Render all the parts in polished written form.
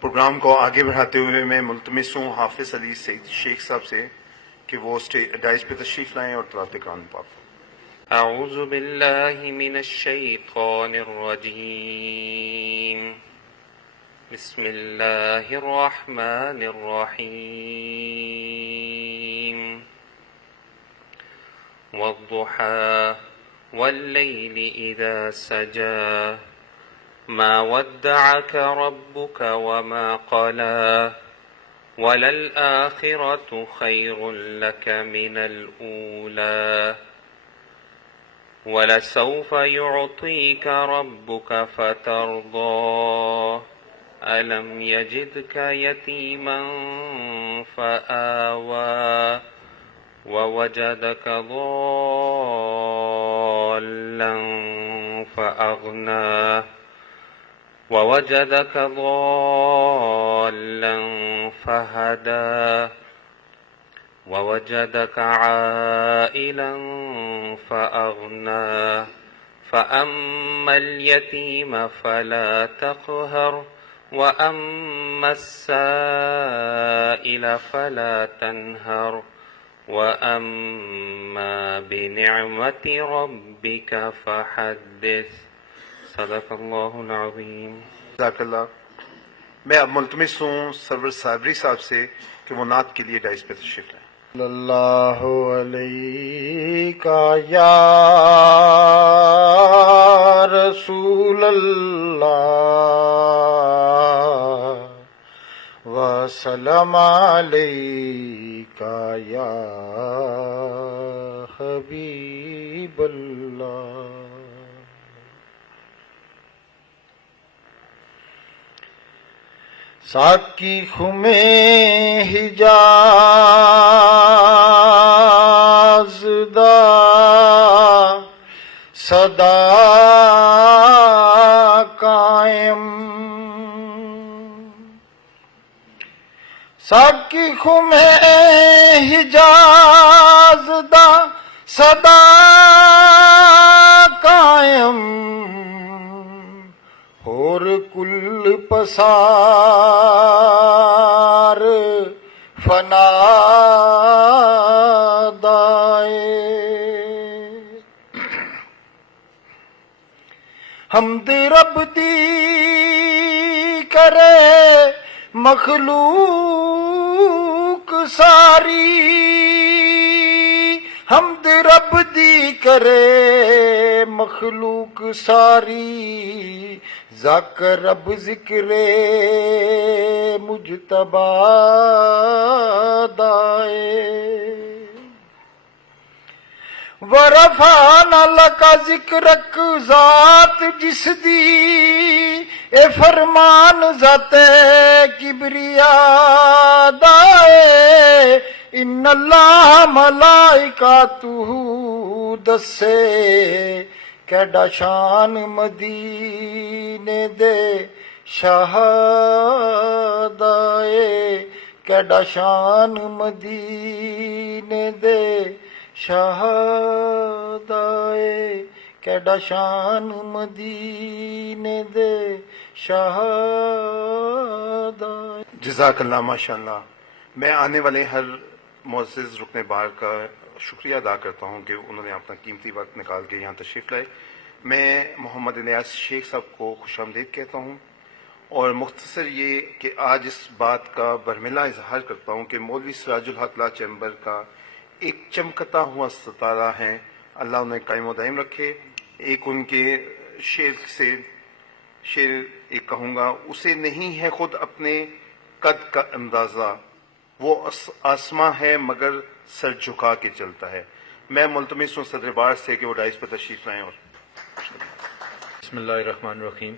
Programme کو آگے بڑھاتے ہوئے میں ملتمس ہوں حافظ علی سعید شیخ صاحب سے کہ وہ ڈائز پہ تشریف لائیں اور تلاوت قرآن پاک. اعوذ باللہ من الشیطان الرجیم بسم اللہ الرحمن الرحیم والضحى والليل إذا سجى ما ودعك ربك وما قلى وللآخرة خير لك من الأولى ولسوف يعطيك ربك فترضى ألم يجدك يتيما فآوى ووجدك ضالا فأغنى ووجدك ضالا فهدى ووجدك عائلا فأغنى فأما اليتيم فلا تقهر وأما السائل فلا تنهر وَأَمَّا بِنِعْمَةِ رَبِّكَ فَحَدِّثْ. صدق اللہ العظیم. جزاک اللہ. میں اب ملتمس ہوں سرور صابری صاحب سے کہ وہ نعت کے لیے ڈائز پہ تشریف لائیں. صلی اللہ علیہ یا رسول اللہ وسلم علیک یا حبیب اللہ. ساکی خمیں حجاز دا صدا قائم ساکی خمیں حجاز دا صدا قائم اور کل پسار فنا دائے حمد رب دی کرے مخلوق ساری حمد رب دی کرے مخلوق ساری ذاک رب ذکر مجتبی دائے ورفعنا لک ذکرک ذات جس دی اے فرمان ذات کبریا دائے ان اللہ ملائکاتہ دسے کیڈا شان مدینے دے شہدائے کیڈا شان مدینے دے شہدائے کیڈا شان مدینے دے شہدائے. جزاک اللہ. ماشاء اللہ. میں آنے والے ہر معزز رکن بار کا شکریہ ادا کرتا ہوں کہ انہوں نے اپنا قیمتی وقت نکال کے یہاں تشریف لائے. میں محمد نیاز شیخ صاحب کو خوش آمدید کہتا ہوں اور مختصر یہ کہ آج اس بات کا برملا اظہار کرتا ہوں کہ مولوی سراج الحق لا چیمبر کا ایک چمکتا ہوا ستارہ ہے. اللہ انہیں قائم و دائم رکھے. ایک ان کے شعر ایک کہوں گا، اسے نہیں ہے خود اپنے قد کا اندازہ، وہ آسماں ہے مگر سر جھکا کے چلتا ہے. میں ملتمس ہوں صدر بار سے کہ وہ ڈائز پر تشریف لائیں. اور بسم اللہ الرحمن الرحیم.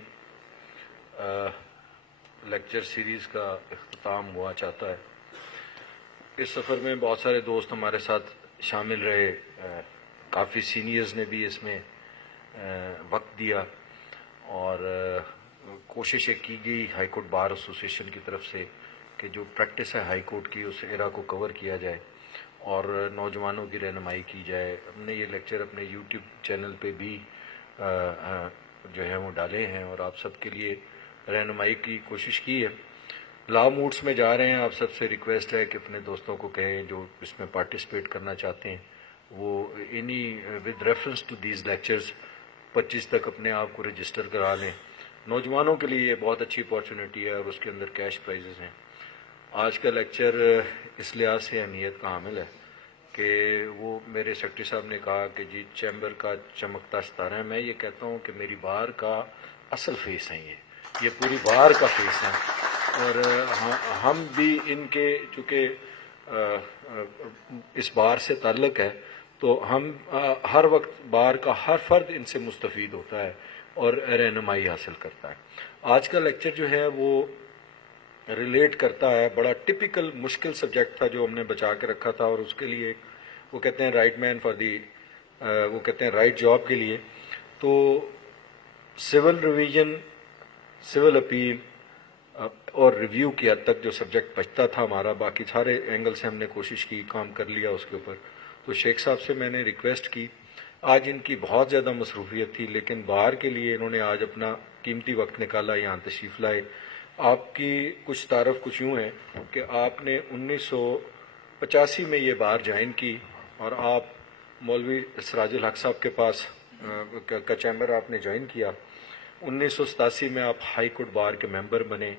لیکچر سیریز کا اختتام ہوا چاہتا ہے. اس سفر میں بہت سارے دوست ہمارے ساتھ شامل رہے، کافی سینئرز نے بھی اس میں وقت دیا اور کوششیں کی گئی ہائی کورٹ بار ایسوسیشن کی طرف سے کہ جو پریکٹس ہے ہائی کورٹ کی اس ایرا کو کور کیا جائے اور نوجوانوں کی رہنمائی کی جائے. ہم نے یہ لیکچر اپنے یوٹیوب چینل پہ بھی جو ہے وہ ڈالے ہیں اور آپ سب کے لیے رہنمائی کی کوشش کی ہے. لا موڈس میں جا رہے ہیں. آپ سب سے ریکویسٹ ہے کہ اپنے دوستوں کو کہیں جو اس میں پارٹیسپیٹ کرنا چاہتے ہیں وہ with reference to these lectures 25 تک اپنے آپ کو رجسٹر کرا لیں. نوجوانوں کے لیے یہ بہت اچھی اپارچونیٹی ہے اور اس کے اندر کیش پرائزز ہیں. آج کا لیکچر اس لحاظ سے اہمیت کا حامل ہے کہ وہ میرے سیکرٹری صاحب نے کہا کہ جی چیمبر کا چمکتا ستارہ ہے. میں یہ کہتا ہوں کہ میری بار کا اصل فیس ہے یہ پوری بار کا فیس ہے. اور ہم بھی ان کے چونکہ اس بار سے تعلق ہے تو ہم ہر وقت بار کا ہر فرد ان سے مستفید ہوتا ہے اور رہنمائی حاصل کرتا ہے. آج کا لیکچر جو ہے وہ ریلیٹ کرتا ہے, بڑا ٹپیکل مشکل سبجیکٹ تھا جو ہم نے بچا کے رکھا تھا اور اس کے لیے وہ کہتے ہیں رائٹ مین فار دی وہ کہتے ہیں رائٹ جاب کے لیے. تو سول ریویژن, سول اپیل اور ریویو کی حد تک جو سبجیکٹ بچتا تھا ہمارا, باقی سارے اینگل سے ہم نے کوشش کی, کام کر لیا اس کے اوپر. تو شیخ صاحب سے میں نے ریکویسٹ کی, آج ان کی بہت زیادہ مصروفیت تھی لیکن باہر کے لیے انہوں نے آج اپنا قیمتی وقت نکالا, یہاں تشریف لائے. آپ کی کچھ تعارف کچھ یوں ہے کہ آپ نے 1985 میں یہ بار جوائن کی اور آپ مولوی سراج الحق صاحب کے پاس کا چیمبر آپ نے جوائن کیا. 1987 میں آپ ہائی کورٹ بار کے ممبر بنے.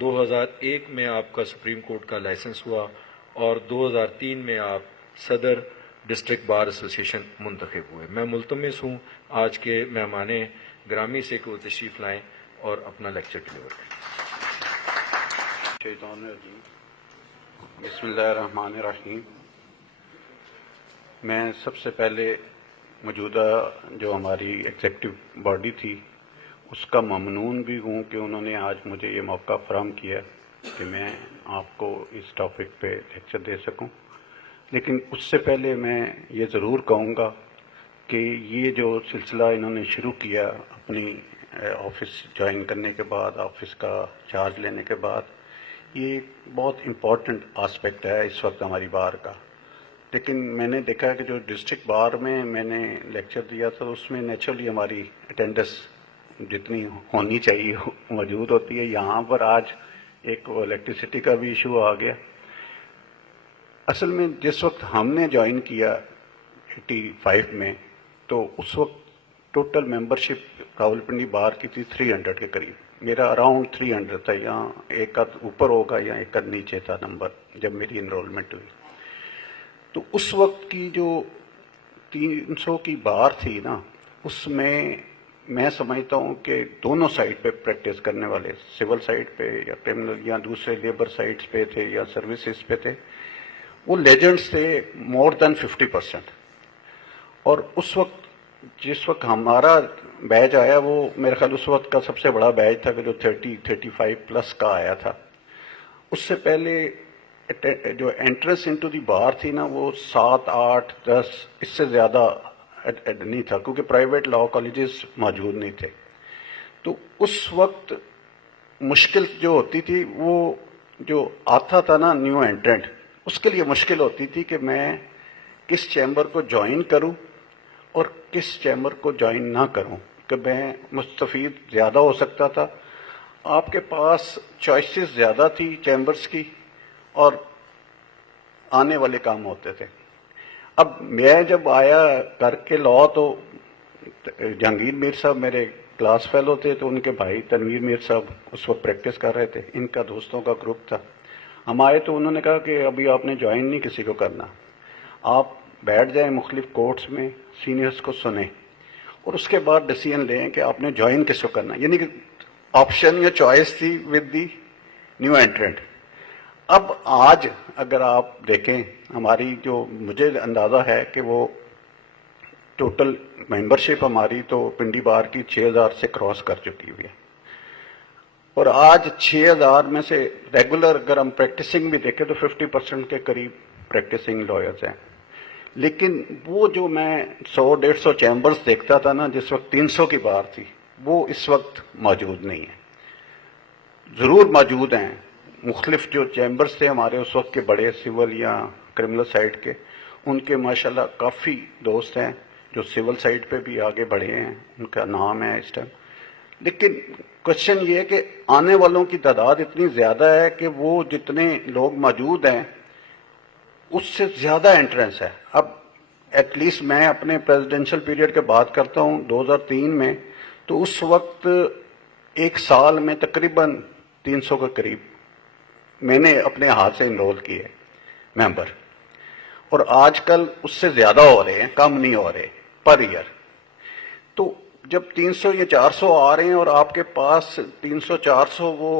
2001 میں آپ کا سپریم کورٹ کا لائسنس ہوا اور 2003 میں آپ صدر ڈسٹرکٹ بار ایسوسیشن منتخب ہوئے. میں ملتمس ہوں آج کے مہمان گرامی سے کہ وہ تشریف لائیں اور اپنا لیکچر ڈلیور کریں. شیطان الرجیم. بسم اللہ الرحمن الرحیم. میں سب سے پہلے موجودہ جو ہماری ایگزیکٹو باڈی تھی اس کا ممنون بھی ہوں کہ انہوں نے آج مجھے یہ موقع فراہم کیا کہ میں آپ کو اس ٹاپک پہ لیکچر دے سکوں. لیکن اس سے پہلے میں یہ ضرور کہوں گا کہ یہ جو سلسلہ انہوں نے شروع کیا اپنی آفس جوائن کرنے کے بعد, آفس کا چارج لینے کے بعد, یہ بہت امپورٹنٹ آسپیکٹ ہے اس وقت ہماری بار کا. لیکن میں نے دیکھا کہ جو ڈسٹرکٹ بار میں نے لیکچر دیا تھا اس میں نیچرلی ہماری اٹینڈنس جتنی ہونی چاہیے موجود ہوتی ہے. یہاں پر آج ایک الیکٹریسٹی کا بھی ایشو آ گیا. اصل میں جس وقت ہم نے جوائن کیا 85 میں تو اس وقت ٹوٹل ممبرشپ راولپنڈی بار کی تھی 300 کے قریب. میرا اراؤنڈ 300 تھا, یہاں ایک آدھ اوپر ہوگا یا ایک آدھ نیچے تھا نمبر جب میری انرولمنٹ ہوئی. تو اس وقت کی جو 300 کی بار تھی نا, اس میں سمجھتا ہوں کہ دونوں سائڈ پہ پریکٹس کرنے والے, سول سائڈ پہ یا کرمنل یا دوسرے لیبر سائڈس پہ تھے یا سروسز پہ تھے, وہ لیجنڈس تھے مور دین 50%. اور اس وقت جس وقت ہمارا بیچ آیا وہ میرے خیال اس وقت کا سب سے بڑا بیچ تھا کہ جو 35 پلس کا آیا تھا. اس سے پہلے جو انٹرنس انٹو دی بار تھی نا وہ 7, 8, 10 اس سے زیادہ نہیں تھا کیونکہ پرائیویٹ لاء کالجز موجود نہیں تھے. تو اس وقت مشکل جو ہوتی تھی وہ جو آتا تھا نا نیو انٹرنٹ, اس کے لیے مشکل ہوتی تھی کہ میں کس چیمبر کو جوائن کروں اور کس چیمبر کو جوائن نہ کروں, کہ میں مستفید زیادہ ہو سکتا تھا. آپ کے پاس چوائسز زیادہ تھی چیمبرز کی اور آنے والے کام ہوتے تھے. اب میں جب آیا کر کے لاء تو جہانگیر میر صاحب میرے کلاس فیلو تھے, تو ان کے بھائی تنویر میر صاحب اس وقت پریکٹس کر رہے تھے, ان کا دوستوں کا گروپ تھا. ہم آئے تو انہوں نے کہا کہ ابھی آپ نے جوائن نہیں کسی کو کرنا, آپ بیٹھ جائیں مختلف کورٹس میں, سینئرز کو سنیں اور اس کے بعد ڈیسیژن لیں کہ آپ نے جوائن کس کو کرنا. یعنی کہ آپشن یا چوائس تھی ود دی نیو انٹرنٹ. اب آج اگر آپ دیکھیں ہماری جو مجھے اندازہ ہے کہ وہ ٹوٹل ممبرشپ ہماری تو پنڈی بار کی 6000 سے کراس کر چکی ہوئی ہے. اور آج 6000 میں سے ریگولر اگر ہم پریکٹسنگ بھی دیکھیں تو 50% کے قریب پریکٹسنگ لائرز ہیں. لیکن وہ جو میں 100-150 چیمبرز دیکھتا تھا نا جس وقت 300 کی بار تھی, وہ اس وقت موجود نہیں ہے. ضرور موجود ہیں مختلف جو چیمبرز تھے ہمارے اس وقت کے بڑے سول یا کرمنل سائڈ کے, ان کے ماشاءاللہ کافی دوست ہیں جو سول سائڈ پہ بھی آگے بڑھے ہیں, ان کا نام ہے اس ٹائم. लेकिन क्वेश्चन ये है कि आने वालों की तादाद इतनी ज्यादा है कि वो जितने लोग मौजूद हैं उससे ज्यादा एंट्रेंस है। अब एटलीस्ट मैं अपने प्रेसिडेंशियल पीरियड की बात करता हूं 2003 में, तो उस वक्त एक साल में तकरीबन 300 के करीब मैंने अपने हाथ से इनरोल किए मेंबर, और आजकल उससे ज्यादा हो रहे हैं, कम नहीं हो रहे पर ईयर। तो जब 300 या 400 आ रहे हैं और आपके पास 300-400 वो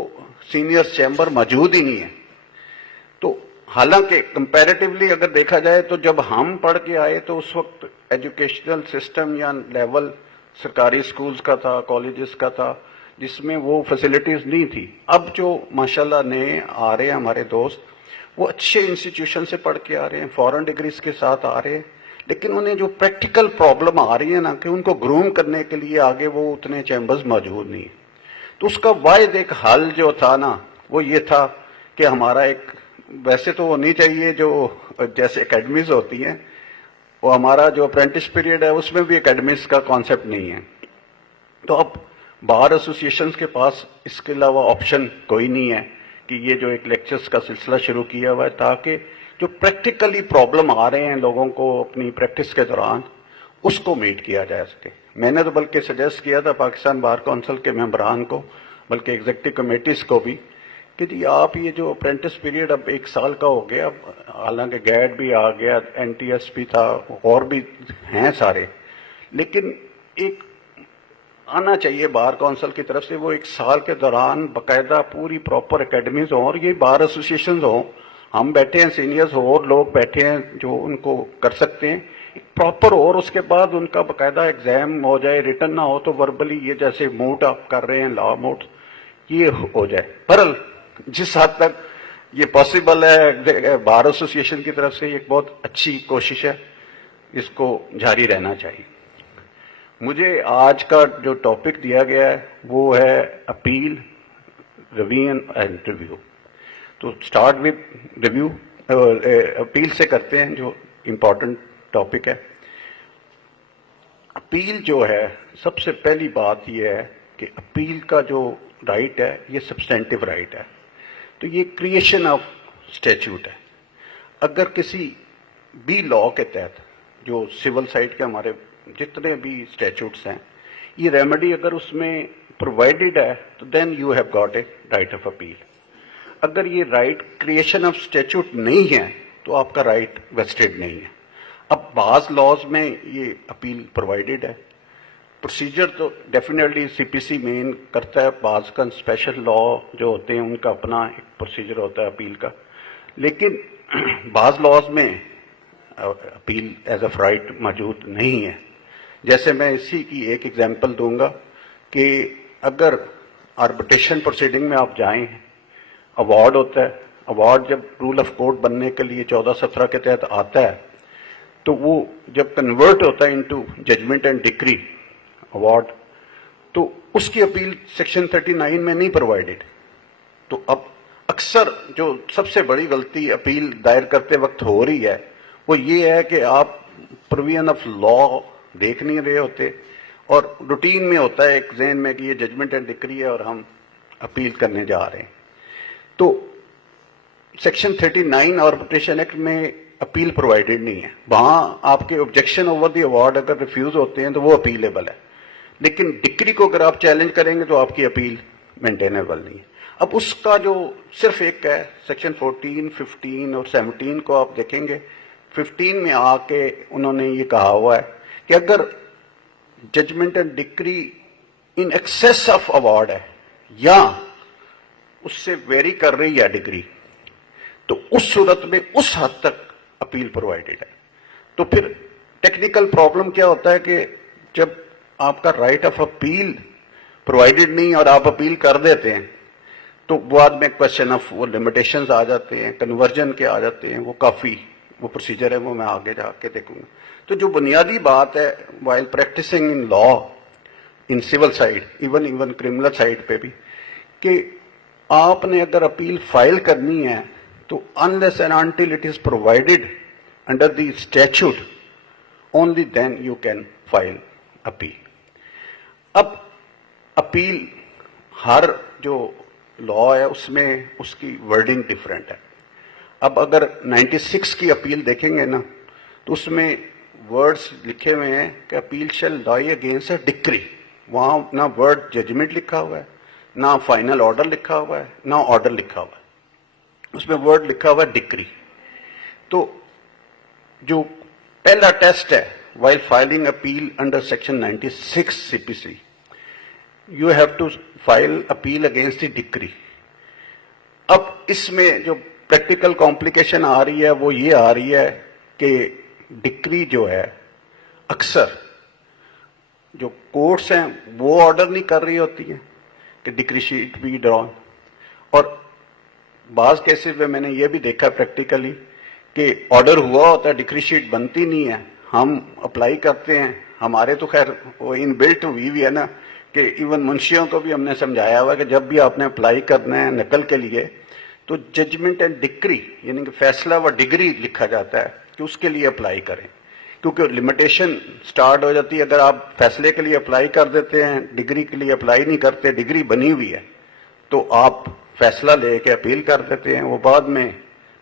सीनियर चैम्बर मौजूद ही नहीं है, तो हालांकि कंपैरेटिवली अगर देखा जाए तो जब हम पढ़ के आए तो उस वक्त एजुकेशनल सिस्टम या लेवल सरकारी स्कूल्स का था, कॉलेजेस का था, जिसमें वो फैसिलिटीज नहीं थी। अब जो माशाल्लाह नए आ रहे हैं हमारे दोस्त, वो अच्छे इंस्टीट्यूशन से पढ़ के आ रहे हैं, फॉरेन डिग्रीज के साथ आ रहे हैं, लेकिन उन्हें जो प्रैक्टिकल प्रॉब्लम आ रही है ना कि उनको ग्रूम करने के लिए आगे वो उतने चैम्बर्स मौजूद नहीं है। तो उसका वाहिद एक हल जो था ना वो ये था कि हमारा एक, वैसे तो होनी चाहिए जो जैसे एकेडमीज होती हैं, वो हमारा जो अप्रेंटिस पीरियड है उसमें भी एकेडमीज का कॉन्सेप्ट नहीं है। तो अब बार एसोसिएशंस के पास इसके अलावा ऑप्शन कोई नहीं है कि ये जो एक लेक्चर्स का सिलसिला शुरू किया हुआ है ताकि जो प्रैक्टिकली प्रॉब्लम आ रहे हैं लोगों को अपनी प्रैक्टिस के दौरान उसको मीट किया जा सके। मैंने तो बल्कि सजेस्ट किया था पाकिस्तान बार काउंसिल के मेंबरान को, बल्कि एग्जीक्यूटिव कमेटीज को भी, कि जी आप ये जो अप्रेंटिस पीरियड अब 1 साल का हो गया, हालांकि गैड भी आ गया, एनटीएस भी था, और भी हैं सारे, लेकिन एक आना चाहिए बार काउंसिल की तरफ से, वो 1 साल के दौरान बाकायदा पूरी प्रॉपर एकेडमीज हों और ये बार एसोसिएशन हों, हम बैठे हैं सीनियर्स और लोग बैठे हैं जो उनको कर सकते हैं प्रॉपर, और उसके बाद उनका बाकायदा एग्जाम हो जाए, रिटर्न ना हो तो वर्बली ये जैसे मोट आप कर रहे हैं लॉ मोट, ये हो जाए। पर जिस हद तक ये पॉसिबल है बार एसोसिएशन की तरफ से एक बहुत अच्छी कोशिश है, इसको जारी रहना चाहिए। मुझे आज का जो टॉपिक दिया गया है वो है अपील, रिवीजन एंड रिव्यू। तो स्टार्ट विद रिव्यू, अपील से करते हैं जो इम्पोर्टेंट टॉपिक है। अपील जो है, सबसे पहली बात यह है कि अपील का जो राइट है ये सब्सटेंटिव राइट है, तो ये क्रिएशन ऑफ स्टैट्यूट है। अगर किसी भी लॉ के तहत जो सिविल साइड के हमारे जितने भी स्टैट्यूट्स हैं, ये रेमेडी अगर उसमें प्रोवाइडेड है तो then you have got a right of appeal. अगर ये राइट क्रिएशन ऑफ स्टैट्यूट नहीं है तो आपका राइट वेस्टेड नहीं है। अब बाज लॉज में ये अपील प्रोवाइडेड है, प्रोसीजर तो डेफिनेटली सीपीसी मेन करता है, बाज का स्पेशल लॉ जो होते हैं उनका अपना एक प्रोसीजर होता है अपील का, लेकिन बाज लॉज में अपील एज अ राइट मौजूद नहीं है। जैसे मैं इसी की एक एग्जांपल दूंगा कि अगर आर्बिट्रेशन प्रोसीडिंग में आप जाएं, अवार्ड होता है, अवार्ड जब रूल ऑफ कोर्ट बनने के लिए 14-17 के तहत आता है, तो वो जब कन्वर्ट होता है into judgment and decree award, तो उसकी अपील सेक्शन 39 में नहीं प्रोवाइडेड। तो अब अक्सर जो सबसे बड़ी गलती अपील दायर करते वक्त हो रही है वो ये है कि आप प्रोविजन ऑफ लॉ देख नहीं रहे होते, और रूटीन में होता है एक ज़हन में कि ये जजमेंट एंड डिक्री है और हम अपील करने जा रहे हैं। तो सेक्शन 39 आर्बिट्रेशन एक्ट में अपील प्रोवाइडेड नहीं है। वहां आपके ऑब्जेक्शन ओवर द अवार्ड अगर रिफ्यूज होते हैं तो वो अपीलेबल है, लेकिन डिक्री को अगर आप चैलेंज करेंगे तो आपकी अपील मेंटेनेबल नहीं है। अब उसका जो सिर्फ एक है सेक्शन 14, 15 और 17 को आप देखेंगे, 15 में आके उन्होंने ये कहा हुआ है कि अगर judgment and decree in excess of award है या उससे वेरी कर रही है डिग्री, तो उस सूरत में उस हद तक अपील प्रोवाइडेड है। तो फिर टेक्निकल प्रॉब्लम क्या होता है कि जब आपका राइट ऑफ अपील प्रोवाइडेड नहीं और आप अपील कर देते हैं तो बाद में क्वेश्चन ऑफ वो लिमिटेशंस आ जाते हैं, कन्वर्जन के आ जाते हैं, वो काफी वो प्रोसीजर है, वो मैं आगे जाके देखूंगा। तो जो बुनियादी बात है while practising in law in civil side, even criminal side पे भी, कि आपने अगर अपील फाइल करनी है तो unless and until it is provided under the statute only then you can file appeal. अब अपील हर जो लॉ है उसमें उसकी वर्डिंग डिफरेंट है। अब अगर 96 की अपील देखेंगे ना तो उसमें वर्ड्स लिखे हुए हैं कि appeal shall lie against a decree. वहां ना वर्ड जजमेंट लिखा हुआ है, ना फाइनल ऑर्डर लिखा हुआ है, ना ऑर्डर लिखा हुआ है, उसमें वर्ड लिखा हुआ है डिक्री। तो जो पहला टेस्ट है while filing appeal under section 96 CPC, you have to file appeal against the decree। अब इसमें जो प्रैक्टिकल कॉम्प्लिकेशन आ रही है वो ये आ रही है कि डिक्री जो है अक्सर जो कोर्ट्स हैं वो ऑर्डर नहीं कर रही होती है कि डिक्री शीट बी ड्रॉन, और बाज केसेस में मैंने ये भी देखा प्रैक्टिकली कि ऑर्डर हुआ होता है, डिक्री शीट बनती नहीं है, हम अप्लाई करते हैं। हमारे तो खैर वो इन बिल्ट हुई भी है ना कि इवन मुंशियों को भी हमने समझाया हुआ कि जब भी आपने अप्लाई करना है नकल के लिए तो जजमेंट एंड डिक्री यानी कि फैसला व डिग्री लिखा जाता है कि उसके लिए अप्लाई करें, क्योंकि लिमिटेशन स्टार्ट हो जाती है। अगर आप फैसले के लिए अप्लाई कर देते हैं, डिग्री के लिए अप्लाई नहीं करते, डिग्री बनी हुई है तो आप फैसला लेके अपील कर देते हैं, वो बाद में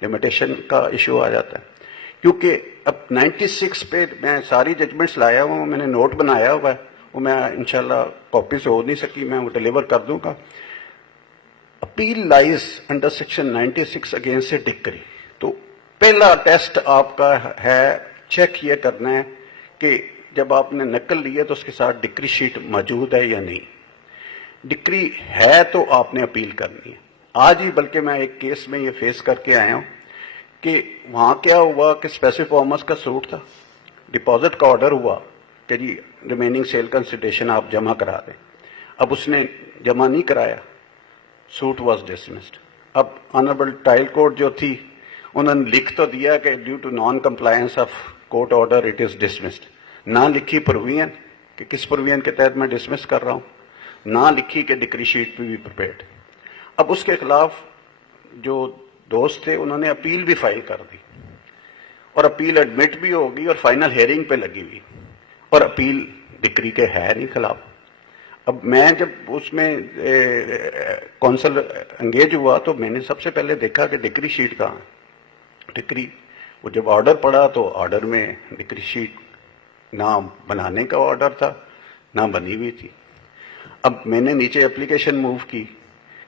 लिमिटेशन का इशू आ जाता है। क्योंकि अब 96 पे मैं सारी जजमेंट्स लाया हुआ हूँ, मैंने नोट बनाया हुआ है, वो मैं इंशाल्लाह कॉपी से हो नहीं सकी, मैं वो डिलीवर कर दूंगा। Appeal lies under section 96 against a decree. तो पहला टेस्ट आपका है चेक ये करना है कि जब आपने नकल ली है तो उसके साथ डिक्री शीट मौजूद है या नहीं। डिक्री है तो आपने अपील करनी है। आज ही बल्कि मैं एक केस में ये फेस करके आया हूं कि वहां क्या हुआ कि स्पेसिफिक कॉमर्स का सूट था, डिपॉजिट का ऑर्डर हुआ कि जी रिमेनिंग सेल कंसिडरेशन आप जमा करा दें। अब उसने जमा नहीं कराया, सूट वाज डिसमिस्ड। अब ऑनरेबल ट्रायल कोर्ट जो थी उन्होंने लिख तो दिया कि due to non compliance of court order it is dismissed, ना लिखी प्रोविजन कि किस प्रोविजन के तहत मैं डिसमिस कर रहा हूं, ना लिखी कि डिक्री शीट भी प्रिपेयर्ड। अब उसके खिलाफ जो दोस्त थे उन्होंने अपील भी फाइल कर दी और अपील एडमिट भी होगी और फाइनल हेयरिंग पे लगी हुई, और अपील डिक्री के है नहीं खिलाफ। अब मैं जब उसमें कौंसल एंगेज हुआ तो मैंने सबसे पहले देखा कि डिक्री शीट कहाँ है। डिक्री वो जब ऑर्डर पड़ा तो ऑर्डर में डिक्री शीट ना बनाने का ऑर्डर था ना बनी हुई थी। अब मैंने नीचे एप्लीकेशन मूव की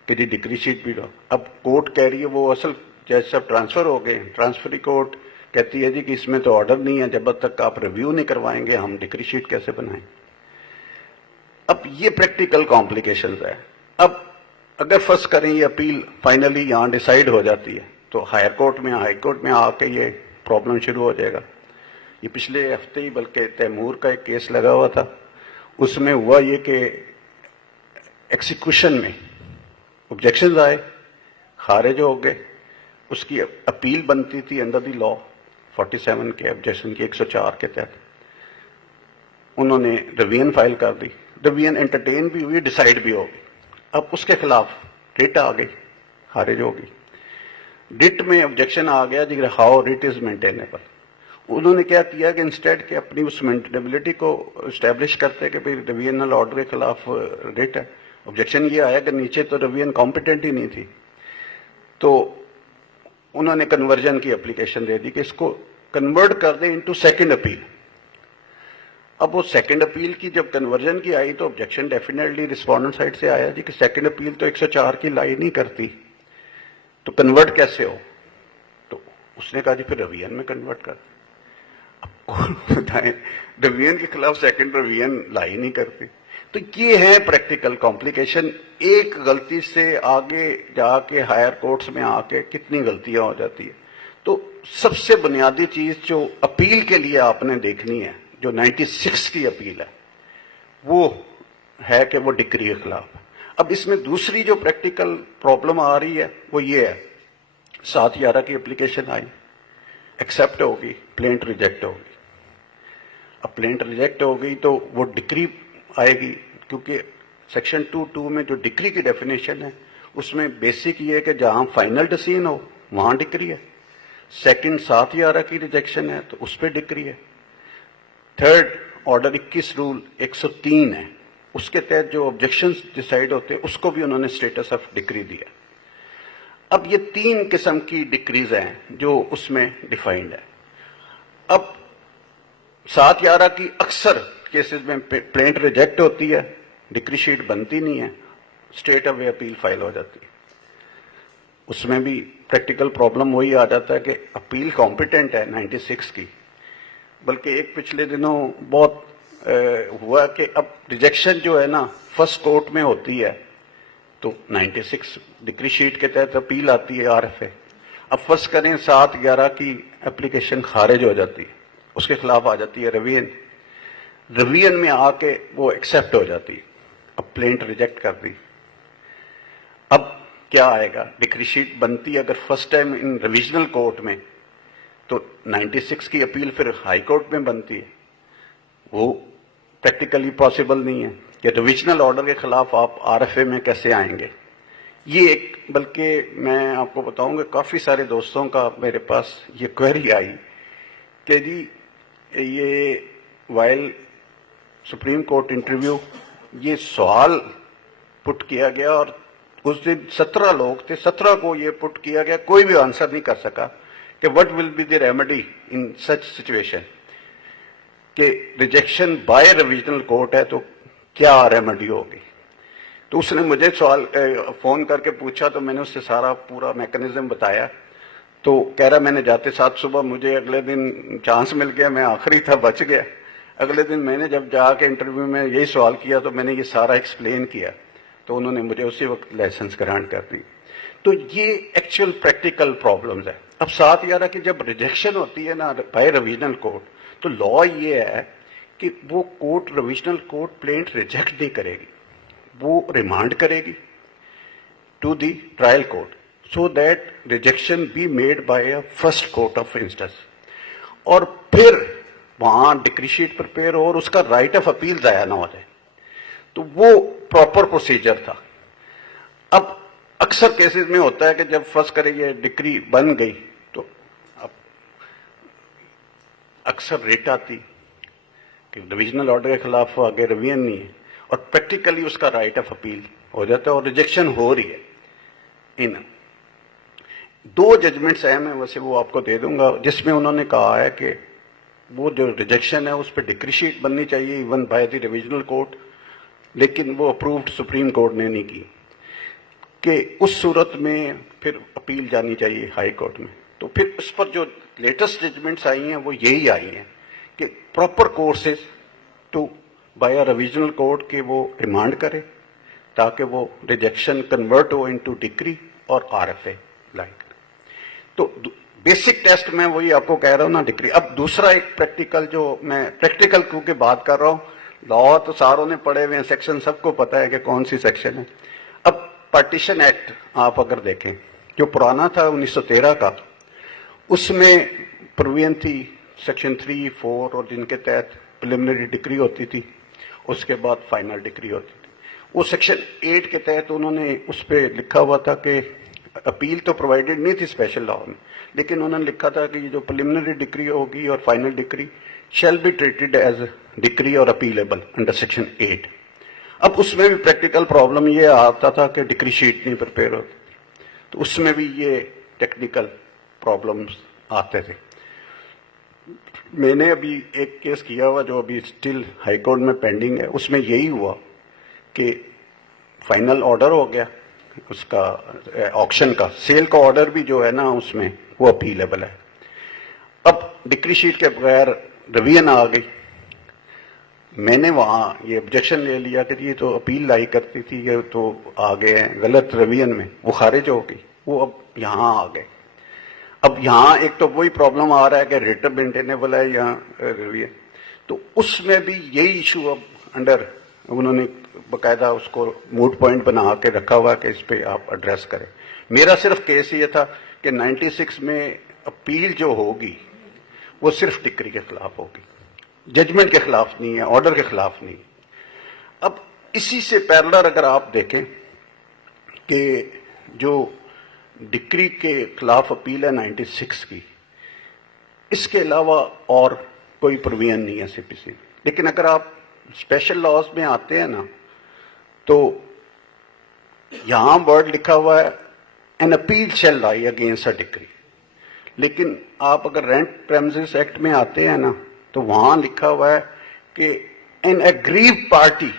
कि जी डिक्री शीट भी दो। अब कोर्ट कह रही है वो असल जज सब ट्रांसफर हो गए, ट्रांसफरी कोर्ट कहती है जी कि इसमें तो ऑर्डर नहीं है, जब तक आप रिव्यू नहीं करवाएंगे हम डिक्री शीट कैसे बनाएं। अब ये प्रैक्टिकल कॉम्प्लिकेशंस है। अब अगर फर्स्ट करें ये अपील फाइनली यहाँ डिसाइड हो जाती है तो हाई कोर्ट में आके ये प्रॉब्लम शुरू हो जाएगा। ये पिछले हफ्ते ही बल्कि तैमूर का एक केस लगा हुआ था, उसमें हुआ ये कि एक्सिक्यूशन में ऑब्जेक्शंस आए, खारिज हो गए, उसकी अपील बनती थी अंडर द लॉ 47 के ऑब्जेक्शन की 104 के तहत। उन्होंने रिवीजन फाइल कर दी, रिवीजन एंटरटेन भी हुई, डिसाइड भी हो गई। अब उसके खिलाफ रिट आ गई, खारिज हो गई। रिट में ऑब्जेक्शन आ गया जी हाउ रिट इज मेंटेनेबल। उन्होंने क्या किया कि इंस्टेड के अपनी उस मेंटेनेबिलिटी को एस्टेब्लिश करते कि भाई रिवीजनल ऑर्डर के खिलाफ रिट है। ऑब्जेक्शन ये आया कि नीचे तो रिवीजन कॉम्पिटेंट ही नहीं थी, तो उन्होंने कन्वर्जन की एप्लीकेशन दे दी कि इसको कन्वर्ट कर दें इनटू सेकंड अपील। अब वो सेकंड अपील की जब कन्वर्जन की आई तो ऑब्जेक्शन डेफिनेटली रिस्पोंडेंट साइड से आया जी कि सेकंड अपील तो 104 की लाई नहीं करती, तो कन्वर्ट कैसे हो। तो उसने कहा जी फिर रिवीजन में कन्वर्ट कर। अब कौन बताए रिवीजन के खिलाफ सेकंड रिवीजन लाई नहीं करती। तो ये है प्रैक्टिकल कॉम्प्लिकेशन। एक गलती से आगे जाके हायर कोर्ट्स में आके कितनी गलतियां हो जाती है। तो सबसे बुनियादी चीज जो अपील के लिए आपने देखनी है, जो 96 की अपील है, वो है कि वो डिक्री के खिलाफ। अब इसमें दूसरी जो प्रैक्टिकल प्रॉब्लम आ रही है वो ये है, 7/11 की एप्लीकेशन आई, एक्सेप्ट होगी, प्लेंट रिजेक्ट होगी। अब प्लेंट रिजेक्ट हो गई तो वो डिक्री आएगी, क्योंकि सेक्शन 2(2) में जो डिक्री की डेफिनेशन है उसमें बेसिक ये है कि जहां फाइनल डिसीजन हो वहां डिक्री है। सेकंड 7/11 की रिजेक्शन है तो उस पर डिक्री है। थर्ड ऑर्डर 21 रूल 103 है, اس کے تحت جو آبجیکشنز ڈیسائیڈ ہوتے ہیں اس کو بھی انہوں نے اسٹیٹس آف ڈکری دیا. اب یہ 3 قسم کی ڈکریز ہیں جو اس میں ڈیفائنڈ ہے. اب 7/11 کی اکثر کیسز میں پلینٹ ریجیکٹ ہوتی ہے, ڈکری شیٹ بنتی نہیں ہے, اسٹیٹ اوے اپیل فائل ہو جاتی ہے. اس میں بھی پریکٹیکل پرابلم وہی آ جاتا ہے کہ اپیل کمپیٹنٹ ہے 96 کی, بلکہ ایک پچھلے دنوں بہت ہوا کہ اب ریجیکشن جو ہے نا فرسٹ کورٹ میں ہوتی ہے تو 96 ڈکری شیٹ کے تحت اپیل آتی ہے RFA. اب فرض کریں 7/11 کی اپلیکیشن خارج ہو جاتی ہے, اس کے خلاف آ جاتی ہے ریویژن میں آ کے وہ ایکسیپٹ ہو جاتی ہے, اب پلینٹ ریجیکٹ کر دی. اب کیا آئے گا؟ ڈکری شیٹ بنتی ہے اگر فرسٹ ٹائم ان ریویژنل کورٹ میں تو 96 کی اپیل پھر ہائی کورٹ میں بنتی ہے. وہ پریکٹیکلی پاسبل نہیں ہے کہ ریویژنل آرڈر کے خلاف آپ RFA میں کیسے آئیں گے. یہ ایک, بلکہ میں آپ کو بتاؤں گا کافی سارے دوستوں کا میرے پاس یہ کوئری آئی کہ جی یہ وائل سپریم کورٹ انٹرویو یہ سوال پٹ کیا گیا اور اس دن 17 لوگ تھے, 17 کو یہ پٹ کیا گیا, کوئی بھی آنسر نہیں کر سکا کہ what will be the remedy in such situation, کہ ریجیکشن بائی ریویژنل کورٹ ہے تو کیا ریمیڈی ہوگی. تو اس نے مجھے فون کر کے پوچھا تو میں نے اس سے سارا پورا میکنزم بتایا. تو کہہ رہا میں نے جاتے ساتھ صبح مجھے اگلے دن چانس مل گیا, میں آخری تھا بچ گیا. اگلے دن میں نے جب جا کے انٹرویو میں یہی سوال کیا تو میں نے یہ سارا ایکسپلین کیا تو انہوں نے مجھے اسی وقت لائسنس گرانٹ کر دی. تو یہ ایکچوئل پریکٹیکل پرابلمز ہیں. اب 7/11 کی جب ریجیکشن ہوتی ہے نا بائی ریویژنل کورٹ تو لا یہ ہے کہ وہ court revisional court plaint reject نہیں کرے گی, وہ ریمانڈ کرے گی to the trial court so that rejection be made by a first court of instance. اور پھر وہاں ڈکری شیٹ پرپیئر ہو اور اس کا رائٹ آف اپیل ضائع نہ ہو جائے. تو وہ پراپر پروسیجر تھا. اب اکثر کیسز میں ہوتا ہے کہ جب فرض کرے یہ ڈکری بن گئی تو اب اکثر ریٹ آتی کہ ڈویژنل آرڈر کے خلاف آگے ریویژن نہیں ہے اور پریکٹیکلی اس کا رائٹ آف اپیل ہو جاتا ہے اور ریجیکشن ہو رہی ہے. ان 2 ججمنٹس اہم ہیں, ویسے وہ آپ کو دے دوں گا, جس میں انہوں نے کہا ہے کہ وہ جو ریجیکشن ہے اس پہ ڈکری شیٹ بننی چاہیے ایون بائی دی ریویژنل کورٹ, لیکن وہ اپرووڈ سپریم کورٹ نے نہیں کی, کہ اس صورت میں پھر اپیل جانی چاہیے ہائی کورٹ میں. تو پھر اس پر جو لیٹسٹ ججمنٹس آئی ہیں وہ یہی آئی ہیں کہ proper courses to by revisional court کہ وہ ریمانڈ کرے تاکہ وہ ریجیکشن کنورٹ ہو انٹو ڈکری اور RFA لائک. تو بیسک ٹیسٹ میں وہی آپ کو کہہ رہا ہوں نا ڈکری. اب دوسرا ایک پریکٹیکل جو میں پریکٹیکل کیونکہ بات کر رہا ہوں, لا تو ساروں نے پڑھے ہوئے ہیں, سیکشن سب کو پتا ہے کہ کون سی سیکشن ہے. اب پارٹیشن ایکٹ آپ اگر دیکھیں جو پرانا تھا 1913 کا, اس میں پروویژن تھی سیکشن 3, 4 اور جن کے تحت پریلیمنری ڈکری ہوتی تھی, اس کے بعد فائنل ڈکری ہوتی تھی. وہ سیکشن 8 کے تحت انہوں نے اس پہ لکھا ہوا تھا کہ اپیل تو پرووائڈڈ نہیں تھی اسپیشل لا میں, لیکن انہوں نے لکھا تھا کہ یہ جو پریلیمنری ڈکری ہوگی اور final decree shall be treated as decree اور اپیلیبل انڈر سیکشن 8. اب اس میں بھی پریکٹیکل پرابلم یہ آتا تھا کہ ڈکری شیٹ نہیں پریپیئر ہوتی, تو اس میں بھی یہ ٹیکنیکل پرابلمس آتے تھے. میں نے ابھی ایک کیس کیا ہوا جو ابھی اسٹل ہائی کورٹ میں پینڈنگ ہے, اس میں یہی ہوا کہ فائنل آرڈر ہو گیا اس کا آکشن کا, سیل کا آرڈر بھی جو ہے نا اس میں وہ اپیلیبل ہے. اب ڈکری شیٹ کے بغیر ریویژن آ گئی. میں نے وہاں یہ آبجیکشن لے لیا کہ یہ تو اپیل لائی کرتی تھی یہ تو آ گئے ہیں غلط ریویژن میں, وہ خارج ہو گئی, وہ اب یہاں آ گئے. اب یہاں ایک تو وہی پرابلم آ رہا ہے کہ ریٹ مینٹینیبل ہے یا ریویژن, تو اس میں بھی یہی ایشو اب انڈر انہوں نے باقاعدہ اس کو موڈ پوائنٹ بنا کے رکھا ہوا کہ اس پہ آپ ایڈریس کریں. میرا صرف کیس یہ تھا کہ 96 میں اپیل جو ہوگی وہ صرف ڈکری کے خلاف ہوگی, ججمنٹ کے خلاف نہیں ہے, آرڈر کے خلاف نہیں. اب اسی سے پیرلر اگر آپ دیکھیں کہ جو ڈکری کے خلاف اپیل ہے 96 کی, اس کے علاوہ اور کوئی پروویژن نہیں ہے CPC. لیکن اگر آپ اسپیشل لاز میں آتے ہیں نا तो यहां वर्ड लिखा हुआ है an appeal shall lie against a decree, लेकिन आप अगर रेंट प्रेमिसेस एक्ट में आते हैं ना, तो वहां लिखा हुआ है कि एन एग्रीव पार्टी।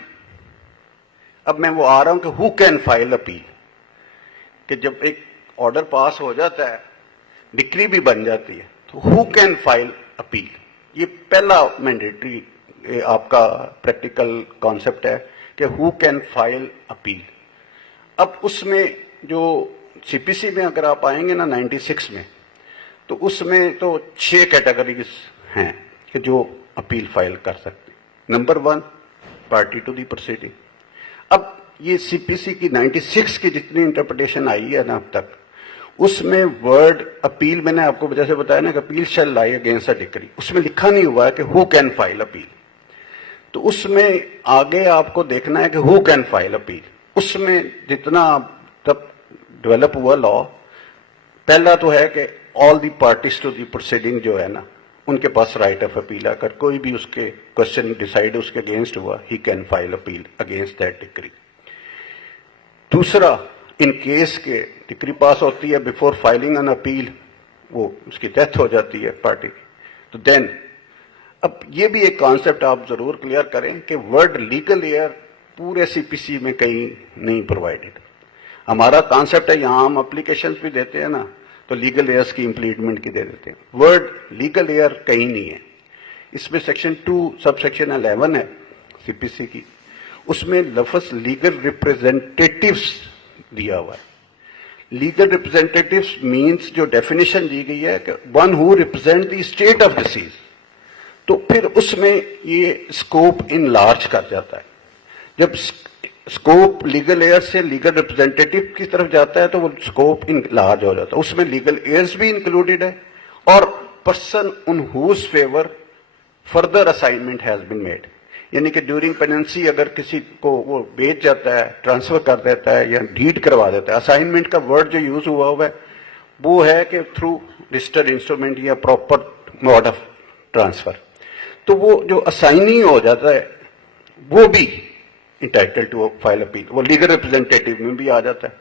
अब मैं वो आ रहा हूं कि हु कैन फाइल अपील, कि जब एक ऑर्डर पास हो जाता है, डिक्री भी बन जाती है, तो हु कैन फाइल अपील, ये पहला मैंडेटरी आपका प्रैक्टिकल कॉन्सेप्ट है कि हु कैन फाइल अपील। अब उसमें जो सीपीसी में अगर आप आएंगे ना 96 में, तो उसमें तो 6 कैटेगरीज हैं कि जो अपील फाइल कर सकते हैं। Number 1, party to the proceeding. अब ये सीपीसी की 96 की जितनी इंटरप्रिटेशन आई है ना अब तक, उसमें वर्ड अपील, मैंने आपको जैसे बताया ना कि appeal shall lie against a decree, उसमें लिखा नहीं हुआ है कि हु कैन फाइल अपील। तो उसमें आगे आपको देखना है कि हु कैन फाइल अपील। उसमें जितना तब डेवलप हुआ लॉ, पहला तो है कि all the parties to the proceeding जो है ना, उनके पास राइट ऑफ अपील है। अगर कोई भी उसके क्वेश्चन डिसाइड उसके अगेंस्ट हुआ, ही can file appeal against that decree. दूसरा, इन केस के डिक्री पास होती है बिफोर फाइलिंग एन अपील, वो उसकी डेथ हो जाती है पार्टी की, तो देन, अब ये भी एक कॉन्सेप्ट आप जरूर क्लियर करें कि वर्ड लीगल एयर पूरे सीपीसी में कहीं नहीं प्रोवाइडेड। हमारा कॉन्सेप्ट है, यहां हम एप्लीकेशंस भी देते हैं ना, तो लीगल एयर्स की इंप्लीमेंट की दे देते हैं, वर्ड लीगल एयर कहीं नहीं है। इसमें सेक्शन 2 सब सेक्शन 11 है सीपीसी की, उसमें लफ्ज लीगल रिप्रेजेंटेटिव्स दिया हुआ है। लीगल रिप्रेजेंटेटिव्स मींस जो डेफिनेशन दी गई है कि one who represent the state of disease, तो फिर उसमें ये स्कोप इन लार्ज कर जाता है। जब स्कोप लीगल एयर से लीगल रिप्रेजेंटेटिव की तरफ जाता है तो वो स्कोप इन लार्ज हो जाता है, उसमें लीगल एयर्स भी इंक्लूडेड है और person on whose favour further assignment has been made, यानी कि ड्यूरिंग पेनेंसी अगर किसी को वो बेच जाता है, ट्रांसफर कर देता है या डीड करवा देता है। असाइनमेंट का वर्ड जो यूज हुआ है वो है कि थ्रू रजिस्टर्ड इंस्ट्रूमेंट या प्रॉपर मोड ऑफ ट्रांसफर। तो वो जो असाइनी हो जाता है वो भी इंटाइटल टू फाइल अपील, वो लीगल रिप्रेजेंटेटिव में भी आ जाता है।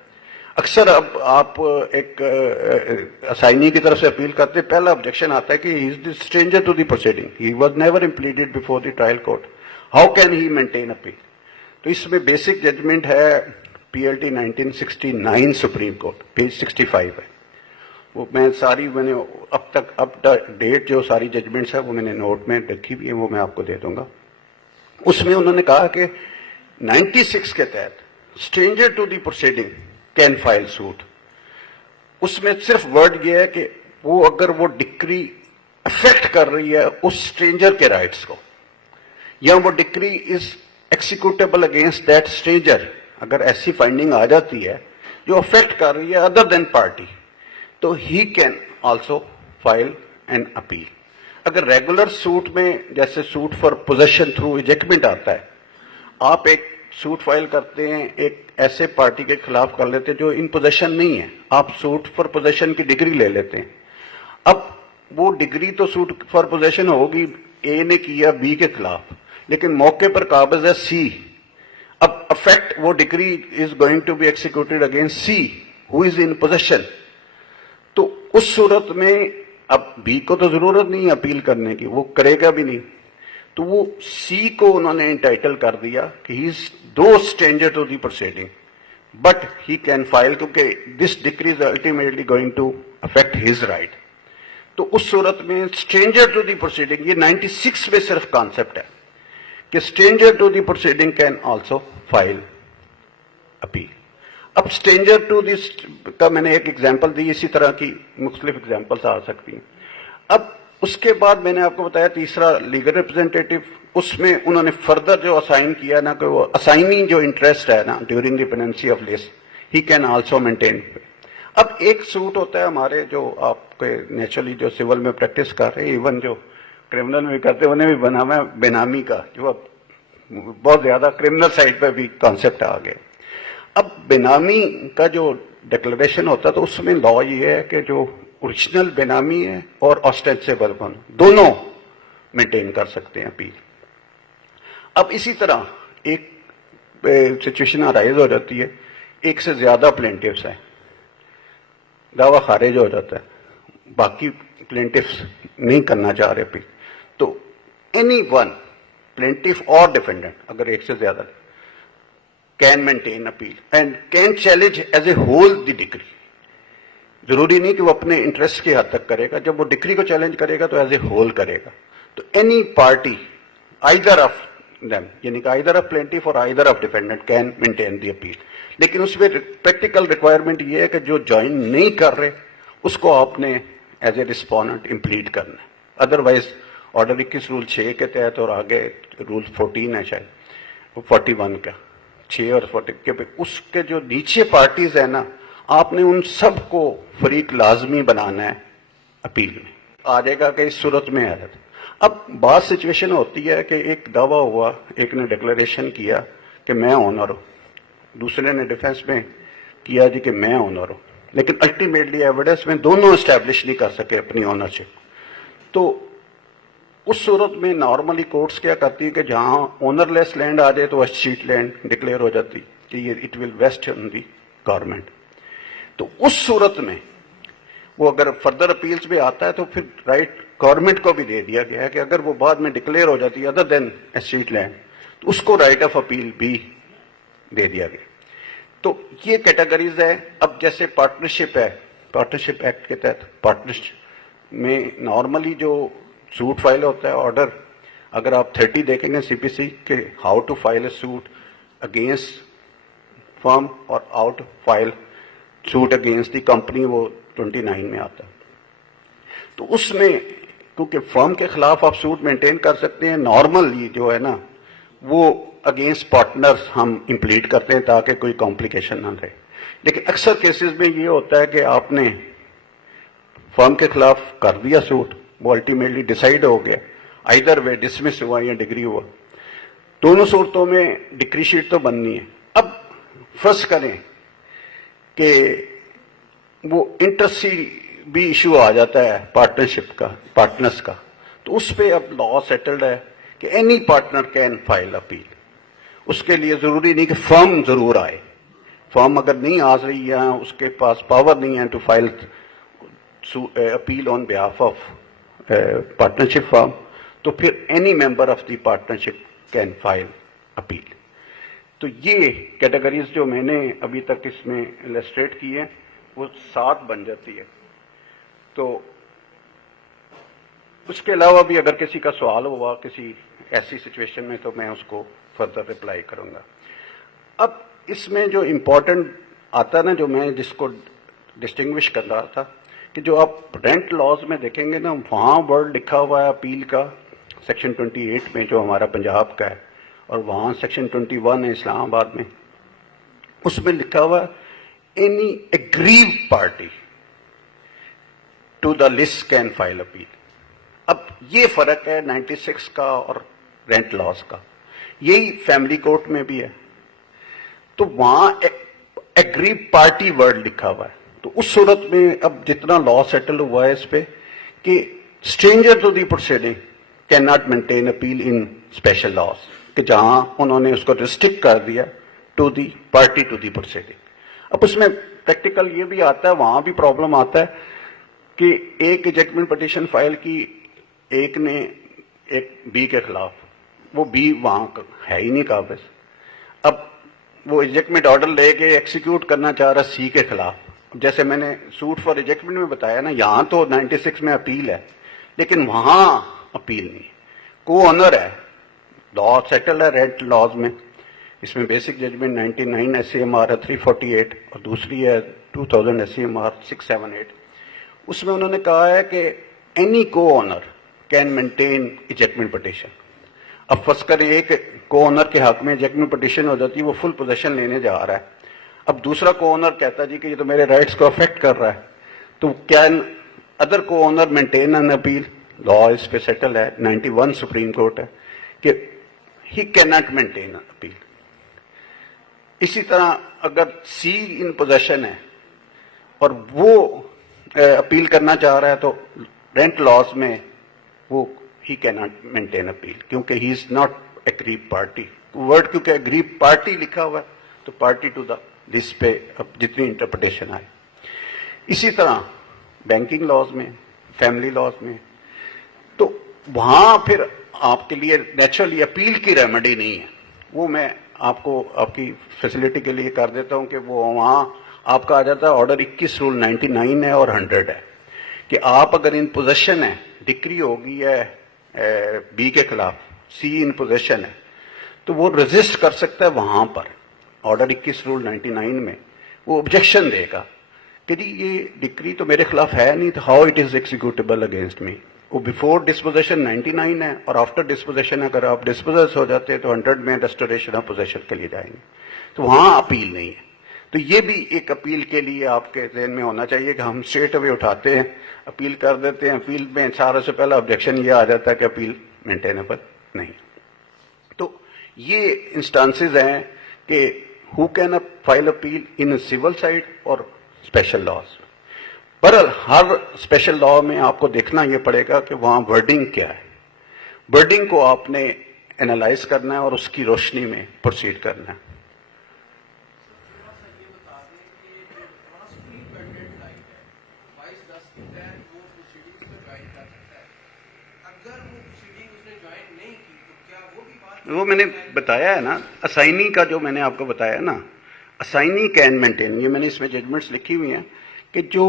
अक्सर अब आप एक असाइनी की तरफ से अपील करते, पहला ऑब्जेक्शन आता है कि he is the stranger to the proceeding, he was never impleaded before the trial court, how can he maintain appeal. तो इसमें बेसिक जजमेंट है पीएलटी 1969 सुप्रीम कोर्ट, पेज 65 है। वो मैंने अब तक अप डेट जो सारी जजमेंट्स है वो मैंने नोट में रखी हुई है, वो मैं आपको दे दूंगा। उसमें उन्होंने कहा कि 96 के तहत stranger to the proceeding can file suit. उसमें सिर्फ वर्ड ये है कि वो अगर वो डिक्री अफेक्ट कर रही है उस स्ट्रेंजर के राइट्स को, या वो decree is executable against that stranger, अगर ऐसी फाइंडिंग आ जाती है जो अफेक्ट कर रही है अदर देन पार्टी, तो he can also file an appeal. अगर रेगुलर सूट में जैसे suit for possession through ejectment आता है, आप एक सूट फाइल करते हैं एक ऐसे पार्टी के खिलाफ कर लेते हैं जो इन पोजेशन नहीं है, आप सूट फॉर पोजेशन की डिग्री ले लेते हैं। अब वो डिग्री तो सूट फॉर पोजेशन होगी, ए ने किया बी के खिलाफ, लेकिन मौके पर काबिज है सी। अब अफेक्ट वो decree is going to be executed against C who is in possession. तो उस सूरत में अब बी को तो जरूरत नहीं है अपील करने की, वो करेगा भी नहीं, तो वो सी को उन्होंने इंटाइटल कर दिया कि he is the stranger to the proceeding but he can file, क्योंकि this decree is ultimately going to affect his right. तो उस सूरत में स्ट्रेंजर टू दी प्रोसीडिंग, ये 96 में सिर्फ कॉन्सेप्ट है कि stranger to the proceeding can also file appeal. अब स्ट्रेंजर टू दिस का मैंने एक एग्जांपल दी, इसी तरह की मुख्तलिफ एग्जांपल्स आ सकती हैं। अब उसके बाद मैंने आपको बताया तीसरा लीगल रिप्रेजेंटेटिव, उसमें उन्होंने फर्दर जो असाइन किया ना कि वो असाइनिंग जो इंटरेस्ट है ना during the pendency of lease, he can also maintain. अब एक सूट होता है हमारे जो आपके नेचुरली जो सिविल में प्रैक्टिस कर रहे हैं, इवन जो क्रिमिनल में करते हैं उन्हें भी बनाना है बेनामी का, जो अब बहुत ज्यादा क्रिमिनल साइड पर भी कॉन्सेप्ट आ गया। अब बेनामी का जो डिक्लेरेशन होता है तो उसमें लॉ ये है कि जो ओरिजिनल बेनामी है और ऑस्टेंसिबल दोनों मेंटेन कर सकते हैं अपील। अब इसी तरह एक सिचुएशन अराइज हो जाती है, एक से ज्यादा प्लेंटिफ्स हैं, दावा खारिज हो जाता है, बाकी प्लेंटिफ्स नहीं करना चाह रहे अपील, तो एनी वन प्लेंटिफ और डिफेंडेंट अगर एक से ज्यादा can maintain appeal and can challenge as a whole the decree. जरूरी नहीं कि वो अपने इंटरेस्ट की हद तक करेगा, जब वो डिक्री को चैलेंज करेगा तो एज ए होल करेगा। तो any party either of them, यानी कि आइदर ऑफ प्लेंटिफ और either of defendant can maintain the appeal. लेकिन उसमें प्रैक्टिकल रिक्वायरमेंट ये है कि जो ज्वाइन नहीं कर रहे उसको आपने एज ए रिस्पोंडेंट इम्प्लीट करना है, अदरवाइज ऑर्डर 21 रूल 6 के तहत और आगे रूल 14 है शायद 41 का 6 और 40 के, उसके जो नीचे पार्टीज है ना, आपने उन सब को फरीक लाजमी बनाना है अपील में। आ जाएगा कि इस सूरत में आया था। अब बात सिचुएशन होती है कि एक दावा हुआ, एक ने डिक्लेरेशन किया कि मैं ऑनर हूं, दूसरे ने डिफेंस में किया जी कि मैं ऑनर हूं, लेकिन अल्टीमेटली एविडेंस में दोनों एस्टैब्लिश नहीं कर सके अपनी ऑनरशिप। तो उस सूरत में नॉर्मली कोर्ट्स क्या करती है कि जहां ओनरलेस लैंड आ जाए तो शीट लैंड डिक्लेयर हो जाती कि ये it will vest on the government. तो उस सूरत में वो अगर फर्दर अपील्स में आता है तो फिर राइट गवर्नमेंट को भी दे दिया गया है कि अगर वो बाद में डिक्लेयर हो जाती है अदर देन शीट लैंड तो उसको राइट ऑफ अपील भी दे दिया गया। तो ये कैटेगरीज है। अब जैसे पार्टनरशिप है, पार्टनरशिप एक्ट के तहत पार्टनरशिप में नॉर्मली जो सूट फाइल होता है ऑर्डर, अगर आप 30 देखेंगे सीपीसी के how to file a suit against firm और how to file suit against the company, वो 29 में आता है। तो उसमें क्योंकि फर्म के खिलाफ आप सूट मेंटेन कर सकते हैं, नॉर्मली जो है ना वो अगेंस्ट पार्टनर्स हम इम्प्लीट करते हैं ताकि कोई कॉम्प्लिकेशन ना रहे। लेकिन अक्सर केसेस में ये होता है कि आपने फर्म के खिलाफ कर दिया सूट, वो अल्टीमेटली डिसाइड हो गया, आइदर वे डिसमिस हुआ या डिग्री हुआ, दोनों सूरतों में डिक्री शीट तो बननी है। अब फर्ज करें कि वो इंटरसी भी इशू आ जाता है पार्टनरशिप का, पार्टनर्स का, तो उस पर अब लॉ सेटल्ड है कि any partner can file appeal. उसके लिए जरूरी नहीं कि फर्म जरूर आए, फर्म अगर नहीं आ रही है, उसके पास पावर नहीं है to file appeal on behalf of partnership firm, तो फिर any member of the partnership can file appeal. तो ये कैटेगरीज जो मैंने अभी तक इसमें इलस्ट्रेट की है वो 7 बन जाती है। तो उसके अलावा भी अगर किसी का सवाल हुआ किसी ऐसी सिचुएशन में तो मैं उसको फर्दर रिप्लाई करूंगा। अब इसमें जो इम्पोर्टेंट आता ना, जो मैं जिसको डिस्टिंग्विश कर रहा था, कि जो आप रेंट लॉज में देखेंगे ना, वहां वर्ड लिखा हुआ है अपील का सेक्शन 28 में जो हमारा पंजाब का है, और वहां सेक्शन 21 है इस्लामाबाद में, उसमें लिखा हुआ any aggrieved party to the list can file appeal. अब ये फर्क है 96 का और रेंट लॉज का, यही फैमिली कोर्ट में भी है। तो वहां एग्रीव पार्टी वर्ड लिखा हुआ है। तो उस सूरत में अब जितना लॉ सेटल हुआ है इस पे कि stranger to the proceeding can not maintain appeal in special laws, कि जहां उन्होंने उसको रिस्ट्रिक्ट कर दिया to the party to the proceeding. अब उसमें प्रैक्टिकल ये भी आता है, वहां भी प्रॉब्लम आता है कि एक इजेक्टमेंट पिटीशन फाइल की, एक ने एक बी के खिलाफ, वो बी वहां है ही नहीं काबिज। अब वो इजेक्टमेंट ऑर्डर लेके एक्सिक्यूट करना चाह रहा सी के खिलाफ। जैसे मैंने सूट फॉर इजेक्टमेंट में बताया ना, यहां तो 96 में अपील है लेकिन वहां अपील नहीं, को ऑनर है, लॉ सेटल है रेंट लॉज में। इसमें बेसिक जजमेंट 99 SCMR 348 और दूसरी है 2000 SCMR 678। उसमें उन्होंने कहा है कि एनी को honour can maintain ejectment petition. अब फर्ज करें एक को ऑनर के हक में इजेक्टमेंट पिटीशन हो जाती है, वो फुल पोजीशन लेने जा रहा है। अब दूसरा को ऑनर कहता है जी कि ये तो मेरे राइट्स को अफेक्ट कर रहा है, तो can other co-owner maintain an appeal? Law इस पे सेटल है, 91 सुप्रीम कोर्ट है कि he can not maintain appeal. इसी तरह अगर सी इन पोजेशन है और वो अपील करना चाह रहा है तो रेंट लॉज में वो he can not maintain appeal, क्योंकि he is not aggrieved party word क्योंकि एग्री पार्टी लिखा हुआ है तो पार्टी टू द लिस्ट पे अब जितनी इंटरप्रिटेशन आए। इसी तरह बैंकिंग लॉज में, फैमिली लॉज में, तो वहां फिर आपके लिए नेचुरली अपील की रेमेडी नहीं है। वो मैं आपको आपकी फैसिलिटी के लिए कर देता हूं कि वो वहां आपका आ जाता है ऑर्डर 21 रूल 99 है और 100 है कि आप अगर इन पोजेशन है, डिक्री होगी है बी के खिलाफ, सी इन पोजेशन है, तो वो रजिस्ट कर सकता है वहां पर ऑर्डर 21 रूल 99 में। वो ऑब्जेक्शन देगा कि जी ये डिक्री तो मेरे खिलाफ है नहीं, तो how it is executable against me. वो बिफोर डिस्पोजेशन 99 है और आफ्टर डिस्पोजेशन अगर आप डिस्पोजेस हो जाते हैं तो 100 में रेस्टोरेशन ऑफ पोजेशन के लिए जाएंगे, तो वहां अपील नहीं है। तो ये भी एक अपील के लिए आपके ذہن में होना चाहिए कि हम स्ट्रेट अवे उठाते हैं, अपील कर देते हैं, अपील में सारे से पहला ऑब्जेक्शन ये आ जाता है कि अपील मेंटेनेबल नहीं। तो ये इंस्टांसेस हैं कि who can file appeal in civil side और स्पेशल लॉज। पर हर स्पेशल लॉ में आपको देखना ये पड़ेगा कि वहां वर्डिंग क्या है। वर्डिंग को आपने एनालाइज करना है और उसकी रोशनी में प्रोसीड करना है। वो मैंने बताया है ना, असाइनी का जो मैंने आपको बताया ना, असाइनी कैन मेंटेन, ये मैंने इसमें जजमेंट्स लिखी हुई हैं कि जो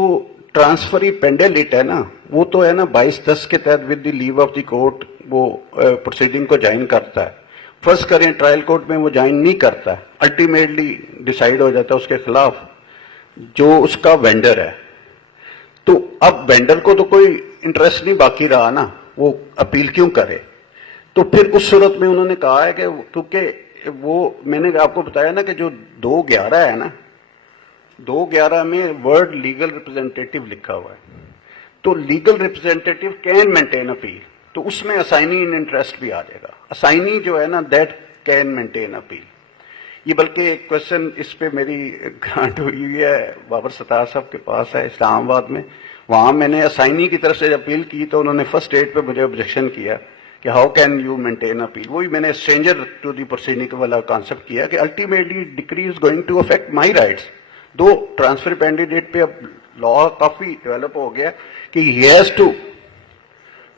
ट्रांसफरी पेंडेलिट है ना, वो तो है ना 22-10 के तहत with the leave of the court वो प्रोसीडिंग को ज्वाइन करता है। फर्स्ट करें ट्रायल कोर्ट में वो ज्वाइन नहीं करता है, अल्टीमेटली डिसाइड हो जाता है उसके खिलाफ जो उसका वेंडर है। तो अब वेंडर को तो कोई इंटरेस्ट नहीं बाकी रहा ना, वो अपील क्यों करे। तो फिर उस सूरत में उन्होंने कहा है कि क्योंकि वो मैंने आपको बताया ना कि जो 211 है ना, 211 में वर्ड लीगल रिप्रेजेंटेटिव लिखा हुआ है, तो legal representative can maintain appeal, तो उसमें असाइनी इन इंटरेस्ट भी आ जाएगा। असाइनी जो है ना दैट कैन मेंटेन अपील। ये बल्कि एक क्वेश्चन इस पे मेरी ग्रांट हुई हुई है, बाबर सत्तार साहब के पास है इस्लामाबाद में, वहां मैंने असाइनी की तरफ से अपील की तो उन्होंने फर्स्ट स्टेज पे मुझे ऑब्जेक्शन किया कि how can you maintain appeal. वही मैंने स्ट्रेंजर टू दी प्रोसीडिंग वाला कॉन्सेप्ट किया कि ultimately decree is going to affect my rights. दो ट्रांसफर कैंडिडेट पे अब लॉ काफी डेवलप हो गया कि he has to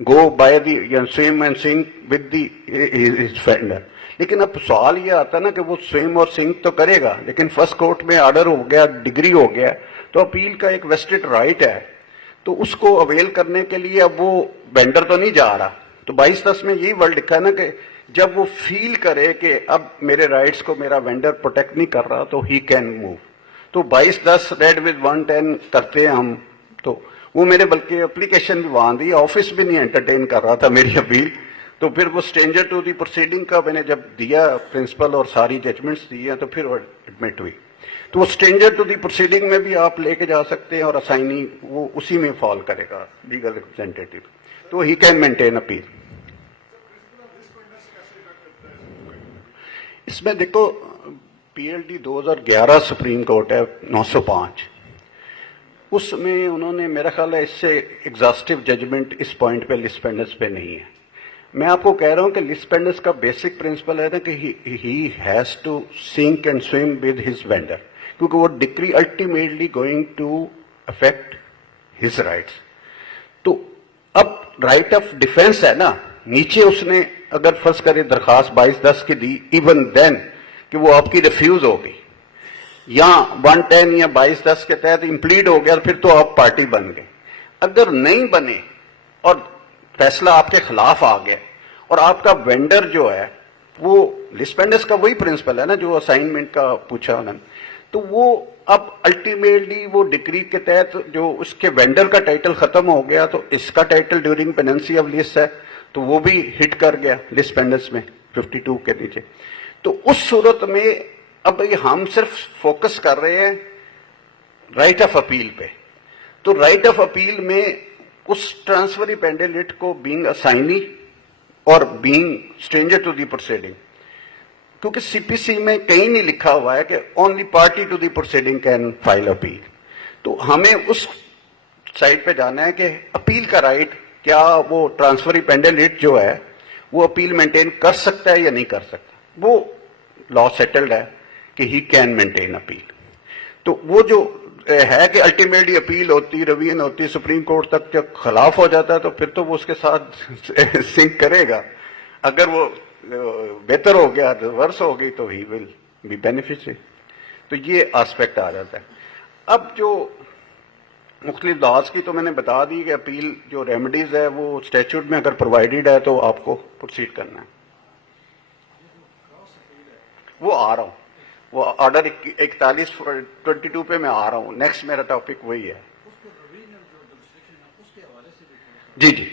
go by the swim and sink with the vendor, लेकिन अब सवाल ये आता है ना कि वो स्विम और सिंक तो करेगा, लेकिन फर्स्ट कोर्ट में ऑर्डर हो गया, डिग्री हो गया, तो अपील का एक वेस्टेड राइट है, तो उसको अवेल करने के लिए अब वो वेंडर तो नहीं जा रहा। तो 22-10 में यही वर्ड लिखा है ना कि जब वो फील करे कि अब मेरे राइट्स को मेरा वेंडर प्रोटेक्ट नहीं कर रहा तो ही कैन मूव। तो 22-10 रेड विद 110 करते हैं हम, तो वो मेरे बल्कि एप्लीकेशन भी वहां दी, ऑफिस भी नहीं एंटरटेन कर रहा था मेरी अपील। तो फिर वो स्ट्रेंजर टू दी प्रोसीडिंग का मैंने जब दिया प्रिंसिपल और सारी जजमेंट्स दी हैं तो फिर वो एडमिट हुई। तो वो स्ट्रेंजर टू दी प्रोसीडिंग में भी आप लेके जा सकते हैं और असाइनी वो उसी में फॉल करेगा लीगल रिप्रेजेंटेटिव, तो ही कैन मेंटेन अपील। इसमें देखो पीएलडी 2011 सुप्रीम कोर्ट है 905, उसमें उन्होंने मेरा ख्याल है इससे एग्जॉस्टिव जजमेंट इस पॉइंट पे लिस्पेंडस पे नहीं है। मैं आपको कह रहा हूं कि लिस्पेंडस का बेसिक प्रिंसिपल है ना कि he has to sink and swim with his vendor, क्योंकि वो decree ultimately going to affect his rights. तो अब राइट ऑफ डिफेंस है ना, नीचे उसने अगर फर्ज करे दरखास्त 22-10 की दी, इवन देन कि वो आपकी रिफ्यूज हो गई या 110 या 22-10 के तहत इम्प्लीड हो गया, फिर तो आप पार्टी बन गए। अगर नहीं बने और फैसला आपके खिलाफ आ गया और आपका वेंडर जो है वो लिस्पेंडस का वही प्रिंसिपल है ना जो असाइनमेंट का पूछा उन्होंने, तो वो अब अल्टीमेटली वो डिक्री के तहत जो उसके वेंडर का टाइटल खत्म हो गया, तो इसका टाइटल ड्यूरिंग पेनेंसी ऑफ लिस्ट है, तो वो भी हिट कर गया लिस्पेंडस में 52 के नीचे। तो उस सूरत में अब हम सिर्फ फोकस कर रहे हैं राइट ऑफ अपील पे। तो राइट ऑफ अपील में उस ट्रांसफरी पेंडेलिट को बीइंग असाइनी और being stranger to the proceeding, क्योंकि सीपीसी में कहीं नहीं लिखा हुआ है कि only party to the proceeding can file appeal. तो हमें उस साइड पे जाना है कि अपील का राइट क्या वो ट्रांसफरी पेंडेलिट जो है वो अपील मेंटेन कर सकता है या नहीं कर सकता। وہ लॉ सेटल्ड है कि ही कैन मेंटेन अपील। तो वो जो है कि अल्टीमेटली अपील होती, रिवीजन होती, सुप्रीम कोर्ट तक जब खिलाफ हो जाता है तो फिर तो वो उसके साथ सिंक करेगा। अगर वो बेहतर हो गया, रिवर्स हो गई, तो ही विल बी बेनिफिशियल। तो ये एस्पेक्ट आ जाता है। अब जो मुख्तलिफ लॉज की तो मैंने बता दी कि अपील जो रेमेडीज है वो स्टैट्यूट में अगर प्रोवाइडेड है तो आपको प्रोसीड करना है। वो आ रहा हूं, वो ऑर्डर 41/22 पे मैं आ रहा हूं। नेक्स्ट मेरा टॉपिक वही है। जी जी।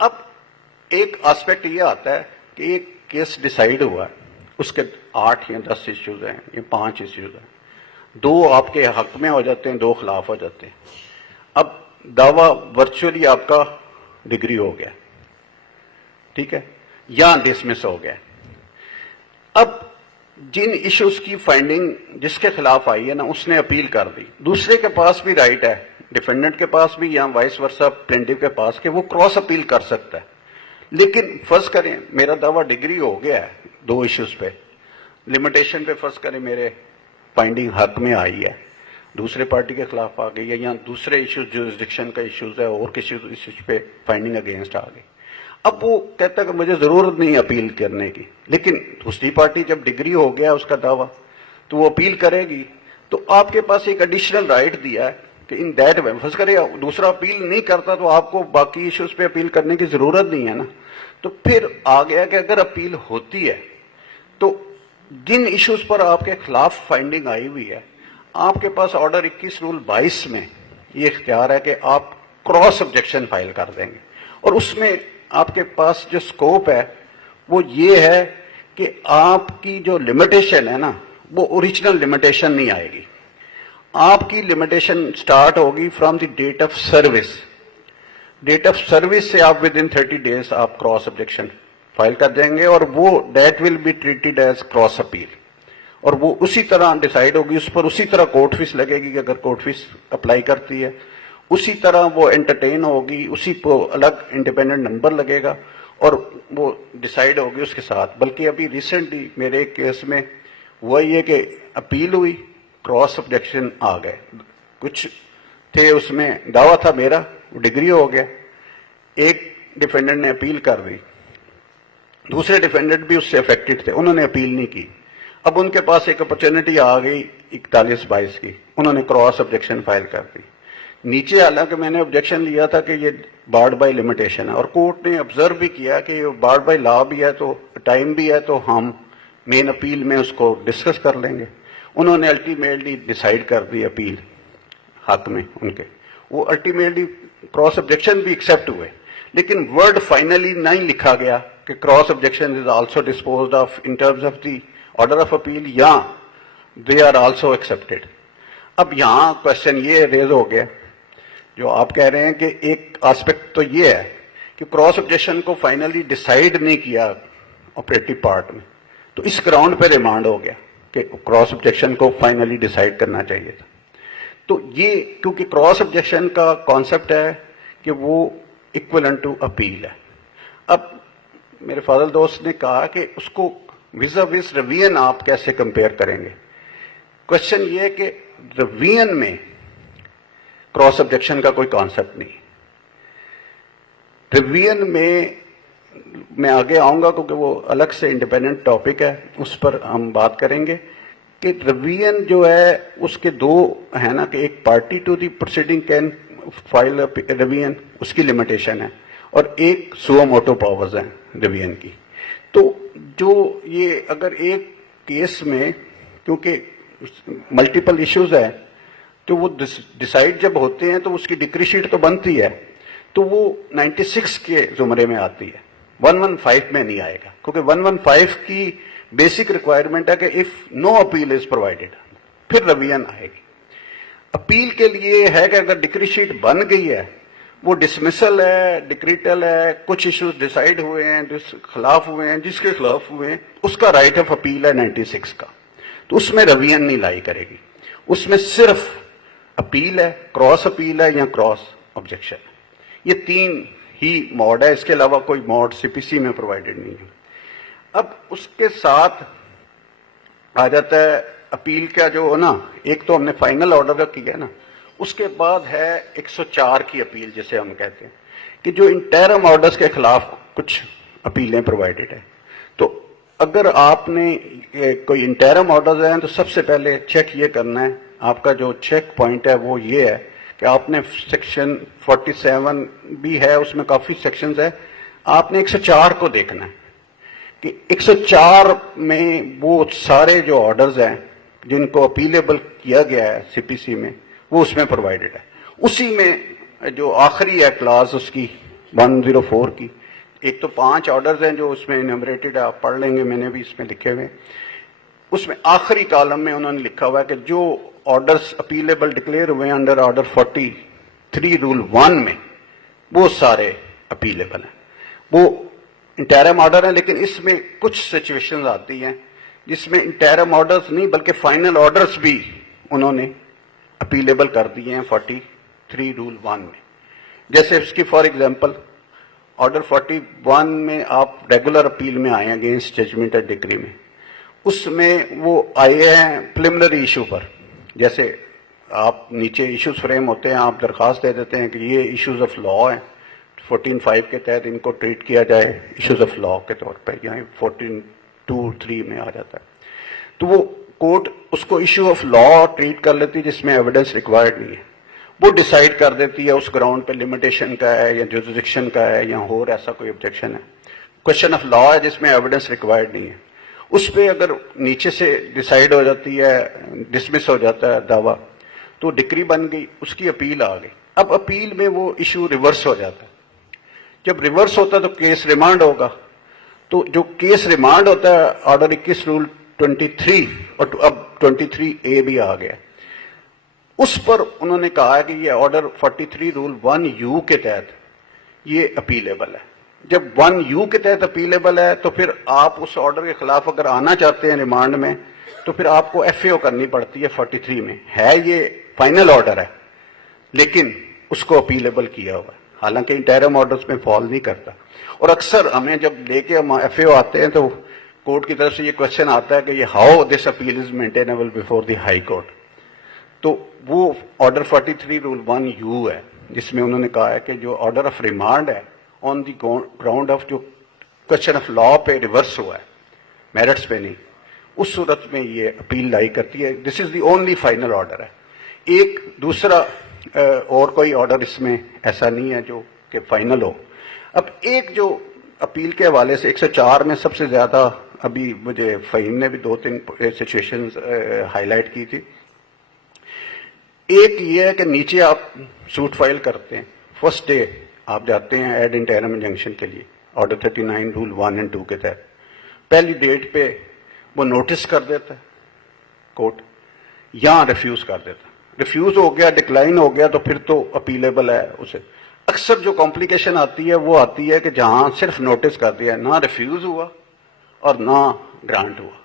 अब एक एस्पेक्ट ये आता है कि एक केस डिसाइड हुआ है, उसके 8 या 10 इश्यूज हैं, ये 5 इश्यूज हैं। 2 आपके हक में हो जाते हैं, 2 खिलाफ हो जाते हैं। अब दावा वर्चुअली आपका डिग्री हो गया, ठीक है, या डिसमिस हो गया। अब जिन इश्यूज की फाइंडिंग जिसके खिलाफ आई है ना, उसने अपील कर दी, दूसरे के पास भी राइट है, डिफेंडेंट के पास भी या वाइस वर्सा प्लेंटिफ के पास, कि वो क्रॉस अपील कर सकता है। लेकिन फर्ज करें मेरा दावा डिग्री हो गया है 2 इश्यूज पे, लिमिटेशन पे फर्ज करें मेरे फाइंडिंग हक में आई है, दूसरे पार्टी के खिलाफ आ गई है, या दूसरे इश्यूज जुरिसडिक्शन का इश्यूज है और किसी इश्यूज पे फाइंडिंग अगेंस्ट आ गई। अब वो कहता है कि मुझे जरूरत नहीं अपील करने की, लेकिन दूसरी पार्टी जब डिग्री हो गया उसका दावा तो वो अपील करेगी। तो आपके पास एक एडिशनल राइट दिया है कि इन दैट वे, फर्ज करे दूसरा अपील नहीं करता तो आपको बाकी इश्यूज पे अपील करने की जरूरत नहीं है ना। तो फिर आ गया कि अगर अपील होती है तो जिन इश्यूज पर आपके खिलाफ फाइंडिंग आई हुई है, आपके पास ऑर्डर 21 रूल 22 में ये इख्तियार है कि आप क्रॉस ऑब्जेक्शन फाइल कर देंगे। और उसमें आपके पास जो स्कोप है वो ये है कि आपकी जो लिमिटेशन है ना, वो ओरिजिनल लिमिटेशन नहीं आएगी। आपकी लिमिटेशन स्टार्ट होगी from the date of service. Date of service से आप विद इन 30 डेज आप क्रॉस ऑब्जेक्शन फाइल कर देंगे, और वो that will be treated as cross appeal, और वो उसी तरह डिसाइड होगी, उस पर उसी तरह कोर्ट फीस लगेगी कि अगर कोर्ट फीस अप्लाई करती है, उसी तरह वो एंटरटेन होगी, उसी को अलग इंडिपेंडेंट नंबर लगेगा और वो डिसाइड होगी उसके साथ। बल्कि अभी रिसेंटली मेरे एक केस में हुआ ये कि अपील हुई, क्रॉस ऑब्जेक्शन आ गए, कुछ थे उसमें दावा था मेरा, वो डिग्री हो गया, एक डिफेंडेंट ने अपील कर दी, दूसरे डिफेंडेंट भी उससे अफेक्टेड थे, उन्होंने अपील नहीं की। अब उनके पास एक अपॉर्चुनिटी आ गई 41/22 की, उन्होंने क्रॉस ऑब्जेक्शन फाइल कर दी। नीचे हालांकि मैंने ऑब्जेक्शन लिया था कि ये बार्ड बाय लिमिटेशन है, और कोर्ट ने ऑब्जर्व भी किया कि ये बार्ड बाय लॉ भी है, तो टाइम भी है, तो हम मेन अपील में उसको डिस्कस कर लेंगे। उन्होंने अल्टीमेटली डिसाइड कर दी अपील हक में उनके, वो अल्टीमेटली क्रॉस ऑब्जेक्शन भी एक्सेप्ट हुए, लेकिन वर्ड फाइनली नहीं लिखा गया कि cross objection is also disposed of in terms of the order of appeal, या दे आर आल्सो एक्सेप्टेड। अब यहां क्वेश्चन ये रेज हो गया जो आप कह रहे हैं कि एक एस्पेक्ट तो ये है कि क्रॉस ऑब्जेक्शन को फाइनली डिसाइड नहीं किया ऑपरेटिव पार्ट में, तो इस ग्राउंड पे रिमांड हो गया कि क्रॉस ऑब्जेक्शन को फाइनली डिसाइड करना चाहिए था। तो ये क्योंकि क्रॉस ऑब्जेक्शन का कॉन्सेप्ट है कि वो इक्विवेलेंट टू अपील है। अब मेरे फादर दोस्त ने कहा कि उसको विज़ा विज़ रिवीजन आप कैसे कंपेयर करेंगे। क्वेश्चन ये है कि रिवीजन में क्रॉस ऑब्जेक्शन का कोई कॉन्सेप्ट नहीं। रिवीजन में मैं आगे आऊंगा क्योंकि वो अलग से इंडिपेंडेंट टॉपिक है, उस पर हम बात करेंगे कि रिवीजन जो है उसके 2 है ना, कि एक party to the proceeding can file revision, उसकी लिमिटेशन है, और एक सुओ मोटो पावर्स है रिवीजन की। तो जो ये अगर एक केस में क्योंकि मल्टीपल इश्यूज है तो वो डिसाइड जब होते हैं तो उसकी डिक्री शीट तो बनती है, तो वो 96 के जुमरे में आती है, 115 में नहीं आएगा, क्योंकि 115 की बेसिक रिक्वायरमेंट है कि if no appeal is provided फिर रिवीजन आएगी। अपील के लिए है कि अगर डिक्री शीट बन गई है, वो डिसमिसल है, डिक्रीटल है, कुछ इश्यूज डिसाइड हुए हैं, खिलाफ हुए हैं, जिसके खिलाफ हुए हैं उसका राइट ऑफ अपील है 96 का, तो उसमें रिवीजन नहीं लाई करेगी, उसमें सिर्फ अपील है, क्रॉस अपील है या क्रॉस ऑब्जेक्शन। ये 3 ही मोड है, इसके अलावा कोई मोड सीपीसी में प्रोवाइडेड नहीं है। اب اس کے ساتھ آ جاتا ہے اپیل کا جو نا، ایک تو ہم نے فائنل آرڈر کا کیا نا، اس کے بعد ہے 104 کی اپیل جسے ہم کہتے ہیں کہ جو انٹرم آرڈرز کے خلاف کچھ اپیلیں پرووائڈڈ ہیں. تو اگر آپ نے کوئی انٹرم آرڈرز ہیں تو سب سے پہلے چیک یہ کرنا ہے، آپ کا جو چیک پوائنٹ ہے وہ یہ ہے کہ آپ نے سیکشن 47 بھی ہے، اس میں کافی سیکشنز ہے، آپ نے 104 کو دیکھنا ہے کہ 104 میں وہ سارے جو آرڈرز ہیں جن کو اپیلیبل کیا گیا ہے سی پی سی میں وہ اس میں پرووائڈڈ ہے. اسی میں جو آخری ہے کلاس اس کی 104 کی، ایک تو 5 آرڈرز ہیں جو اس میں انیمریٹڈ ہے، آپ پڑھ لیں گے، میں نے بھی اس میں لکھے ہوئے. اس میں آخری کالم میں انہوں نے لکھا ہوا ہے کہ جو آرڈرز اپیلیبل ڈکلیئر ہوئے ہیں انڈر آرڈر 43 رول 1 میں وہ سارے اپیلیبل ہیں. وہ انٹرم آرڈر ہیں، لیکن اس میں کچھ سچویشنز آتی ہیں جس میں انٹرم آرڈرز نہیں بلکہ فائنل آرڈرز بھی انہوں نے اپیلیبل کر دیے ہیں 43 رول 1 میں. جیسے اس کی فار ایگزامپل آرڈر 41 میں آپ ریگولر اپیل میں آئے ہیں اگینسٹ ججمنٹ اینڈ ڈکری میں، اس میں وہ آئے ہیں پریلیمنری ایشو پر. جیسے آپ نیچے ایشوز فریم ہوتے ہیں، آپ درخواست دے دیتے ہیں کہ یہ ایشوز آف لا ہیں، 14(5) کے تحت ان کو ٹریٹ کیا جائے ایشوز آف لا کے طور پہ، یہاں 14(2)(3) میں آ جاتا ہے. تو وہ کورٹ اس کو ایشو آف لا ٹریٹ کر لیتی جس میں ایویڈنس ریکوائرڈ نہیں ہے، وہ ڈیسائیڈ کر دیتی ہے اس گراؤنڈ پہ لمیٹیشن کا ہے یا جوریسڈکشن کا ہے یا اور ایسا کوئی آبجیکشن ہے. کوشچن آف لا ہے جس میں ایویڈنس ریکوائرڈ نہیں ہے، اس پہ اگر نیچے سے ڈیسائیڈ ہو جاتی ہے، ڈسمس ہو جاتا ہے دعویٰ، تو ڈکری بن گئی، اس کی اپیل آ گئی. اب اپیل میں وہ ایشو ریورس ہو جاتا ہے. جب ریورس ہوتا ہے تو کیس ریمانڈ ہوگا. تو جو کیس ریمانڈ ہوتا ہے آرڈر 21 رول 23 اور اب 23A بھی آ گیا، اس پر انہوں نے کہا ہے کہ یہ آرڈر 43 رول 1U کے تحت یہ اپیلیبل ہے. جب 1U کے تحت اپیلیبل ہے تو پھر آپ اس آرڈر کے خلاف اگر آنا چاہتے ہیں ریمانڈ میں تو پھر آپ کو FAO کرنی پڑتی ہے 43 میں. ہے یہ فائنل آرڈر ہے لیکن اس کو اپیلیبل کیا ہوا ہے، حالانکہ انٹرم آرڈرز میں فال نہیں کرتا. اور اکثر ہمیں جب لے کے ہم FAO آتے ہیں تو کورٹ کی طرف سے یہ کوشچن آتا ہے کہ یہ how this appeal is maintainable before the High Court. تو وہ آرڈر 43 رول 1U ہے جس میں انہوں نے کہا ہے کہ جو آرڈر آف ریمانڈ ہے آن دی گراؤنڈ آف جو کوشچن آف لا پہ ریورس ہوا ہے، میرٹس پہ نہیں، اس صورت میں یہ اپیل لائی کرتی ہے. دس از دی اونلی فائنل آرڈر ہے. ایک دوسرا اور کوئی آرڈر اس میں ایسا نہیں ہے جو کہ فائنل ہو. اب ایک جو اپیل کے حوالے سے 104 میں سب سے زیادہ ابھی مجھے فہیم نے بھی 2-3 سچویشنز ہائی لائٹ کی تھی. ایک یہ ہے کہ نیچے آپ سوٹ فائل کرتے ہیں، فرسٹ ڈے آپ جاتے ہیں ایڈ انٹرم انجنکشن کے لیے آرڈر 39 رول 1 and 2 کے تحت. پہلی ڈیٹ پہ وہ نوٹس کر دیتا ہے کورٹ، یا ریفیوز کر دیتا ہے. ریفیوز ہو گیا، ڈکلائن ہو گیا تو پھر تو اپیلیبل ہے اسے. اکثر جو کمپلیکیشن آتی ہے وہ آتی ہے کہ جہاں صرف نوٹس کر دیا، نہ ریفیوز ہوا اور نہ گرانٹ ہوا.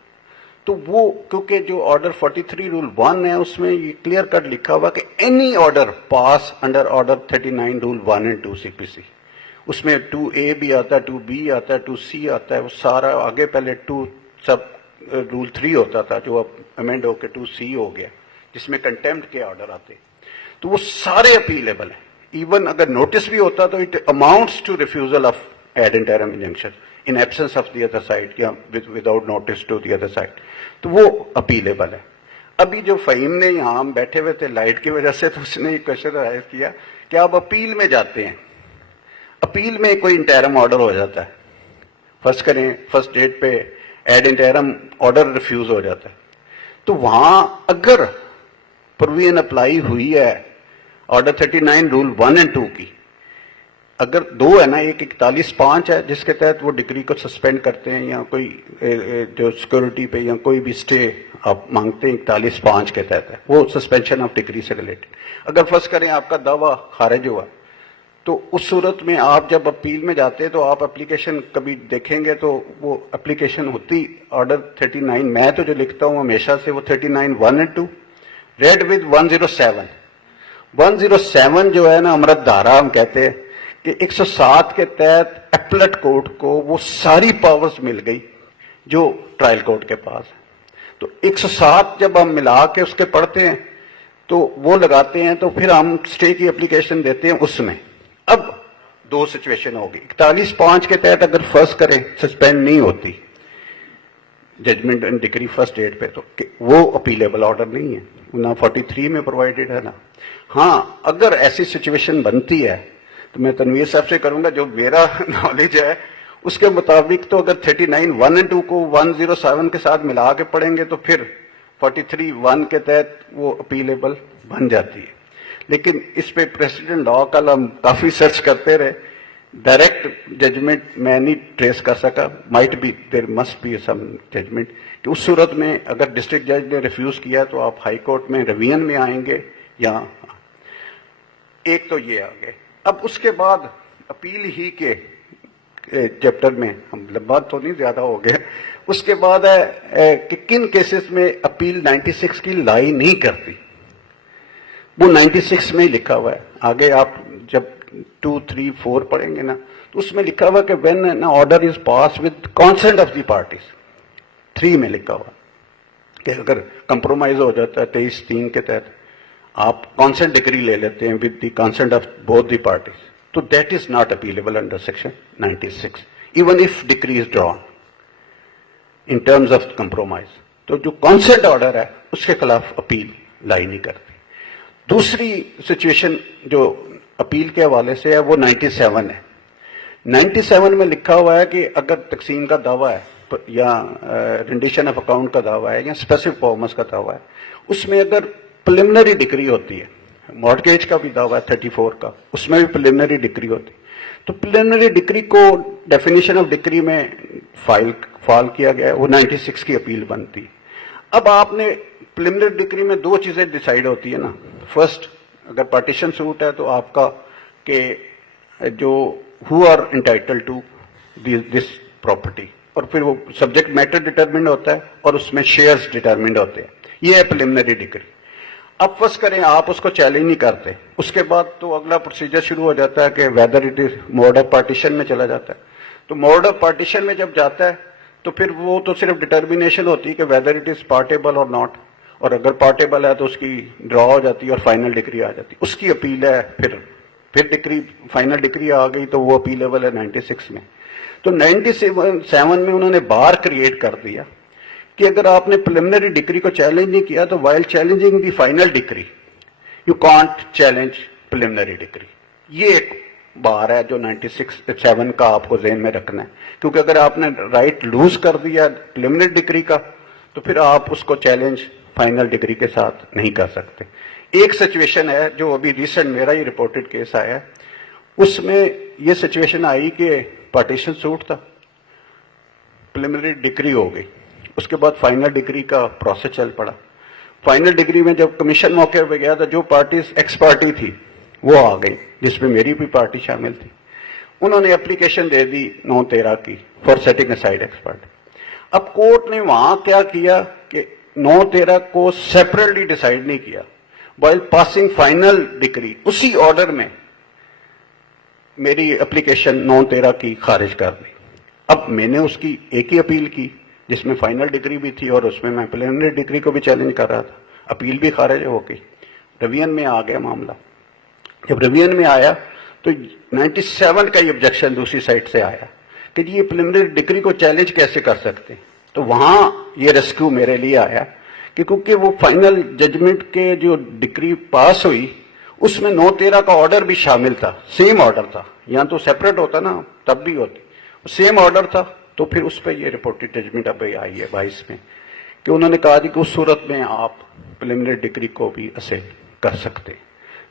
تو وہ کیونکہ جو آرڈر 43 رول 1 ہے اس میں یہ کلیئر کٹ لکھا ہوا کہ any order pass under order 39 rule 1 and 2 CPC. اس میں 2A بھی آتا ہے، 2B آتا ہے، 2C آتا ہے، وہ سارا آگے پہلے 2 سب رول 3 ہوتا تھا جو اب امینڈ ہو کے 2C ہو گیا جس میں کنٹیمپٹ کے آرڈر آتے. تو وہ سارے اپیلیبل ہیں. ایون اگر نوٹس بھی ہوتا تو it amounts to refusal of ad interim injunction in absence of the other side یا without notice to the other side. تو وہ اپیلیبل ہے. ابھی جو فہیم نے یہاں ہم بیٹھے ہوئے تھے لائٹ کی وجہ سے تو اس نے ایک کوشچن رائز کیا کہ آپ اپیل میں جاتے ہیں، اپیل میں کوئی انٹرم آرڈر ہو جاتا ہے، فرض کریں فرسٹ ڈیٹ پہ ایڈ انٹرم آرڈر ریفیوز ہو جاتا ہے، تو وہاں اگر پروویژن اپلائی ہوئی ہے آرڈر 39 رول 1 and 2 کی، اگر 2 ہے نا، ایک 41(5) ہے جس کے تحت وہ ڈگری کو سسپینڈ کرتے ہیں یا کوئی جو سیکورٹی پہ یا کوئی بھی اسٹے آپ مانگتے ہیں 41(5) کے تحت ہے، وہ سسپینشن آف ڈگری سے ریلیٹڈ. اگر فرض کریں آپ کا دعویٰ خارج ہوا تو اس صورت میں آپ جب اپیل میں جاتے ہیں تو آپ اپلیکیشن کبھی دیکھیں گے تو وہ اپلیکیشن ہوتی آرڈر 39، میں تو جو لکھتا ہوں ہمیشہ سے وہ 39 1 and 2 ریڈ ود 107. 107 جو ہے نا امرت دھارا ہم کہتے ہیں کہ 107 کے تحت اپلٹ کورٹ کو وہ ساری پاورز مل گئی جو ट्रायल कोर्ट के पास है। तो 107 जब हम मिला के उसके पढ़ते हैं तो वो लगाते हैं, तो फिर हम स्टे की एप्लीकेशन देते हैं उसमें। अब दो सिचुएशन होगी, 41(5) के तहत अगर फर्स्ट करें सस्पेंड नहीं होती judgment and decree first date पे, तो वो अपीलेबल ऑर्डर नहीं है, ना 43 में प्रोवाइडेड है ना। हाँ, अगर ऐसी सिचुएशन बनती है तो मैं तनवीर साहब से करूंगा, जो मेरा नॉलेज है उसके मुताबिक तो अगर 39(1) और 2 को 107 के साथ मिला के पढ़ेंगे तो फिर 43(1) के तहत वो अपीलेबल बन जाती है। लेकिन इस पे प्रेसिडेंट लॉ कल हम काफी सर्च करते रहे, डायरेक्ट जजमेंट मैं नहीं ट्रेस कर सका। Might be there must be some judgment कि उस सूरत में अगर डिस्ट्रिक्ट जज ने रिफ्यूज किया तो आप हाई कोर्ट में रिवीजन में आएंगे या एक तो ये आ गए। अब उसके बाद अपील ही के चैप्टर में हम लंबा तो नहीं ज्यादा हो गए, उसके बाद है कि किन केसेस में अपील 96 की लाई नहीं करती, वो 96 में लिखा हुआ है। आगे आप जब 2, 3, 4 पढ़ेंगे ना तो उसमें लिखा हुआ कि when an order is pass with consent of the parties, 3 में लिखा हुआ कि अगर कंप्रोमाइज हो जाता है 23(3) के तहत आप कंसेंट डिक्री ले लेते हैं with the consent of both the parties, तो that is not appealable under section 96 even if decree is drawn in terms of compromise. तो जो कंसेंट ऑर्डर है उसके खिलाफ अपील लाई नहीं करती। दूसरी सिचुएशन जो अपील के हवाले से है वो 97 है। 97 में लिखा हुआ है कि अगर तकसीम का दावा है या रेंडिशन ऑफ अकाउंट का दावा है या स्पेसिफिक परफॉर्मेंस का दावा है, उसमें अगर प्रिलिमिनरी डिक्री होती है, मॉर्गेज का भी दावा है 34 का, उसमें भी प्रिलिमिनरी डिक्री होती है, तो प्रिलिमिनरी डिक्री को डेफिनेशन ऑफ डिक्री में फाल किया गया है, वो 96 की अपील बनती है। अब आपने प्रिलिमिनरी डिक्री में 2 चीजें डिसाइड होती है ना। फर्स्ट, अगर पार्टीशन सूट है तो आपका के जो who are entitled to this property, और फिर वो सब्जेक्ट मैटर डिटरमिन्ड होता है और उसमें शेयर्स डिटरमिन्ड होते हैं, ये है प्रिलिमिनरी डिक्री। अब फर्स्ट करें आप उसको चैलेंज नहीं करते, उसके बाद तो अगला प्रोसीजर शुरू हो जाता है कि whether it is mode of partition में चला जाता है। तो मोड ऑफ पार्टीशन में जब जाता है तो फिर वो तो सिर्फ डिटर्मिनेशन होती है कि वेदर इट इज पार्टेबल और नॉट, और अगर पार्टेबल है तो उसकी ड्रॉ हो जाती है और फाइनल डिक्री आ जाती है, उसकी अपील है। फिर डिक्री फाइनल डिक्री आ गई तो वो अपीलेबल है 96 में। तो 97 में उन्होंने बार क्रिएट कर दिया कि अगर आपने प्रिलिमिनरी डिक्री को चैलेंज नहीं किया तो while challenging the final decree you can't challenge preliminary decree. ये एक बार है जो 96(7) का आपको ज़हन में रखना है, क्योंकि अगर आपने राइट लूज कर दिया प्रिलिमिनरी डिक्री का तो फिर आप उसको चैलेंज फाइनल डिग्री के साथ नहीं कर सकते। एक सिचुएशन है जो अभी रिसेंट मेरा ही रिपोर्टेड केस आया है, उसमें ये सिचुएशन आई कि पार्टीशन सूट था, प्रिलिमिनरी डिग्री हो गई, उसके बाद फाइनल डिग्री का प्रोसेस चल पड़ा। फाइनल डिग्री में जब कमीशन मौके पे गया तो जो पार्टीज एक्स पार्टी थी वो आ गई, जिसमें मेरी भी पार्टी शामिल थी। उन्होंने एप्लीकेशन दे दी 9/13 की for setting aside x party. अब कोर्ट ने वहां क्या किया कि 9/13 को सेपरेटली डिसाइड नहीं किया, वाइल पासिंग फाइनल डिग्री उसी ऑर्डर में मेरी एप्लीकेशन 9/13 की खारिज कर दी। अब मैंने उसकी एक ही अपील की जिसमें फाइनल डिग्री भी थी और उसमें मैं प्रिलिमिनरी डिग्री को भी चैलेंज कर रहा था, अपील भी खारिज हो गई, रिवीजन में आ गया मामला। जब रिवीजन में आया तो 97 का ये ऑब्जेक्शन दूसरी साइड से आया कि ये प्रिलिमिनरी डिग्री को चैलेंज कैसे कर सकते हैं। तो वहां ये रेस्क्यू मेरे लिए आया कि क्योंकि वो फाइनल जजमेंट के जो डिग्री पास हुई उसमें 9/13 का ऑर्डर भी शामिल था, सेम ऑर्डर था, यहां तो सेपरेट होता ना तब भी होती, सेम ऑर्डर था। तो फिर उस पर ये रिपोर्टेड जजमेंट अब आई है 22 में कि उन्होंने कहा कि उस सूरत में आप प्रिलिमिनरी डिग्री को भी असेल कर सकते।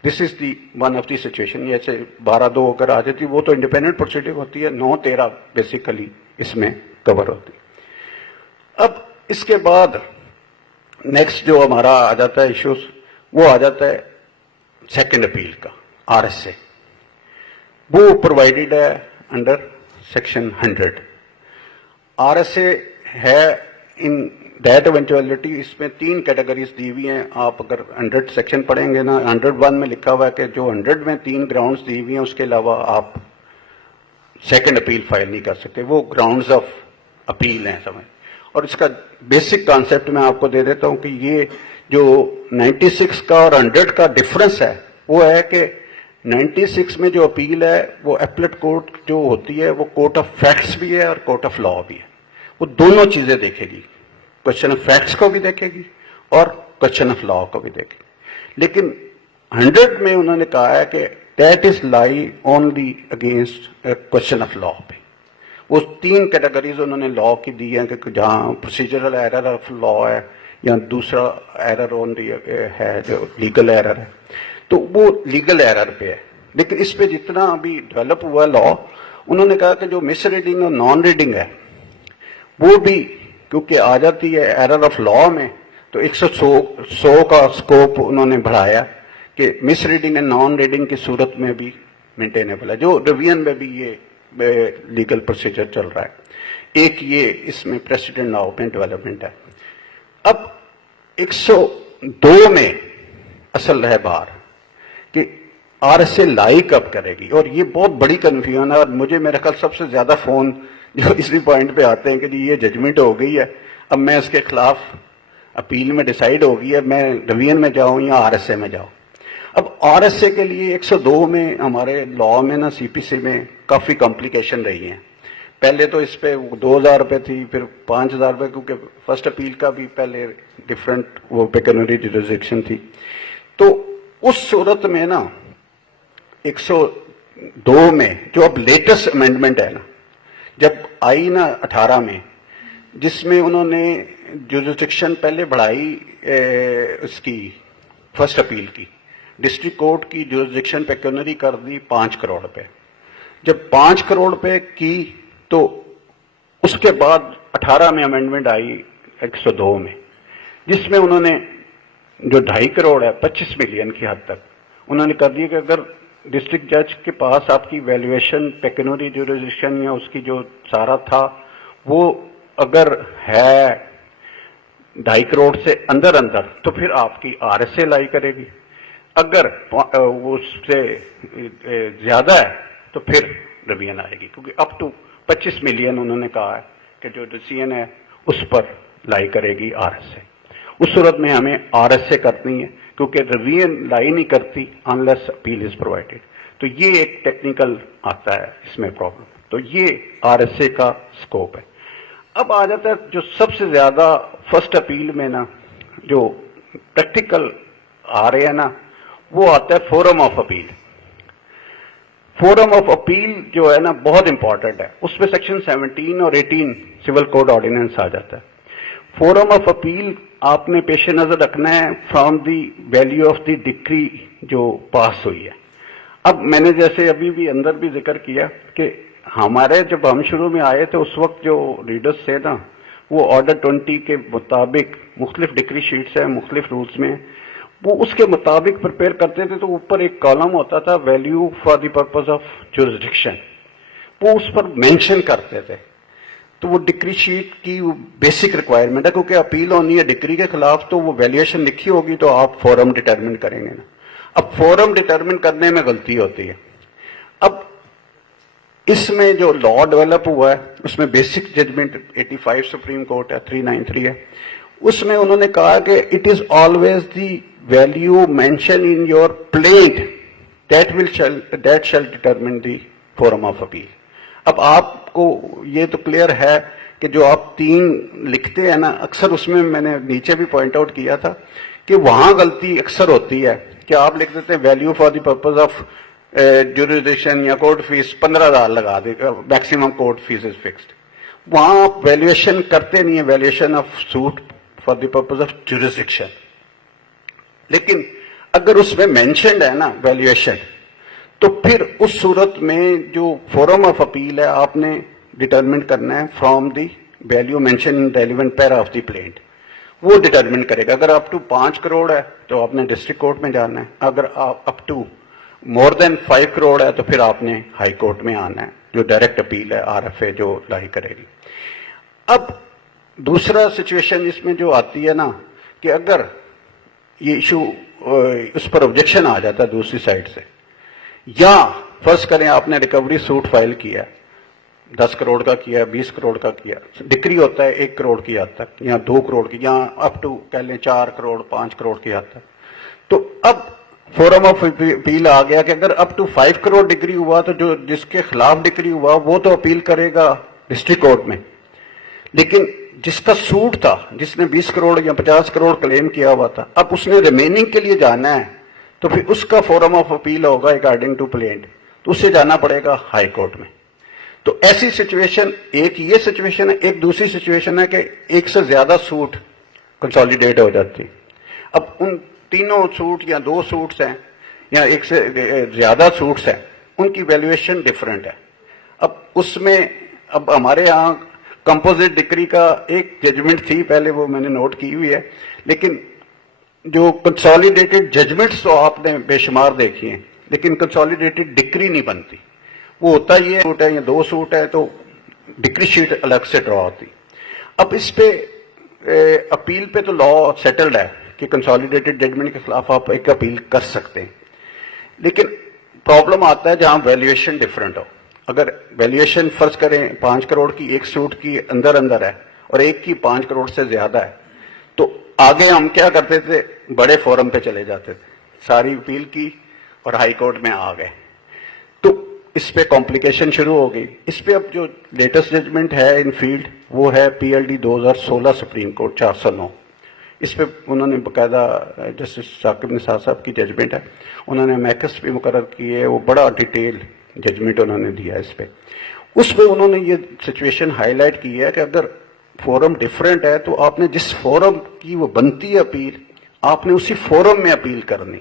This is the one of the situation. जैसे 12/2 अगर आ जाती वो तो इंडिपेंडेंट प्रोसीडिंग होती है, 9/13 बेसिकली इसमें कवर होती। अब इसके बाद नेक्स्ट जो हमारा आ जाता है इश्यूज, वो आ जाता है सेकेंड अपील का, RSA। वो प्रोवाइडेड है अंडर सेक्शन 100। RSA है इन दैट इवेंचुअलिटी, इसमें 3 कैटेगरीज दी हुई हैं। आप अगर 100 सेक्शन पढ़ेंगे ना, 101 में लिखा हुआ है कि जो 100 में 3 ग्राउंड्स दी हुई हैं उसके अलावा आप सेकंड अपील फाइल नहीं कर सकते, वो ग्राउंड्स ऑफ अपील हैं समझ। اور اس کا بیسک کانسیپٹ میں آپ کو دے دیتا ہوں کہ یہ جو 96 کا اور 100 کا ڈفرنس ہے وہ ہے کہ 96 میں جو اپیل ہے وہ ایپلیٹ کورٹ جو ہوتی ہے وہ کورٹ آف فیکٹس بھی ہے اور کورٹ آف لا بھی ہے. وہ دونوں چیزیں دیکھے گی, کوشچن آف فیکٹس کو بھی دیکھے گی اور کوشچن آف لا کو بھی دیکھے گی. لیکن 100 میں انہوں نے کہا ہے کہ دیٹ از لائی only against question of law پہ. وہ 3 کیٹیگریز انہوں نے لا کی دی ہیں کہ جہاں پروسیجرل ایرر آف لا ہے یا دوسرا ایرر اونلی ہے جو لیگل ایرر ہے, تو وہ لیگل ایرر پہ ہے. لیکن اس پہ جتنا ابھی ڈیولپ ہوا لا, انہوں نے کہا کہ جو مس ریڈنگ اور نان ریڈنگ ہے وہ بھی کیونکہ آ جاتی ہے ایرر آف لا میں, تو 100 کا اسکوپ انہوں نے بڑھایا کہ مس ریڈنگ اینڈ نان ریڈنگ کی صورت میں بھی مینٹینیبل ہے, جو ریویژن میں بھی یہ لیگل پروسیجر چل رہا ہے. ایک یہ اس میں پریسیڈنٹ لاء میں ڈیولپمنٹ ہے. اب 102 میں اصل ہے بار کہ آر ایس اے لائی کب کرے گی, اور یہ بہت بڑی کنفیوژن ہے. اور مجھے میرا خیال سب سے زیادہ فون جو اسی پوائنٹ پہ آتے ہیں کہ جی یہ ججمنٹ ہو گئی ہے, اب میں اس کے خلاف اپیل میں ڈیسائیڈ ہو گئی ہے, میں ڈویژن میں جاؤں یا آر ایس اے میں جاؤں. اب آر ایس اے کے لیے 102 میں ہمارے لا میں نا سی پی سی میں کافی کمپلیکیشن رہی ہیں. پہلے تو اس پہ 2,000 روپے تھی, پھر 5,000 روپے, کیونکہ فرسٹ اپیل کا بھی پہلے ڈفرینٹ وہ پیکنری جوریسڈکشن تھی. تو اس صورت میں نا 102 میں جو اب لیٹسٹ امینڈمنٹ ہے نا, جب آئی نا 18 میں, جس میں انہوں نے جوریسڈکشن پہلے بڑھائی اس کی فرسٹ اپیل کی, ڈسٹرکٹ کورٹ کی جوریسڈکشن پیکنری کر دی 5 کروڑ روپے. جب 5 کروڑ روپے کی تو اس کے بعد 18 میں امینڈمنٹ آئی 102 میں, جس میں انہوں نے جو 2.5 کروڑ ہے 25 ملین کی حد تک انہوں نے کر دیا کہ اگر ڈسٹرکٹ جج کے پاس آپ کی ویلیویشن پیکنری جوریسڈکشن یا اس کی جو سارا تھا وہ اگر ہے 2.5 کروڑ سے اندر تو پھر آپ کی آر ایس اے لائی کرے گی. اگر اس سے زیادہ ہے تو پھر ریویژن آئے گی, کیونکہ اپ ٹو 25 ملین انہوں نے کہا ہے کہ جو ڈیسیژن ہے اس پر لائی کرے گی آر ایس اے. اس صورت میں ہمیں آر ایس اے کرنی ہے, کیونکہ ریویژن لائی نہیں کرتی انلیس اپیل از پرووائڈیڈ. تو یہ ایک ٹیکنیکل آتا ہے اس میں پرابلم. تو یہ آر ایس اے کا اسکوپ ہے. اب آ جاتا ہے جو سب سے زیادہ فرسٹ اپیل میں نا جو پریکٹیکل آ رہے ہیں نا, وہ آتا ہے forum of appeal. Forum of appeal جو ہے نا بہت امپورٹنٹ ہے, اس پہ سیکشن 17 اور 18 سول کوڈ آرڈیننس آ جاتا ہے. فورم آف اپیل آپ نے پیش نظر رکھنا ہے from the value of the ڈکری جو پاس ہوئی ہے. اب میں نے جیسے ابھی بھی اندر بھی ذکر کیا کہ ہمارے جب ہم شروع میں آئے تھے اس وقت جو ریڈرز تھے نا وہ آرڈر 20 کے مطابق مختلف ڈکری شیٹس ہیں مختلف رولز میں, وہ اس کے مطابق پریپیئر کرتے تھے. تو اوپر ایک کالم ہوتا تھا value for the purpose of jurisdiction, وہ اس پر مینشن کرتے تھے. تو وہ ڈکری شیٹ کی بیسک ریکوائرمنٹ ہے, کیونکہ اپیل ہونی ہے ڈکری کے خلاف تو وہ ویلیویشن لکھی ہوگی تو آپ فورم ڈٹرمن کریں گے نا. اب فورم ڈٹرمن کرنے میں غلطی ہوتی ہے. اب اس میں جو لا ڈیولپ ہوا ہے اس میں بیسک ججمنٹ 85 سپریم کورٹ ہے 393 ہے. اس میں انہوں نے کہا کہ it is always the value mention in your plaint that shall determine the forum of appeal. اب آپ کو یہ تو کلیئر ہے کہ جو آپ 3 لکھتے ہیں نا, اکثر اس میں نے نیچے بھی پوائنٹ آؤٹ کیا تھا کہ وہاں غلطی اکثر ہوتی ہے کہ آپ لکھ دیتے ہیں value for the purpose of jurisdiction یا کورٹ فیس 15,000 لگا دے, maximum court fee is fixed. وہاں آپ ویلیویشن کرتے نہیں ہیں, valuation of suit for the purpose of jurisdiction. لیکن اگر اس میں مینشنڈ ہے نا ویلیویشن, تو پھر اس صورت میں جو فورم آف اپیل ہے آپ نے ڈٹرمن کرنا ہے from the value mention in relevant para of the plaint, وہ ڈٹرمن کرے گا. اگر اپ ٹو 5 کروڑ ہے تو آپ نے ڈسٹرکٹ کورٹ میں جانا ہے, اگر اپ ٹو مور دین 5 کروڑ ہے تو پھر آپ نے ہائی کورٹ میں آنا ہے, جو ڈائریکٹ اپیل ہے آر ایف اے جو لائی کرے گی. اب دوسرا سچویشن اس میں جو آتی ہے نا کہ اگر یہ ایشو اس پر آبجیکشن آ جاتا ہے دوسری سائڈ سے, یا فرض کریں آپ نے ریکوری سوٹ فائل کیا 10 करोड़ का किया, 20 करोड़ का किया, डिक्री होता है 1 करोड़ की हद तक या 2 करोड़ की, या अप टू कह लें 4 करोड़ 5 करोड़ की हद तक। तो अब फोरम ऑफ अपील आ गया कि अगर अप टू 5 करोड़ डिग्री हुआ तो जो जिसके खिलाफ डिग्री हुआ वो तो अपील करेगा डिस्ट्रिक्ट कोर्ट में, लेकिन जिसका सूट था, जिसने 20 करोड़ या 50 करोड़ क्लेम किया हुआ था, अब उसने रिमेनिंग के लिए जाना है तो फिर उसका फोरम ऑफ अपील होगा अकॉर्डिंग टू प्लेंट, तो उससे जाना पड़ेगा हाई कोर्ट में। तो ऐसी सिचुएशन, एक ये सिचुएशन है, एक दूसरी सिचुएशन है कि एक से ज्यादा सूट कंसोलिडेट हो जाती। अब उन तीनों सूट या 2 सूट्स हैं या एक से ज्यादा सूट्स हैं, उनकी वैल्यूएशन डिफरेंट है। अब उसमें अब हमारे यहाँ कंपोजिट डिक्री का एक जजमेंट थी पहले, वो मैंने नोट की हुई है, लेकिन जो कंसोलिडेटेड जजमेंट्स तो आपने बेशुमार देखी हैं, लेकिन कंसोलिडेटेड डिक्री नहीं बनती। वो होता ये सूट है या 2 सूट है तो डिक्री शीट अलग से ड्रॉ होती। अब इस पे अपील पे तो लॉ सेटल्ड है कि कंसोलिडेटेड जजमेंट के खिलाफ आप एक अपील कर सकते हैं, लेकिन प्रॉब्लम आता है जहां वैल्यूएशन डिफरेंट हो। अगर वैल्यूएशन फर्ज करें 5 करोड़ की एक सूट की अंदर अंदर है और एक की 5 करोड़ से ज्यादा है, तो आगे हम क्या करते थे, बड़े फोरम पे चले जाते थे, सारी अपील की और हाई कोर्ट में आ गए, तो इस पे कॉम्प्लिकेशन शुरू हो गई। इस पे अब जो लेटेस्ट जजमेंट है इन फील्ड वो है PLD 2016 सुप्रीम कोर्ट 409। इस पे उन्होंने बकायदा जस्टिस साकिब निसार साहब की जजमेंट है, उन्होंने मैकस भी मुकर्रर की है, वो बड़ा डिटेल जजमेंट उन्होंने दिया इस पे। उस पे उन्होंने ये सिचुएशन हाईलाइट की है कि अगर फोरम डिफरेंट है तो आपने जिस फोरम की वो बनती है अपील, आपने उसी फोरम में अपील करनी,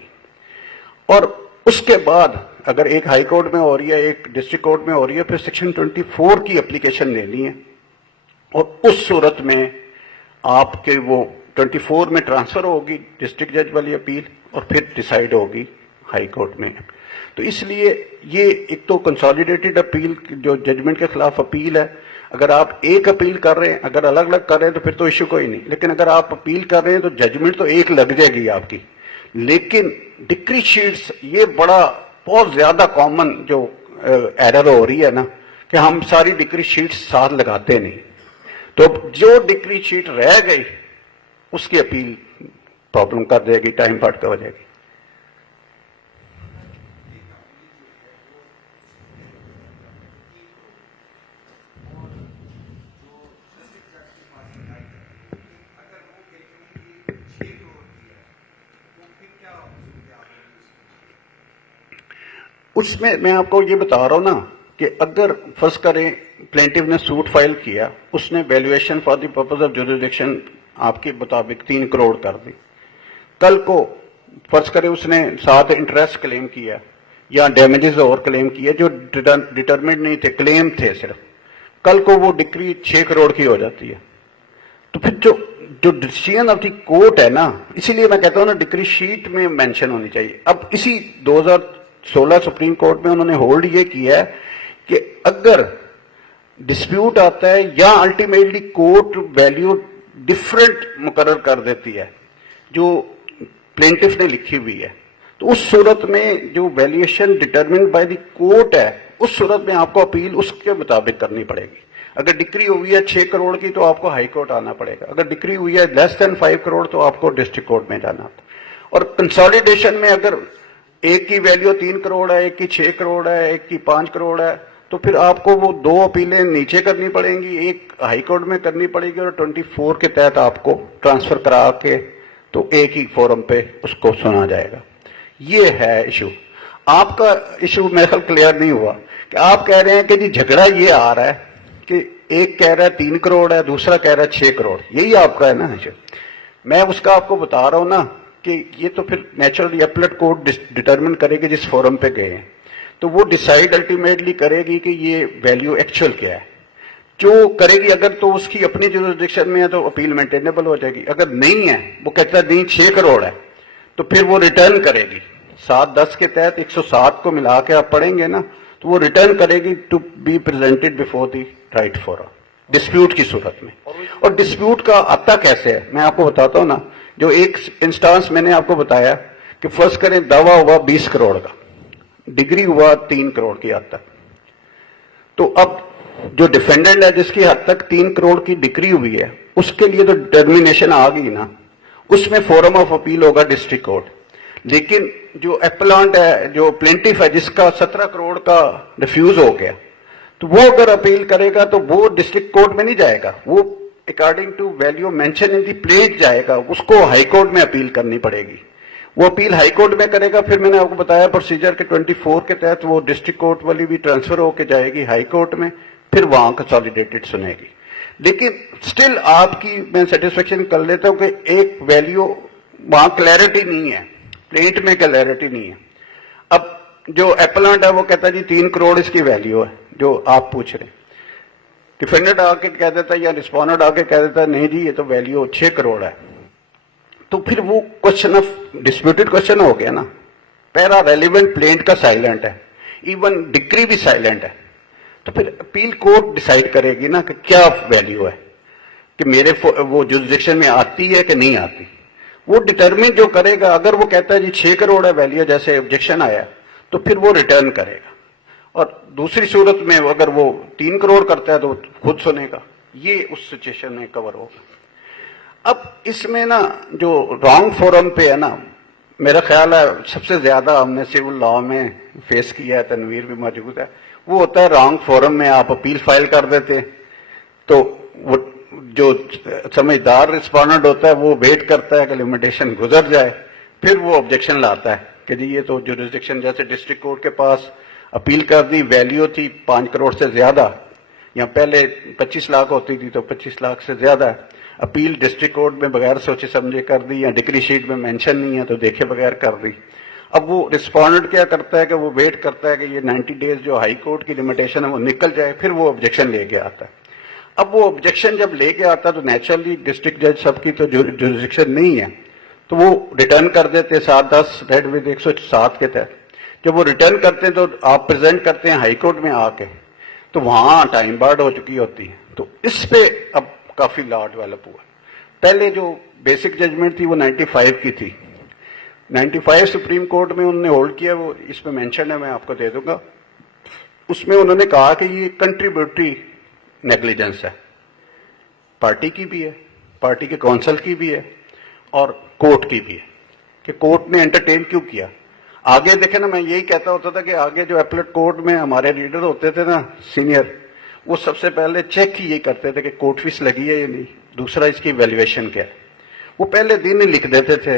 और उसके बाद अगर एक हाई कोर्ट में हो रही है, एक डिस्ट्रिक्ट कोर्ट में हो रही है, फिर सेक्शन 24 की एप्लीकेशन लेनी है, और उस सूरत में आपके वो 24 में ट्रांसफर होगी डिस्ट्रिक्ट जज वाली अपील और फिर डिसाइड होगी हाई कोर्ट में। तो इसलिए ये एक तो कंसोलिडेटेड अपील जो जजमेंट के खिलाफ अपील है, अगर आप एक अपील कर रहे हैं, अगर अलग अलग कर रहे हैं तो फिर तो इश्यू कोई नहीं, लेकिन अगर आप अपील कर रहे हैं तो जजमेंट तो एक लग जाएगी आपकी। लेकिन डिक्री शीट्स ये बहुत ज्यादा कॉमन जो एरर हो रही है ना, कि हम सारी डिक्री शीट्स साथ लगाते नहीं, तो जो डिक्री शीट रह गई उसकी अपील प्रॉब्लम कर देगी, टाइम बढ़ते हो जाएगी। उसमें मैं आपको ये बता रहा हूं ना कि अगर फर्ज करें प्लेंटिव ने सूट फाइल किया, उसने valuation for the purpose of jurisdiction आपके मुताबिक 3 करोड़ कर दी, कल को फर्ज करें उसने साथ इंटरेस्ट क्लेम किया या डैमेजेस और क्लेम किए जो डिटरमिनेड नहीं थे, क्लेम थे सिर्फ, कल को वो डिक्री 6 करोड़ की हो जाती है, तो फिर जो डिसीजन ऑफ द कोर्ट है ना, इसीलिए मैं कहता हूं ना डिक्री शीट में मेंशन होनी चाहिए। अब इसी 2016 सुप्रीम कोर्ट में उन्होंने होल्ड ये किया है कि अगर डिस्प्यूट आता है या अल्टीमेटली कोर्ट वैल्यू डिफरेंट मुकर्रर कर देती है जो प्लेंटिफ ने लिखी हुई है, तो उस सूरत में जो valuation determined bye the court है, उस सूरत में आपको अपील उसके मुताबिक करनी पड़ेगी। अगर डिक्री हुई है 6 करोड़ की तो आपको हाई कोर्ट आना पड़ेगा, अगर डिक्री हुई है लेस देन 5 करोड़ तो आपको डिस्ट्रिक्ट कोर्ट में जाना था। और कंसोलिडेशन में अगर एक की वैल्यू 3 करोड़ है, एक की 6 करोड़ है, एक की 5 करोड़ है, तो फिर आपको वो 2 अपीलें नीचे करनी पड़ेंगी, एक हाई कोर्ट में करनी पड़ेगी और 24 के तहत आपको ट्रांसफर करा के तो एक ही फोरम पे उसको सुना जाएगा। ये है इशू। आपका इशू मेरे ख्याल क्लियर नहीं हुआ कि आप कह रहे हैं कि जी झगड़ा ये आ रहा है कि एक कह रहा है 3 करोड़ है, दूसरा कह रहा है 6 करोड़, यही आपका है ना इशू। मैं उसका आपको बता रहा हूं ना कि ये तो फिर नेचुरल एपलेट कोर्ट डिटरमिन करेगी जिस फोरम पे गए हैं, तो वो डिसाइड अल्टीमेटली करेगी कि ये वैल्यू एक्चुअल क्या है। जो करेगी अगर तो उसकी अपनी जुरिसडिक्शन में है तो अपील मेंटेनेबल हो जाएगी, अगर नहीं है वो कहता है नहीं 6 करोड़ है तो फिर वो रिटर्न करेगी 710 के तहत 107 को मिला के आप पढ़ेंगे ना, तो वो रिटर्न करेगी to be presented before the right forum dispute की सूरत में। और डिस्प्यूट का आता कैसे है मैं आपको बताता हूं ना। जो एक इंस्टांस मैंने आपको बताया कि फर्स्ट करें दावा हुआ 20 करोड़ का, डिग्री हुआ 3 करोड़ की हद तक, तो अब जो डिफेंडेंट है जिसकी हद तक 3 करोड़ की डिक्री हुई है, उसके लिए तो डिटर्मिनेशन आ गई ना, उसमें फोरम ऑफ अपील होगा डिस्ट्रिक्ट कोर्ट। लेकिन जो एप्लांट है, जो प्लेंटिफ है, जिसका 17 करोड़ का रिफ्यूज हो गया, तो वो अगर अपील करेगा तो वो डिस्ट्रिक्ट कोर्ट में नहीं जाएगा, वो according to value mention in the plaint जाएगा, उसको हाई कोर्ट में अपील करनी पड़ेगी। वो अपील हाई कोर्ट में करेगा, फिर मैंने आपको बताया प्रोसीजर के 24 के तहत वो डिस्ट्रिक्ट कोर्ट वाली भी ट्रांसफर होके जाएगी हाई कोर्ट में, फिर वहां कंसोलिडेटेड सुनेगी। लेकिन स्टिल आपकी मैं सेटिस्फेक्शन कर लेता हूं कि एक वैल्यू वहां क्लैरिटी नहीं है, प्लेट में क्लैरिटी नहीं है। अब जो एप्लांट है वो कहता है जी 3 करोड़ इसकी वैल्यू है, जो आप पूछ रहे हैं। डिफेंडेंट आके कह देता है या रिस्पोंडेंट आके कह देता है नहीं जी ये तो वैल्यू 6 करोड़ है, तो फिर वो क्वेश्चन ऑफ डिस्प्यूटेड क्वेश्चन हो गया ना। पैरा रेलिवेंट प्लेंट का साइलेंट है, इवन डिक्री भी साइलेंट है, तो फिर अपील कोर्ट डिसाइड करेगी ना कि क्या वैल्यू है, कि मेरे वो जुरिडिक्शन में आती है कि नहीं आती। वो डिटरमिन जो करेगा, अगर वो कहता है जी 6 करोड़ है वैल्यू, जैसे ऑब्जेक्शन आया, तो फिर वो रिटर्न करेगा। और दूसरी सूरत में अगर वो 3 करोड़ करता है तो खुद सुनेगा। ये उस सिचुएशन में कवर होगा। अब इसमें ना जो रॉन्ग फोरम पे है ना, मेरा ख्याल है सबसे ज्यादा हमने सिविल लॉ में फेस किया है, तनवीर भी मौजूद है, वो होता है रॉन्ग फोरम में आप अपील फाइल कर देते, तो वो जो समझदार रिस्पोंडेंट होता है वो वेट करता है कि लिमिटेशन गुजर जाए, फिर वो ऑब्जेक्शन लाता है कि जी ये तो जुरिस्डिक्शन, जैसे डिस्ट्रिक्ट कोर्ट के पास अपील कर दी, वैल्यू थी 5 करोड़ से ज्यादा, या पहले 25 लाख होती थी तो 25 लाख से ज्यादा है, अपील डिस्ट्रिक्ट कोर्ट में बगैर सोचे समझे कर दी, या डिक्री शीट में मेंशन नहीं है तो देखे बगैर कर दी। अब वो रिस्पोंडेंट क्या करता है कि वो वेट करता है कि ये 90 डेज जो हाई कोर्ट की लिमिटेशन है वो निकल जाए, फिर वो ऑब्जेक्शन लेके आता है। अब वो ऑब्जेक्शन जब लेके आता है तो नेचुरली डिस्ट्रिक्ट जज सबकी तो जुरिस्डिक्शन नहीं है, तो वो रिटर्न कर देते 7-10 रेड विद 107 के तहत। जब वो रिटर्न करते हैं तो आप प्रेजेंट करते हैं हाई कोर्ट में आके, तो वहां टाइम बार्ड हो चुकी होती है। तो इस पे अब काफी लॉ डेवलप हुआ। पहले जो बेसिक जजमेंट थी वो 95 की थी, 95 सुप्रीम कोर्ट में उन्होंने होल्ड किया, वो इसमें मेंशन है, मैं आपको दे दूंगा। उसमें उन्होंने कहा कि ये कंट्रीब्यूटरी नेग्लिजेंस है, पार्टी की भी है, पार्टी के काउंसिल की भी है और कोर्ट की भी है, कि कोर्ट ने एंटरटेन क्यों किया। आगे देखे ना, मैं यही कहता होता था कि आगे जो एपलेट कोर्ट में हमारे लीडर होते थे ना सीनियर, वो सबसे पहले चेक ही यही करते थे कि कोर्ट फीस लगी है या नहीं, दूसरा इसकी वैल्यूएशन क्या है। वो पहले दिन ही लिख देते थे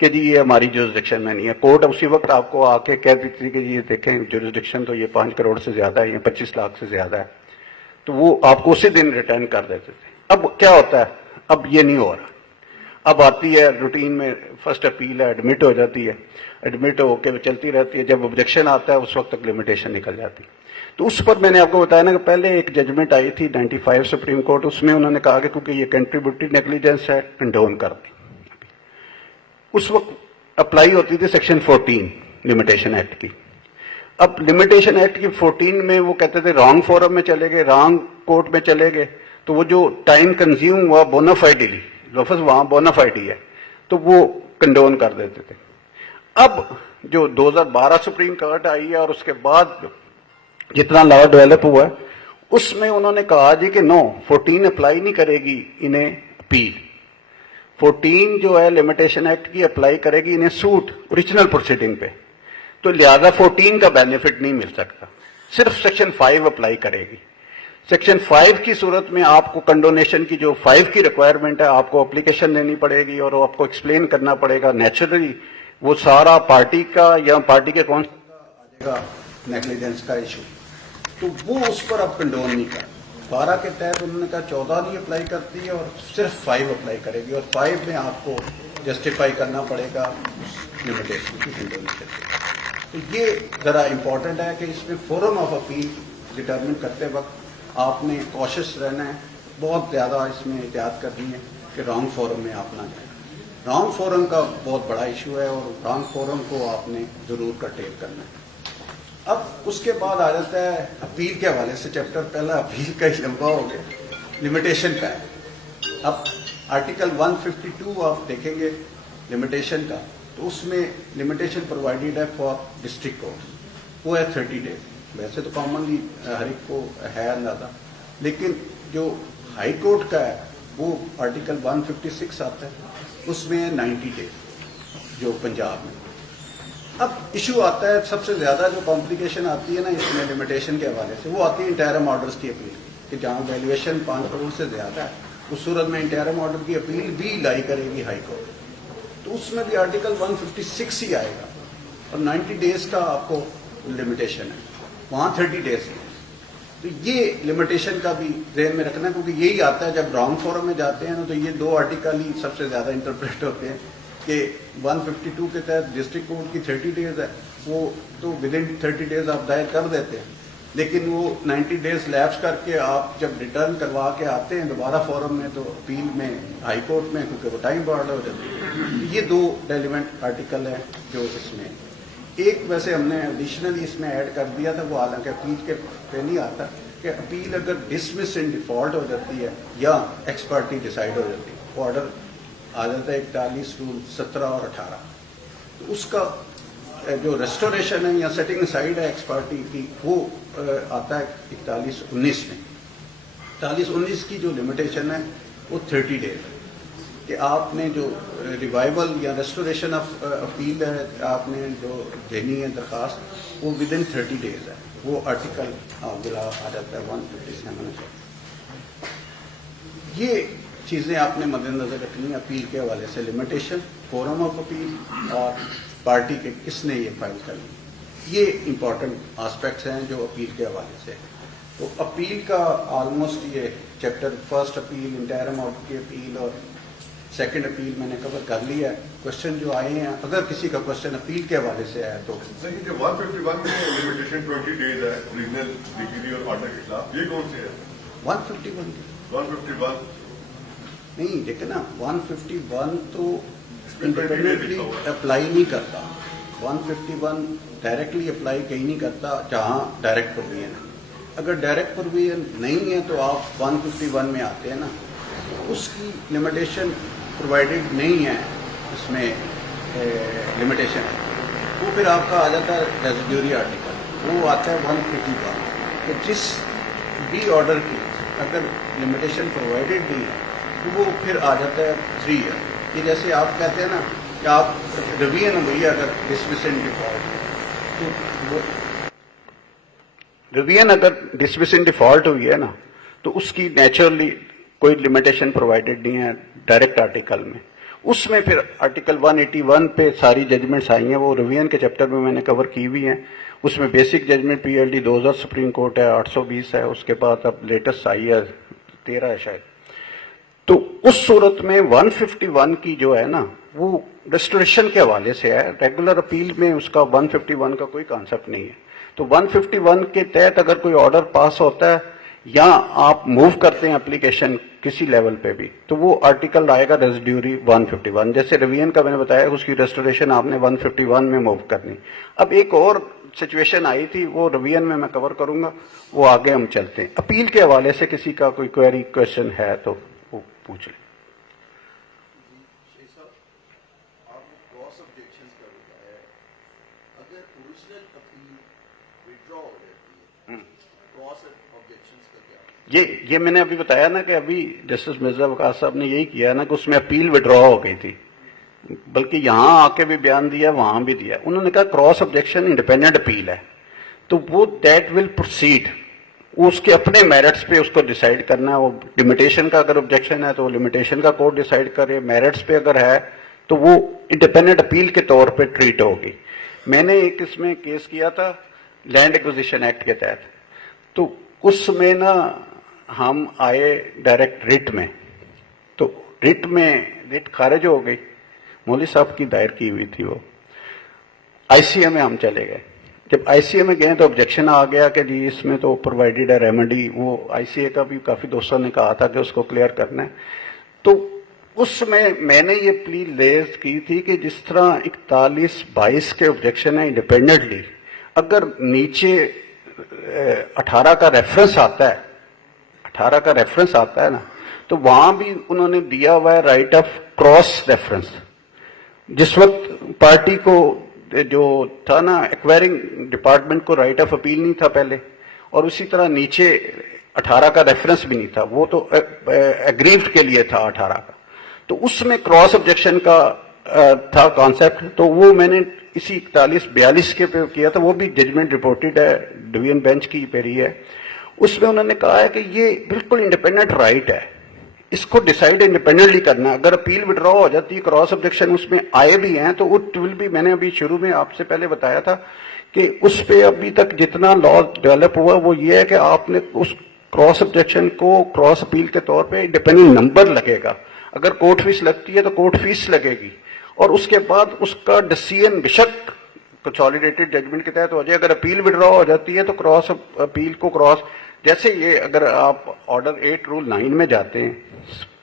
कि जी ये हमारी जुरिस्डिक्शन में नहीं है। कोर्ट उसी वक्त आपको आके कह देती थी कि ये देखें जुरिस्डिक्शन तो ये 5 करोड़ से ज्यादा है, ये 25 लाख से ज्यादा है, तो वो आपको उसी दिन रिटर्न कर देते थे। अब क्या होता है, अब ये नहीं हो रहा। अब आती है रूटीन में फर्स्ट अपील है, एडमिट हो जाती है, एडमिट होकर चलती रहती है, जब ऑब्जेक्शन आता है उस वक्त तक लिमिटेशन निकल जाती है। तो उस पर मैंने आपको बताया ना कि पहले एक जजमेंट आई थी 95 सुप्रीम कोर्ट, उसमें उन्होंने कहा कि क्योंकि ये कंट्रीब्यूटरी नेग्लिजेंस है, कंडोन कर दी। उस वक्त अप्लाई होती थी सेक्शन 14 लिमिटेशन एक्ट की। अब लिमिटेशन एक्ट की 14 में वो कहते थे रॉन्ग फोरम में चले गए, रॉन्ग कोर्ट में चले गए, तो वो जो टाइम कंज्यूम हुआ बोनाफाइडली, लफ्ज वहां बोनाफाइडी है, तो वो कंडोन कर देते थे। अब जो 2012 सुप्रीम कोर्ट आई है और उसके बाद जितना लॉ डेवलप हुआ है, उसमें उन्होंने कहा जी कि नो, 14 अप्लाई नहीं करेगी इन्हें अपील, 14 जो है लिमिटेशन एक्ट की अप्लाई करेगी इन्हें सूट ओरिजिनल प्रोसीडिंग पे, तो लिहाजा 14 का बेनिफिट नहीं मिल सकता, सिर्फ सेक्शन 5 अप्लाई करेगी। सेक्शन 5 की सूरत में आपको कंडोनेशन की जो 5 की रिक्वायरमेंट है, आपको एप्लीकेशन देनी पड़ेगी और आपको एक्सप्लेन करना पड़ेगा। नेचुरली वो सारा पार्टी का या पार्टी के कौन आ जाएगा नेग्लिजेंस का इशू, तो वो उस पर अब कंडोन नहीं कर। 12 के तहत उन्होंने कहा 14 नहीं अप्लाई करती है और सिर्फ 5 अप्लाई करेगी, और 5 में आपको जस्टिफाई करना पड़ेगा लिमिटेशन की कंडोनेशन। तो ये जरा इंपॉर्टेंट है कि इसमें फोरम ऑफ अपील डिटरमिन करते वक्त आपने कॉशियस रहना है, बहुत ज्यादा इसमें एहतियात करनी है कि रॉन्ग फोरम में आप ना जाए। रॉन्ग फोरम का बहुत बड़ा इशू है और रॉन्ग फोरम को आपने जरूर कर्टेल करना है। अब उसके बाद आ जाता है अपील के हवाले से चैप्टर, पहला अपील का ही लंबा हो गया, लिमिटेशन का है। अब आर्टिकल 152 आप देखेंगे लिमिटेशन का, तो उसमें लिमिटेशन प्रोवाइडेड है फॉर डिस्ट्रिक्ट कोर्ट, वो है 30 डेज। वैसे तो कॉमनली हर एक को है अंदाजा, लेकिन जो हाई कोर्ट का है वो आर्टिकल 156 आता है, उसमें 90 डेज जो पंजाब में। अब इशू आता है, सबसे ज्यादा जो कॉम्प्लिकेशन आती है ना इसमें लिमिटेशन के हवाले से, वो आती है इंटरम ऑर्डर्स की अपील कि जहाँ वैल्यूएशन 5 करोड़ से ज्यादा है उस सूरत में इंटरम ऑर्डर की अपील भी लाई करेगी हाई कोर्ट, तो उसमें भी आर्टिकल 156 ही आएगा और 90 डेज का आपको लिमिटेशन है, वहां 30 डेज है। तो ये लिमिटेशन का भी ध्यान में रखना, क्योंकि यही आता है जब रॉन्ग फॉरम में जाते हैं ना, तो ये 2 आर्टिकल ही सबसे ज्यादा इंटरप्रेट होते हैं कि 152 के तहत डिस्ट्रिक्ट कोर्ट की 30 डेज है, वो तो विद इन 30 डेज आप दायर कर देते हैं, लेकिन वो 90 डेज लैप्स करके आप जब रिटर्न करवा के आते हैं दोबारा फॉरम में, तो अपील में हाई कोर्ट में, क्योंकि वो टाइम बाउंड हो जाती है। ये 2 रेलिवेंट आर्टिकल है जो इसमें, एक वैसे हमने एडिशनली इसमें ऐड कर दिया था, वो हालांकि अपील के पे नहीं आता, कि अपील अगर डिसमिस इन डिफॉल्ट हो जाती है या एक्स पार्टी डिसाइड हो जाती है, वो ऑर्डर आ जाता है 41 रूल 17 और 18, तो उसका जो रेस्टोरेशन है या सेटिंग साइड है एक्स पार्टी की, वो आता है 41-19 में। 41-19 की जो लिमिटेशन है वो 30 डेज है, कि आपने जो रिवाइवल या रेस्टोरेशन ऑफ अपील है आपने जो देनी है दरखास्त, वो विद इन 30 डेज है, वो आर्टिकल बिला आ जाता है 157 से। ये चीजें आपने मद्देनजर रखनी है अपील के हवाले से, लिमिटेशन, फोरम ऑफ अपील और पार्टी के किसने ये फाइल कर ली, ये इंपॉर्टेंट एस्पेक्ट्स हैं जो अपील के हवाले से। तो अपील का ऑलमोस्ट ये chapter, first appeal, interim order की अपील और सेकंड अपील मैंने कवर कर लिया है। क्वेश्चन जो आए हैं, अगर किसी का क्वेश्चन अपील के हवाले से आया तो सर, ये जो 151 में लिमिटेशन 20 डेज है ओरिजिनल डिग्री और ऑर्डर के खिलाफ, ये कौन से है? 151 नहीं, लेकिन ना 151 तो इंडिपेंडेंटली अप्लाई नहीं करता, 151 डायरेक्टली अप्लाई कहीं नहीं करता जहां डायरेक्ट प्रोविजन है। अगर डायरेक्ट प्रोविजन नहीं है तो आप 151 में आते हैं ना, तो उसकी लिमिटेशन प्रोवाइडेड नहीं है, इसमें लिमिटेशन है, वो फिर आपका आ जाता है रेजिड्यूरी आर्टिकल, वो आता है 151 कि जिस भी ऑर्डर की अगर लिमिटेशन प्रोवाइडेड नहीं है तो वो फिर आ जाता है 3 ईयर। ये जैसे आप कहते हैं ना कि आप रिवीजन हुई है अगर डिसमिस इन डिफॉल्ट, तो वो रिवीजन अगर डिसमिस इन डिफॉल्ट हुई है ना, तो उसकी नेचुरली कोई लिमिटेशन प्रोवाइडेड नहीं है डायरेक्ट आर्टिकल में। उसमें फिर आर्टिकल 181 पे सारी जजमेंट्स आई हैं, वो रिवीजन के चैप्टर में मैंने कवर की हुई हैं। उसमें basic judgment PLD 2000 Supreme Court है, 820 है, उसके बाद अब लेटेस्ट आई है 13 है शायद। तो उस सूरत में 151 की जो है ना, वो रेस्टोरेशन के हवाले से है, रेगुलर अपील में उसका 151 का कोई कॉन्सेप्ट नहीं है। तो 151 के तहत अगर कोई ऑर्डर पास होता है या आप मूव करते हैं एप्लीकेशन किसी लेवल पे भी, तो वो आर्टिकल आएगा रेजिड्यूरी 151। जैसे रिवीजन का मैंने बताया, उसकी रेस्टोरेशन आपने 151 में मूव करनी। अब एक और सिचुएशन आई थी, वो रिवीजन में मैं कवर करूंगा, वो आगे हम चलते हैं। अपील के हवाले से किसी का कोई क्वेरी क्वेश्चन है तो वो पूछ लें। ये मैंने अभी बताया ना कि अभी जस्टिस मिर्जा वकास साहब ने यही किया ना कि उसमें अपील विड्रॉ हो गई थी, बल्कि यहां आके भी बयान दिया, वहां भी दिया। उन्होंने कहा क्रॉस ऑब्जेक्शन इंडिपेंडेंट अपील है, तो वो दैट विल प्रोसीड, उसके अपने मेरिट्स पे उसको डिसाइड करना है। वो लिमिटेशन का अगर ऑब्जेक्शन है तो लिमिटेशन का कोर्ट डिसाइड करे, मेरिट्स पे अगर है तो वो इंडिपेंडेंट अपील के तौर पे ट्रीट होगी। मैंने एक इसमें केस किया था लैंड एक्विजिशन एक्ट के तहत, तो उसमें ना हम आए डायरेक्ट रिट में, तो रिट खारिज हो गई, मौलवी साहब की दायर की हुई थी वो। ICA में हम चले गए, जब ICA में गए तो ऑब्जेक्शन आ गया कि जी इसमें तो प्रोवाइडेड है रेमेडी। वो ICA का भी काफी दोस्तों ने कहा था कि उसको क्लियर करना है। तो उसमें मैंने ये प्ली रेज की थी कि जिस तरह 41-22 के ऑब्जेक्शन है इंडिपेंडेंटली, अगर नीचे 18 का रेफरेंस आता है, 18 का रेफरेंस आता है ना, तो वहां भी उन्होंने दिया हुआ है राइट ऑफ क्रॉस रेफरेंस। जिस वक्त पार्टी को जो था ना, एक्वायरिंग डिपार्टमेंट को राइट ऑफ अपील नहीं था पहले, और उसी तरह नीचे 18 का रेफरेंस भी नहीं था, वो तो एग्रीव्ड के लिए था 18 का, तो उसमें क्रॉस ऑब्जेक्शन का था कॉन्सेप्ट, तो वो मैंने इसी 41-42 के पे किया था, वो भी जजमेंट रिपोर्टेड है, डिवीजन बेंच की पेरी है। उसमें उन्होंने कहा है कि ये बिल्कुल इंडिपेंडेंट राइट है, इसको डिसाइड इंडिपेंडेंटली करना है। अगर अपील विड्रॉ हो जाती है, क्रॉस ऑब्जेक्शन उसमें आए भी हैं, तो इट विल बी, मैंने अभी शुरू में आपसे पहले बताया था कि उस पे अभी तक जितना लॉ डेवलप हुआ वो ये है कि आपने उस क्रॉस ऑब्जेक्शन को क्रॉस अपील के तौर पे डिपेंडेंट नंबर लगेगा, अगर कोर्ट फीस लगती है तो कोर्ट फीस लगेगी, और उसके बाद उसका डिसीजन बेशक कंसोलिडेटेड जजमेंट के तहत हो जाए। अगर अपील विड्रॉ हो जाती है तो क्रॉस अपील को क्रॉस, जैसे ये अगर आप ऑर्डर 8 रूल 9 में जाते हैं,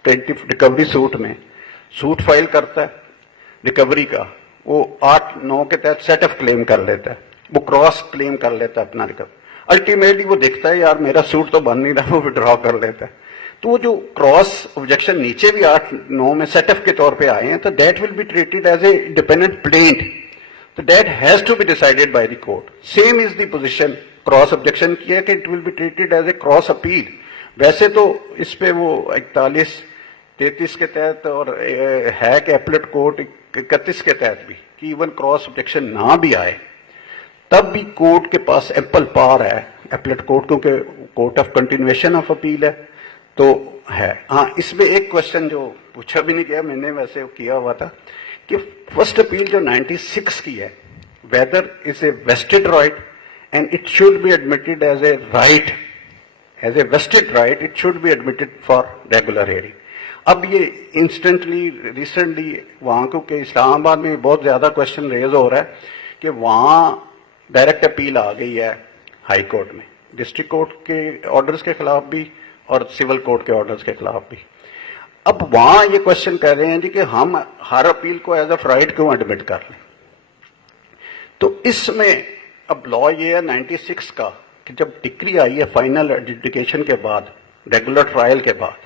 प्लेंटिफ रिकवरी सूट में सूट फाइल करता है रिकवरी का, वो 8-9 के तहत सेट ऑफ क्लेम कर लेता है, वो क्रॉस क्लेम कर लेता है अपना रिकवरी, अल्टीमेटली वो देखता है यार मेरा सूट तो बन नहीं रहा, वो विड्रॉ कर लेता है। तो वो जो क्रॉस ऑब्जेक्शन नीचे भी 8-9 में सेट ऑफ के तौर पे आए हैं, तो that will be treated as a dependent plaint, तो that has to be decided by the court. Same is the position cross objection की है कि it will be treated as a cross appeal. वैसे तो इस पे वो 41-33 के तहत और है कि एपलेट कोर्ट 31 के तहत भी कि इवन क्रॉस ऑब्जेक्शन ना भी आए तब भी कोर्ट के पास एम्पल पावर है, एपलेट कोर्ट, क्योंकि court of continuation of appeal है तो है। हाँ, इसमें एक क्वेश्चन जो पूछा भी नहीं गया, मैंने वैसे किया हुआ था कि फर्स्ट अपील जो 96 की है, whether is a vested right and it should be admitted as a right, as a vested right it should be admitted for regular hearing. अब ये इंस्टेंटली रिसेंटली वहां, क्योंकि इस्लामाबाद में बहुत ज्यादा क्वेश्चन रेज हो रहा है कि वहां डायरेक्ट अपील आ गई है हाई कोर्ट में, डिस्ट्रिक्ट कोर्ट के ऑर्डर्स के खिलाफ भी और सिविल कोर्ट के ऑर्डर्स के खिलाफ भी। अब वहां ये क्वेश्चन कर रहे हैं जी कि हम हर अपील को एज अ राइट क्यों एडमिट कर लें। तो इसमें अब लॉ ये है 96 का कि जब डिक्री आई है फाइनल एडजुडिकेशन के बाद, रेगुलर ट्रायल के बाद,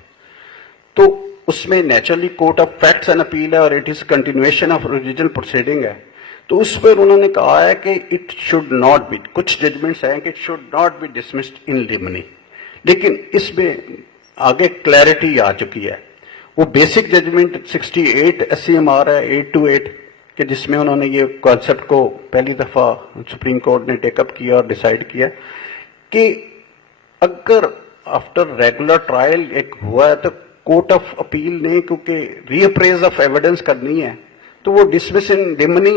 तो उसमें naturally court of facts and appeal है और it is continuation of original proceeding है। तो उस पर उन्होंने कहा है कि इट शुड नॉट बी, कुछ जजमेंट्स हैं कि it should not be dismissed in limine, लेकिन इसमें आगे क्लैरिटी आ चुकी है। वो बेसिक जजमेंट 68 SCMR है 828 कि जिसमें उन्होंने ये कॉन्सेप्ट को पहली दफा सुप्रीम कोर्ट ने टेकअप किया और डिसाइड किया कि अगर आफ्टर रेगुलर ट्रायल एक हुआ है तो कोर्ट ऑफ अपील ने, क्योंकि रीअप्रेज ऑफ एविडेंस करनी है, तो वो डिसमिस इन लिमनी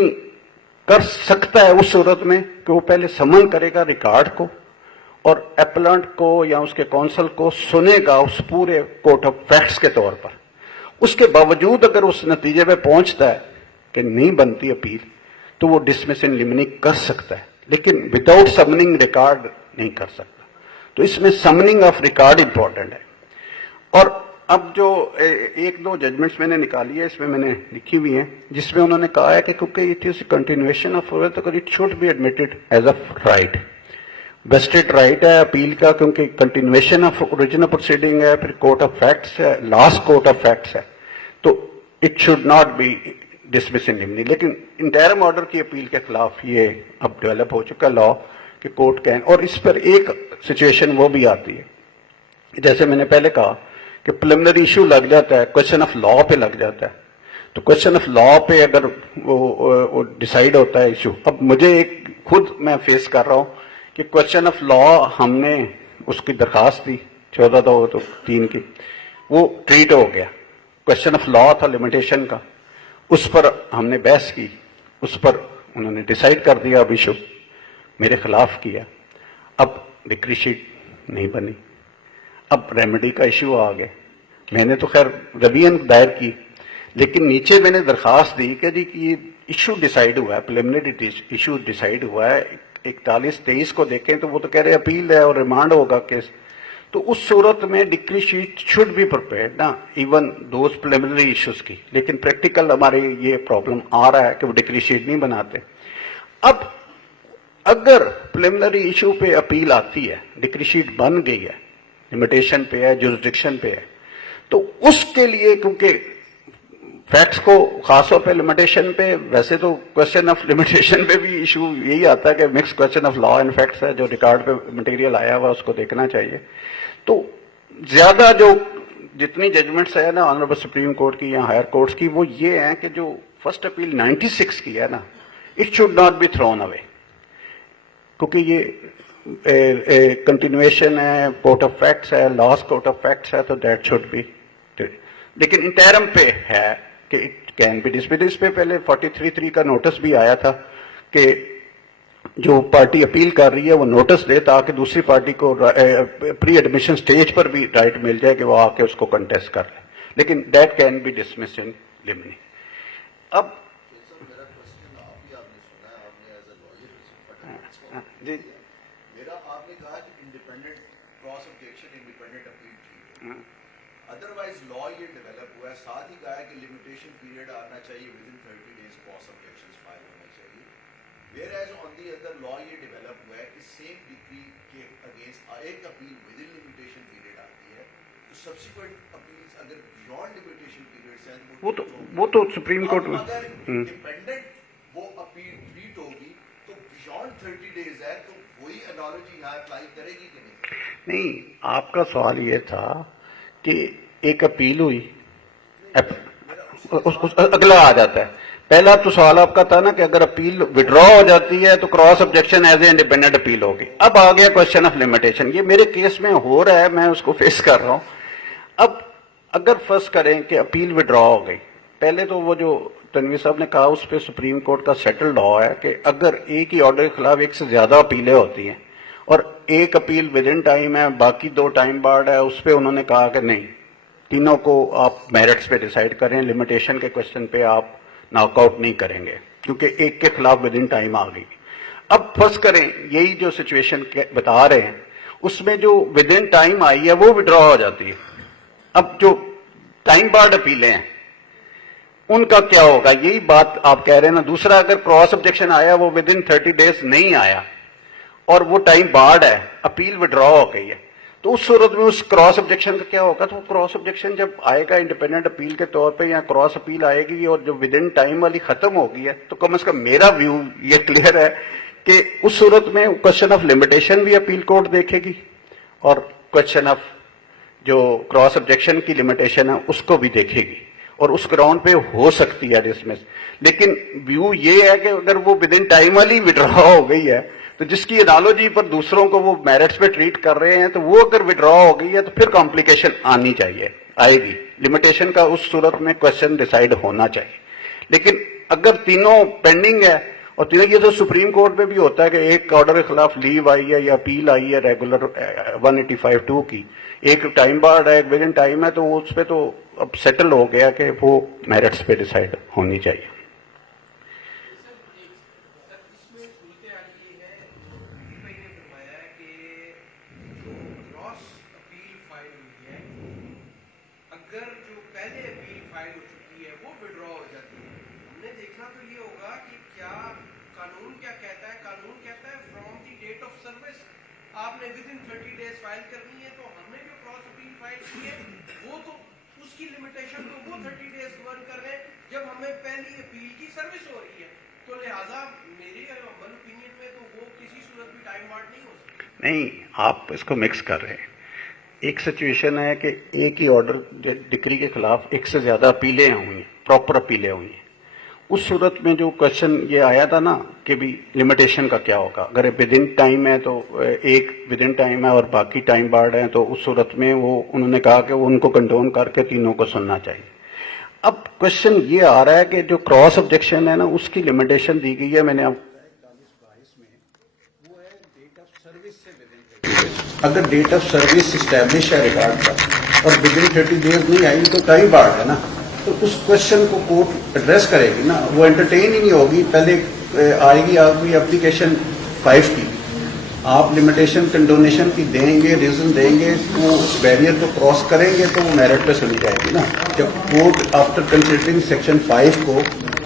कर सकता है उस सूरत में कि वो पहले समन करेगा रिकॉर्ड को और एपलेंट को या उसके काउंसिल को सुनेगा उस पूरे कोर्ट ऑफ फैक्ट्स के तौर पर। उसके बावजूद अगर उस नतीजे पे पहुंचता है कि नहीं बनती अपील तो वो डिसमिस इन लिमनी कर सकता है, लेकिन विदाउट समनिंग रिकॉर्ड नहीं कर सकता। तो इसमें समनिंग ऑफ रिकॉर्ड इंपॉर्टेंट है। और अब जो एक दो जजमेंट्स मैंने निकाली है, इसमें मैंने लिखी हुई है, जिसमें उन्होंने कहा है कि क्योंकि इट इज कंटिन्यूएशन ऑफ तो it should be admitted as a right, vested right है अपील का, क्योंकि कंटिन्यूएशन ऑफ ओरिजिनल प्रोसीडिंग है, फिर कोर्ट ऑफ फैक्ट्स है, लास्ट कोर्ट ऑफ फैक्ट्स है, तो it should not be dismiss in limine. लेकिन इंटरिम ऑर्डर की अपील के खिलाफ ये अब डेवलप हो चुका लॉ कि कोर्ट कैन, और इस पर एक सिचुएशन वो भी आती है, जैसे मैंने पहले कहा कि प्रिलिमिनरी इशू लग जाता है, क्वेश्चन ऑफ लॉ पे लग जाता है, तो क्वेश्चन ऑफ लॉ पे अगर वो डिसाइड होता है इशू, अब मुझे एक खुद मैं फेस कर रहा हूं कि क्वेश्चन ऑफ लॉ हमने उसकी दरखास्त दी 14/2/3 की, वो ट्रीट हो गया, क्वेश्चन ऑफ लॉ था लिमिटेशन का, उस पर हमने बहस की, उस पर उन्होंने डिसाइड कर दिया, अब इशू मेरे खिलाफ किया, अब डिक्री शीट नहीं बनी, अब रेमेडी का इशू आ गया। मैंने तो खैर रबियन दायर की, लेकिन नीचे मैंने दरखास्त दी कि जी कि ये इशू डिसाइड हुआ है, प्रिलिमिनरी इशू डिसाइड हुआ है, 41-23 को देखें तो वो तो कह रहे अपील है और रिमांड होगा केस, तो उस सूरत में decree sheet should be prepared ना, इवन दोज प्रिलिमिनरी इश्यूज की। लेकिन प्रैक्टिकल हमारे ये प्रॉब्लम आ रहा है कि वो डिक्री शीट नहीं बनाते। अब अगर प्रिलिमिनरी इशू पे अपील आती है, डिक्री शीट बन गई है, लिमिटेशन पे है, जुरिस्डिक्शन पे है, तो उसके लिए क्योंकि फैक्ट्स को खासतौर पे लिमिटेशन पे, वैसे तो क्वेश्चन ऑफ लिमिटेशन पे भी इशू यही आता है कि mix question of law and facts है, जो रिकॉर्ड पे मटेरियल आया हुआ उसको देखना चाहिए। तो ज्यादा जो जितनी जजमेंट्स है ना ऑनरेबल सुप्रीम कोर्ट की या हायर कोर्ट्स की, वो ये है कि जो फर्स्ट अपील 96 की है ना, it should not be thrown away, क्योंकि ये कंटिन्यूएशन है, कोर्ट ऑफ फैक्ट्स है, लॉस्ट कोर्ट ऑफ फैक्ट्स है, तो दैट शुड बी। लेकिन इंटरम पे है कि इट कैन बी डिस्प्यूटेड। इस पे पहले 43(3) का नोटिस भी आया था कि जो पार्टी अपील कर रही है वो नोटिस दे, ताकि दूसरी पार्टी को प्री एडमिशन स्टेज पर भी राइट मिल जाए कि वो आके उसको कंटेस्ट कर ले, लेकिन दैट कैन बी डिसमिस इन लिमिनी। अब जी मेरा आपने कहा कि independent cross objection independent appeal की, अदरवाइज लॉ ये डेवलप हुआ है, साथ ही कहा कि लिमिटेशन पीरियड आना चाहिए, within 30 days cross objections file होने चाहिए। Whereas on the other law ये डेवलप हुआ है कि सेम डिग्री के अगेंस्ट एक appeal within limitation period आती है, तो सब्सिक्वेंट अपील्स अगर बियॉन्ड लिमिटेशन पीरियड से वो तो सुप्रीम कोर्ट में अगर इंडिपेंडेंट वो अपील ट्रीट होगी तो बियॉन्ड 30 days है, तो वही एनालॉजी यहाँ अप्लाई करेगी कि नहीं? आपका सवाल ये था कि एक अपील हुई, अगला आ जाता है। पहला तो सवाल आपका था ना कि अगर अपील विड्रॉ हो जाती है तो cross objection as a independent appeal होगी। अब आ गया क्वेश्चन ऑफ लिमिटेशन, ये मेरे केस में हो रहा है, मैं उसको फेस कर रहा हूं। अब अगर फर्स्ट करें कि अपील विड्रॉ हो गई, पहले तो वो जो तनवीर साहब ने कहा उस पर सुप्रीम कोर्ट का सेटल्ड लॉ है कि अगर एक ही ऑर्डर के खिलाफ एक से ज्यादा अपीलें होती हैं और एक अपील विद इन टाइम है, बाकी 2 टाइम बार्ड है, उस पर उन्होंने कहा कि नहीं, तीनों को आप मेरिट्स पे डिसाइड करें, लिमिटेशन के क्वेश्चन पे आप नॉकआउट नहीं करेंगे क्योंकि एक के खिलाफ विद इन टाइम आ गई। अब फर्स्ट करें यही जो सिचुएशन बता रहे हैं उसमें जो विद इन टाइम आई है वो विड्रॉ हो जाती है। अब जो टाइम बार्ड अपीलें हैं उनका क्या होगा, यही बात आप कह रहे हैं ना। दूसरा, अगर क्रॉस ऑब्जेक्शन आया वो विद इन 30 days नहीं आया और वो टाइम बार्ड है, अपील विड्रॉ हो गई है, तो उस सूरत में उस क्रॉस ऑब्जेक्शन का क्या होगा? तो क्रॉस ऑब्जेक्शन जब आएगा इंडिपेंडेंट अपील के तौर पे या क्रॉस अपील आएगी और जो विद इन टाइम वाली खत्म हो गई है, तो कम से कम मेरा व्यू ये क्लियर है कि उस सूरत में क्वेश्चन ऑफ लिमिटेशन भी अपील कोर्ट देखेगी और क्वेश्चन ऑफ जो क्रॉस ऑब्जेक्शन की लिमिटेशन है उसको भी देखेगी और उस ग्राउंड पे हो सकती है डिसमिस। लेकिन व्यू ये है कि अगर वो विद इन टाइम वाली विड्रॉ हो गई है तो जिसकी एनालॉजी पर दूसरों को वो मेरिट्स पे ट्रीट कर रहे हैं, तो वो अगर विड्रॉ हो गई है तो फिर कॉम्प्लिकेशन आनी चाहिए, आएगी। लिमिटेशन का उस सूरत में क्वेश्चन डिसाइड होना चाहिए। लेकिन अगर तीनों पेंडिंग है और तीनों, ये तो सुप्रीम कोर्ट में भी होता है कि एक ऑर्डर के खिलाफ लीव आई है या अपील आई है रेगुलर 185(2) की, एक टाइम बार्ड है, एक विद इन टाइम है, तो उस पर तो अब सेटल हो गया कि वो मेरिट्स पे डिसाइड होनी चाहिए। आपने विद इन 30 days फाइल करनी है, तो हमने जो क्रॉस अपील फाइल की है वो तो उसकी लिमिटेशन तो वो 30 days कवर कर रहे हैं जब हमें पहली अपील की सर्विस हो रही है, तो लिहाजा मेरी वन ओपिनियन में तो वो किसी सूरत भी टाइम बार्ड नहीं हो सकती। नहीं, आप इसको मिक्स कर रहे हैं। एक सिचुएशन है कि एक ही ऑर्डर डिक्री के खिलाफ एक से ज्यादा अपीलें हुई, प्रॉपर अपीलें हुई, उस सूरत में जो क्वेश्चन ये आया था ना कि भी लिमिटेशन का क्या होगा, अगर विद इन टाइम है तो एक विद इन टाइम है और बाकी टाइम बार्ड है, तो उस सूरत में वो उन्होंने कहा कि वो उनको कंडोन करके तीनों को सुनना चाहिए। अब क्वेश्चन ये आ रहा है कि जो क्रॉस ऑब्जेक्शन है ना उसकी लिमिटेशन दी गई है, मैंने अब अगर डेट ऑफ सर्विस स्टैब्लिश है रिकॉर्ड का और विद इन 30 days नहीं आई तो टाइम बार्ड है ना, तो उस क्वेश्चन को कोर्ट एड्रेस करेगी ना, वो एंटरटेन ही नहीं होगी। पहले आएगी आपकी एप्लीकेशन 5 की, आप लिमिटेशन कंडोनेशन की देंगे, रीजन देंगे, तो उस बैरियर को क्रॉस करेंगे तो वो मेरिट पे सुनी जाएगी ना। जब कोर्ट आफ्टर कंसिडरिंग सेक्शन 5 को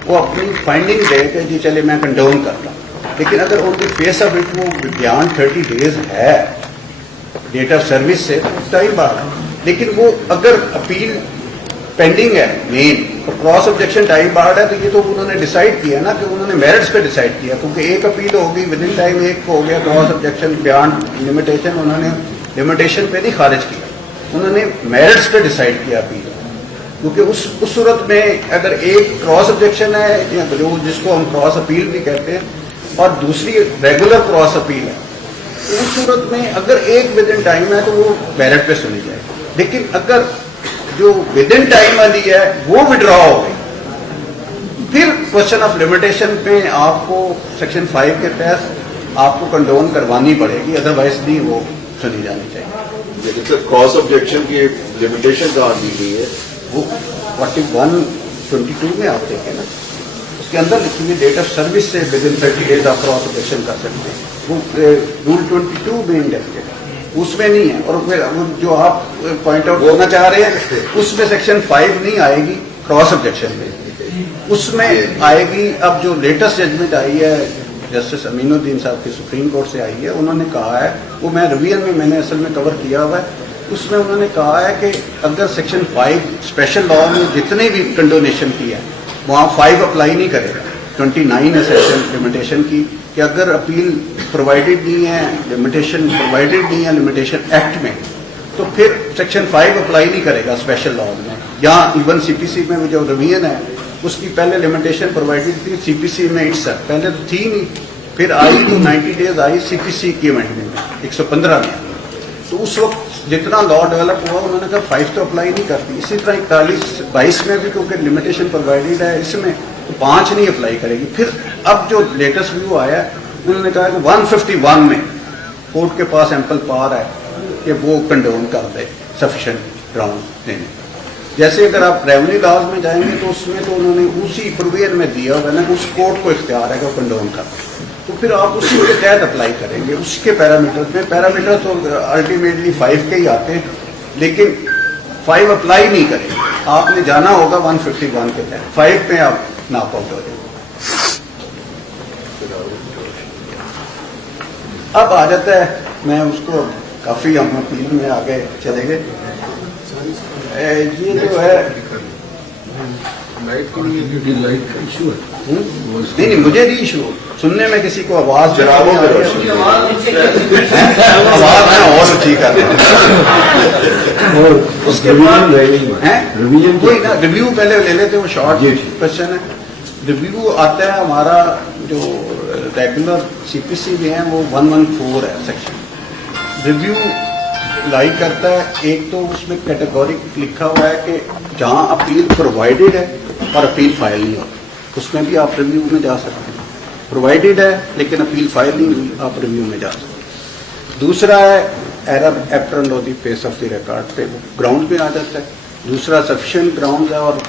वो अपनी फाइंडिंग दे कि जी चले मैं कंडोन करता हूँ, लेकिन अगर उनकी फेस ऑफ इट वो बियॉन्ड 30 days है डेट ऑफ सर्विस से, तो टाइम बार्ड। लेकिन वो अगर अपील पेंडिंग है मेन, और क्रॉस ऑब्जेक्शन टाइप बार्ड है, तो ये तो उन्होंने डिसाइड किया ना कि उन्होंने मेरिट्स पे डिसाइड किया, क्योंकि एक अपील होगी विद इन टाइम, एक हो गया क्रॉस ऑब्जेक्शन बियॉन्ड लिमिटेशन, उन्होंने लिमिटेशन पे नहीं खारिज किया, उन्होंने मेरिट्स पे डिसाइड किया अपील, क्योंकि उस सूरत में अगर एक क्रॉस ऑब्जेक्शन है या जो जिसको हम क्रॉस अपील भी कहते हैं, और दूसरी रेगुलर क्रॉस अपील है, तो उस सूरत में अगर एक विद इन टाइम है तो वो मेरिट पे सुनी जाएगी, लेकिन अगर जो विद इन टाइम वाली है वो विड्रॉ हो गई, फिर क्वेश्चन ऑफ लिमिटेशन पे आपको सेक्शन 5 के तहत आपको कंडोन करवानी पड़ेगी, अदरवाइज नहीं वो सुनी जानी चाहिए। लेकिन सर क्रॉस ऑब्जेक्शन की लिमिटेशन कहाँ दी गई है? वो 4122 में आप देखें ना, उसके अंदर लिखी हुई डेट ऑफ सर्विस से विद इन 30 डेज आप क्रॉस ऑब्जेक्शन कर सकते हैं, वो रूल 22 में इंडेक्टेड है, उसमें नहीं है। और फिर जो आप पॉइंट आउट करना चाह रहे हैं उसमें सेक्शन 5 नहीं आएगी क्रॉस ऑब्जेक्शन में, उसमें आएगी अब जो लेटेस्ट जजमेंट आई है जस्टिस अमीनुद्दीन साहब की सुप्रीम कोर्ट से आई है, उन्होंने कहा है, वो मैं रिवीजन में मैंने असल में कवर किया हुआ है, उसमें उन्होंने कहा है कि अगर सेक्शन 5 स्पेशल लॉ में जितने भी कंडोनेशन की है वहाँ 5 अप्लाई नहीं करेगा, 29 है सेक्शन लिमिटेशन की, कि अगर अपील प्रोवाइडेड नहीं है, लिमिटेशन प्रोवाइडेड नहीं है लिमिटेशन एक्ट में, तो फिर सेक्शन 5 अप्लाई नहीं करेगा स्पेशल लॉ में। यहाँ इवन सीपीसी में जो रिवीजन है उसकी पहले लिमिटेशन प्रोवाइडेड थी सीपीसी में इट्स, पहले तो थी नहीं, फिर आई तो 90 डेज आई सीपीसी की अमेंडमेंट में 115 में, तो उस वक्त जितना लॉ डेवलप हुआ उन्होंने कहा 5 तो अप्लाई नहीं करती। इसी तरह 41-22 में भी क्योंकि लिमिटेशन प्रोवाइडेड है इसमें, तो 5 नहीं अप्लाई करेगी। फिर अब जो लेटेस्ट व्यू आया उन्होंने कहा कि 151 में कोर्ट के पास एम्पल पावर है कि वो कंडोन कर दे सफिशिएंट ग्राउंड देने। जैसे अगर आप रेवेन्यू लॉज में जाएंगे तो उसमें तो उन्होंने उसी प्रोविजन में दिया हुआ है ना कि उस कोर्ट को इख्तियार है कि वो कंडोन कर, तो फिर आप उसी के तहत अप्लाई करेंगे। उसके पैरामीटर्स में, पैरामीटर तो अल्टीमेटली 5 के ही आते हैं, लेकिन 5 अप्लाई नहीं करेंगे, आपने जाना होगा 151 के तहत, 5 पे आप नाप आउट हो जाएंगे। अब आ जाता है, मैं उसको काफी हम अपील में आगे चले गए, ये जो है लाइट का इशू है। नहीं मुझे नहीं इशू, सुनने में किसी को आवाज जनाबों में रोशनी आवाज में और ऊंची कर उसके बाद रिवीजन कोई ना रिव्यू पहले ले लेते, वो शॉर्ट क्वेश्चन है। रिव्यू आता है हमारा जो रेगुलर सीपीसी में है वो 114 है सेक्शन। रिव्यू लाइक करता है, एक तो उसमें कैटेगोरी लिखा हुआ है कि जहां अपील प्रोवाइडेड है और अपील फाइल नहीं हो, उसमें भी आप रिव्यू में जा सकते हैं। प्रोवाइडेड है लेकिन अपील फाइल नहीं हुई, आप रिव्यू में जा सकते हैं। दूसरा है error apparent of the face of the record पे, वो ग्राउंड पे आ जाता है। दूसरा सफिशिएंट ग्राउंड है और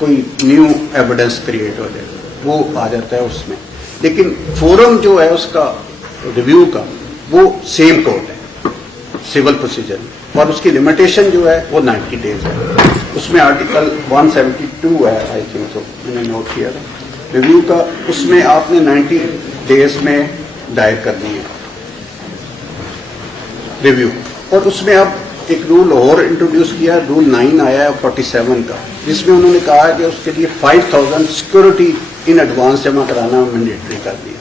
कोई न्यू एविडेंस क्रिएट हो जाए, वो आ जाता है उसमें। लेकिन फोरम जो है उसका रिव्यू का वो सेम कोड है सिविल प्रोसीजर में, और उसकी लिमिटेशन जो है वो 90 डेज है। उसमें आर्टिकल 172 है आई थिंक, तो मैंने नोट किया था रिव्यू का, उसमें आपने 90 डेज में दायर करनी है रिव्यू। और उसमें अब एक रूल और इंट्रोड्यूस किया, रूल 9 आया है 47 का, जिसमें उन्होंने कहा कि उसके लिए 5000 सिक्योरिटी इन एडवांस जमा कराना मैंडेटरी कर दिया,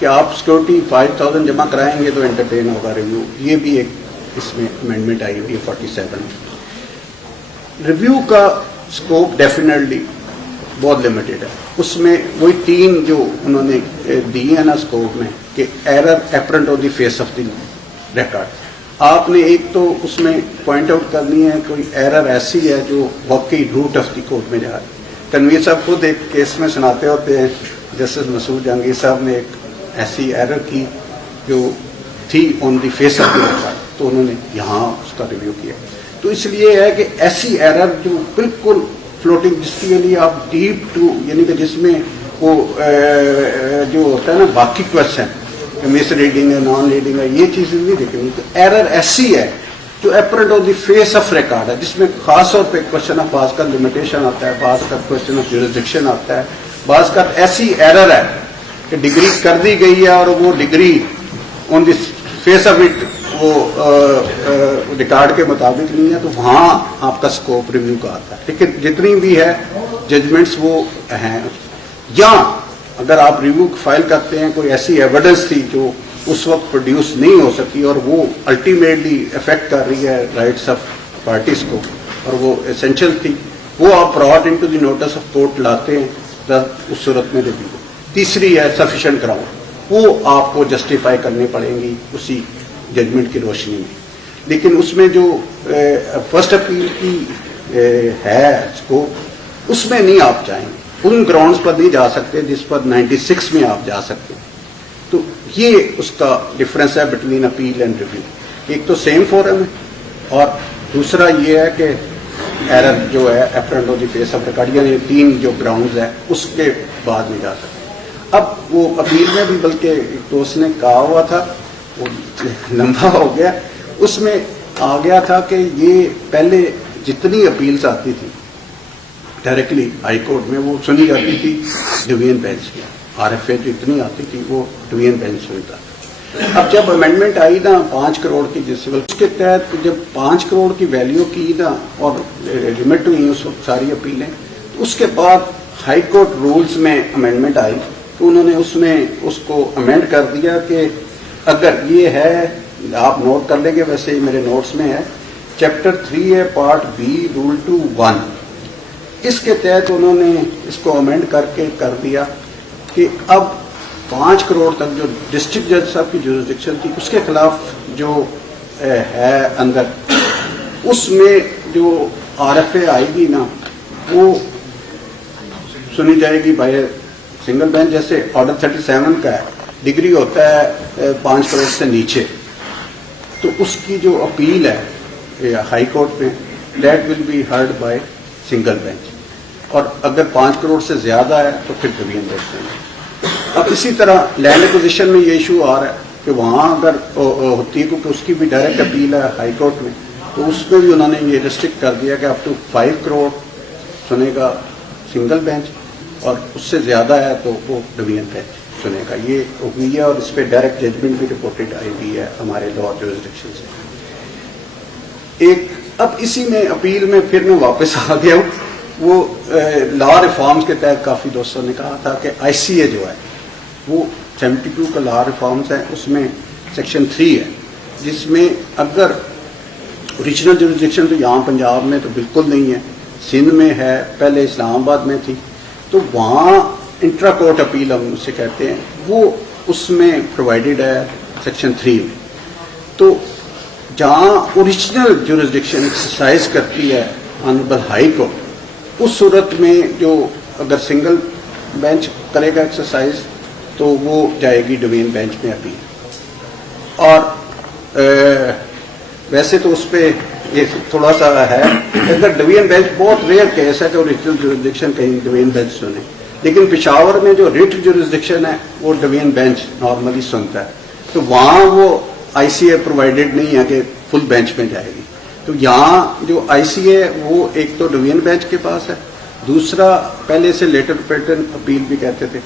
कि आप सिक्योरिटी 5000 जमा कराएंगे तो एंटरटेन होगा रिव्यू। ये भी एक इसमें अमेंडमेंट आई हुई है 47। रिव्यू का स्कोप डेफिनेटली बहुत लिमिटेड है, उसमें वही 3 जो उन्होंने दिए हैं ना स्कोप में, कि error apparent of the face of the record. आपने एक तो उसमें पॉइंट आउट करनी है कोई एरर ऐसी है जो वाकई रूट ऑफ द कोर्ट में जा रही है। तनवीर साहब खुद एक केस में सुनाते होते हैं, जस्टिस मसूद जहांगीर साहब ने एक ऐसी एरर की जो थी on the face of the record, तो उन्होंने यहाँ उसका रिव्यू किया। तो इसलिए है कि ऐसी एरर जो बिल्कुल फ्लोटिंग, जिसके लिए आप डीप टू, यानी कि जिसमें वो जो होता है ना बाकी क्वेश्चन मिस रीडिंग है, नॉन रीडिंग है, ये चीजें नहीं देखनी। तो एरर ऐसी है जो apparent of the face of record है, जिसमें खास तौर पे क्वेश्चन ऑफ बाज का लिमिटेशन आता है, बाज का क्वेश्चन ऑफ ज्यूरिसडिक्शन आता है, बाज का ऐसी एरर है कि डिग्री कर दी गई है और वो degree on the face of it وہ ریکارڈ کے مطابق نہیں ہے تو وہاں آپ کا اسکوپ ریویو کا آتا ہے. لیکن جتنی بھی ہے ججمنٹس وہ ہیں. یا اگر آپ ریویو فائل کرتے ہیں کوئی ایسی ایویڈنس تھی جو اس وقت پروڈیوس نہیں ہو سکی اور وہ الٹیمیٹلی افیکٹ کر رہی ہے رائٹس آف پارٹیز کو اور وہ اسینشیل تھی, وہ آپ brought into the notice of court لاتے ہیں, اس صورت میں ریویو. تیسری ہے سفیشینٹ گراؤنڈ, وہ آپ کو جسٹیفائی کرنی پڑیں گی اسی ججمنٹ کی روشنی میں. لیکن اس میں جو فرسٹ اپیل کی ہے اسکوپ, اس میں نہیں آپ جائیں گے, ان گراؤنڈز پر نہیں جا سکتے جس پر 96 میں آپ جا سکتے ہیں. تو یہ اس کا ڈفرینس ہے بٹوین اپیل اینڈ ریویو. ایک تو سیم فورم ہے اور دوسرا یہ ہے کہ ایرر جو ہے apparent of the face of record, یعنی 3 جو گراؤنڈز ہیں اس کے بعد میں جا سکتے. اب وہ اپیل میں بھی بلکہ ایک دوست نے کہا ہوا تھا, وہ لمبا ہو گیا, اس میں آ گیا تھا کہ یہ پہلے جتنی اپیلز آتی تھی ڈائریکٹلی ہائی کورٹ میں وہ سنی جاتی تھی ڈویژن بینچ میں. آر ایف اے جو اتنی آتی تھی وہ ڈویژن بینچ سنتا. اب جب امینڈمنٹ آئی نا 5 کروڑ کی جس وقت, اس کے تحت جب 5 کروڑ کی ویلیو کی نا اور لمٹ ہوئی اس وقت ساری اپیلیں, اس کے بعد ہائی کورٹ رولز میں امینڈمنٹ آئی تو انہوں نے اس میں اس کو امینڈ کر دیا کہ اگر یہ ہے, آپ نوٹ کر لیں گے ویسے ہی میرے نوٹس میں ہے, چیپٹر 3 ہے پارٹ بی رول 2(1), اس کے تحت انہوں نے اس کو امینڈ کر کے کر دیا کہ اب 5 کروڑ تک جو ڈسٹرکٹ جج صاحب کی جورسڈکشن تھی اس کے خلاف جو ہے اندر, اس میں جو آر ایف اے آئے گی نا وہ سنی جائے گی بائی سنگل بینچ. جیسے آرڈر 37 کا ہے, ڈگری ہوتا ہے 5 کروڑ سے نیچے, تو اس کی جو اپیل ہے ہائی کورٹ میں that will be heard by single bench, اور اگر 5 کروڑ سے زیادہ ہے تو پھر ڈویژن بینچ میں. اب اسی طرح لینڈ ایکوزیشن میں یہ ایشو آ رہا ہے کہ وہاں اگر ہوتی ہے کیونکہ اس کی بھی ڈائریکٹ اپیل ہے ہائی کورٹ میں, تو اس میں بھی انہوں نے یہ ریسٹرکٹ کر دیا کہ اپ ٹو 5 کروڑ سنے گا سنگل بینچ اور اس سے زیادہ ہے تو وہ ڈویژن بینچ سنے گا. یہ ہوئی ہے اور اس پہ ڈائریکٹ ججمنٹ بھی رپورٹڈ آئی ہوئی ہے ہمارے لا جورسڈکشن سے. ایک اب اسی میں اپیل میں پھر میں واپس آ گیا ہوں, وہ لا ریفارمز کے تحت کافی دوستوں نے کہا تھا کہ آئی سی اے جو ہے وہ 72 کا لا ریفارمز ہے, اس میں سیکشن 3 ہے جس میں اگر اوریجنل جورسڈکشن تو یہاں پنجاب میں تو بالکل نہیں ہے, سندھ میں ہے, پہلے اسلام آباد میں تھی, تو وہاں انٹرا کورٹ اپیل ہم اسے کہتے ہیں, وہ اس میں پرووائڈیڈ ہے سیکشن 3 میں. تو جہاں اوریجنل جورسڈکشن ایکسرسائز کرتی ہے آنریبل ہائی کورٹ, اس صورت میں جو اگر سنگل بینچ کرے گا ایکسرسائز تو وہ جائے گی ڈویژن بینچ میں اپیل. اور ویسے تو اس پہ یہ تھوڑا سا ہے, اگر ڈویژن بینچ بہت ریئر کیس ہے کہ اوریجنل جورسڈکشن کہیں ڈویژن بینچ سنے, لیکن پشاور میں جو ریٹ جورسڈکشن ہے وہ ڈویژن بینچ نارملی سنتا ہے, تو وہاں وہ آئی سی اے پرووائڈیڈ نہیں ہے کہ فل بینچ میں جائے گی. تو یہاں جو آئی سی اے وہ ایک تو ڈویژن بینچ کے پاس ہے, دوسرا پہلے سے لیٹر پیٹرن اپیل بھی کہتے تھے.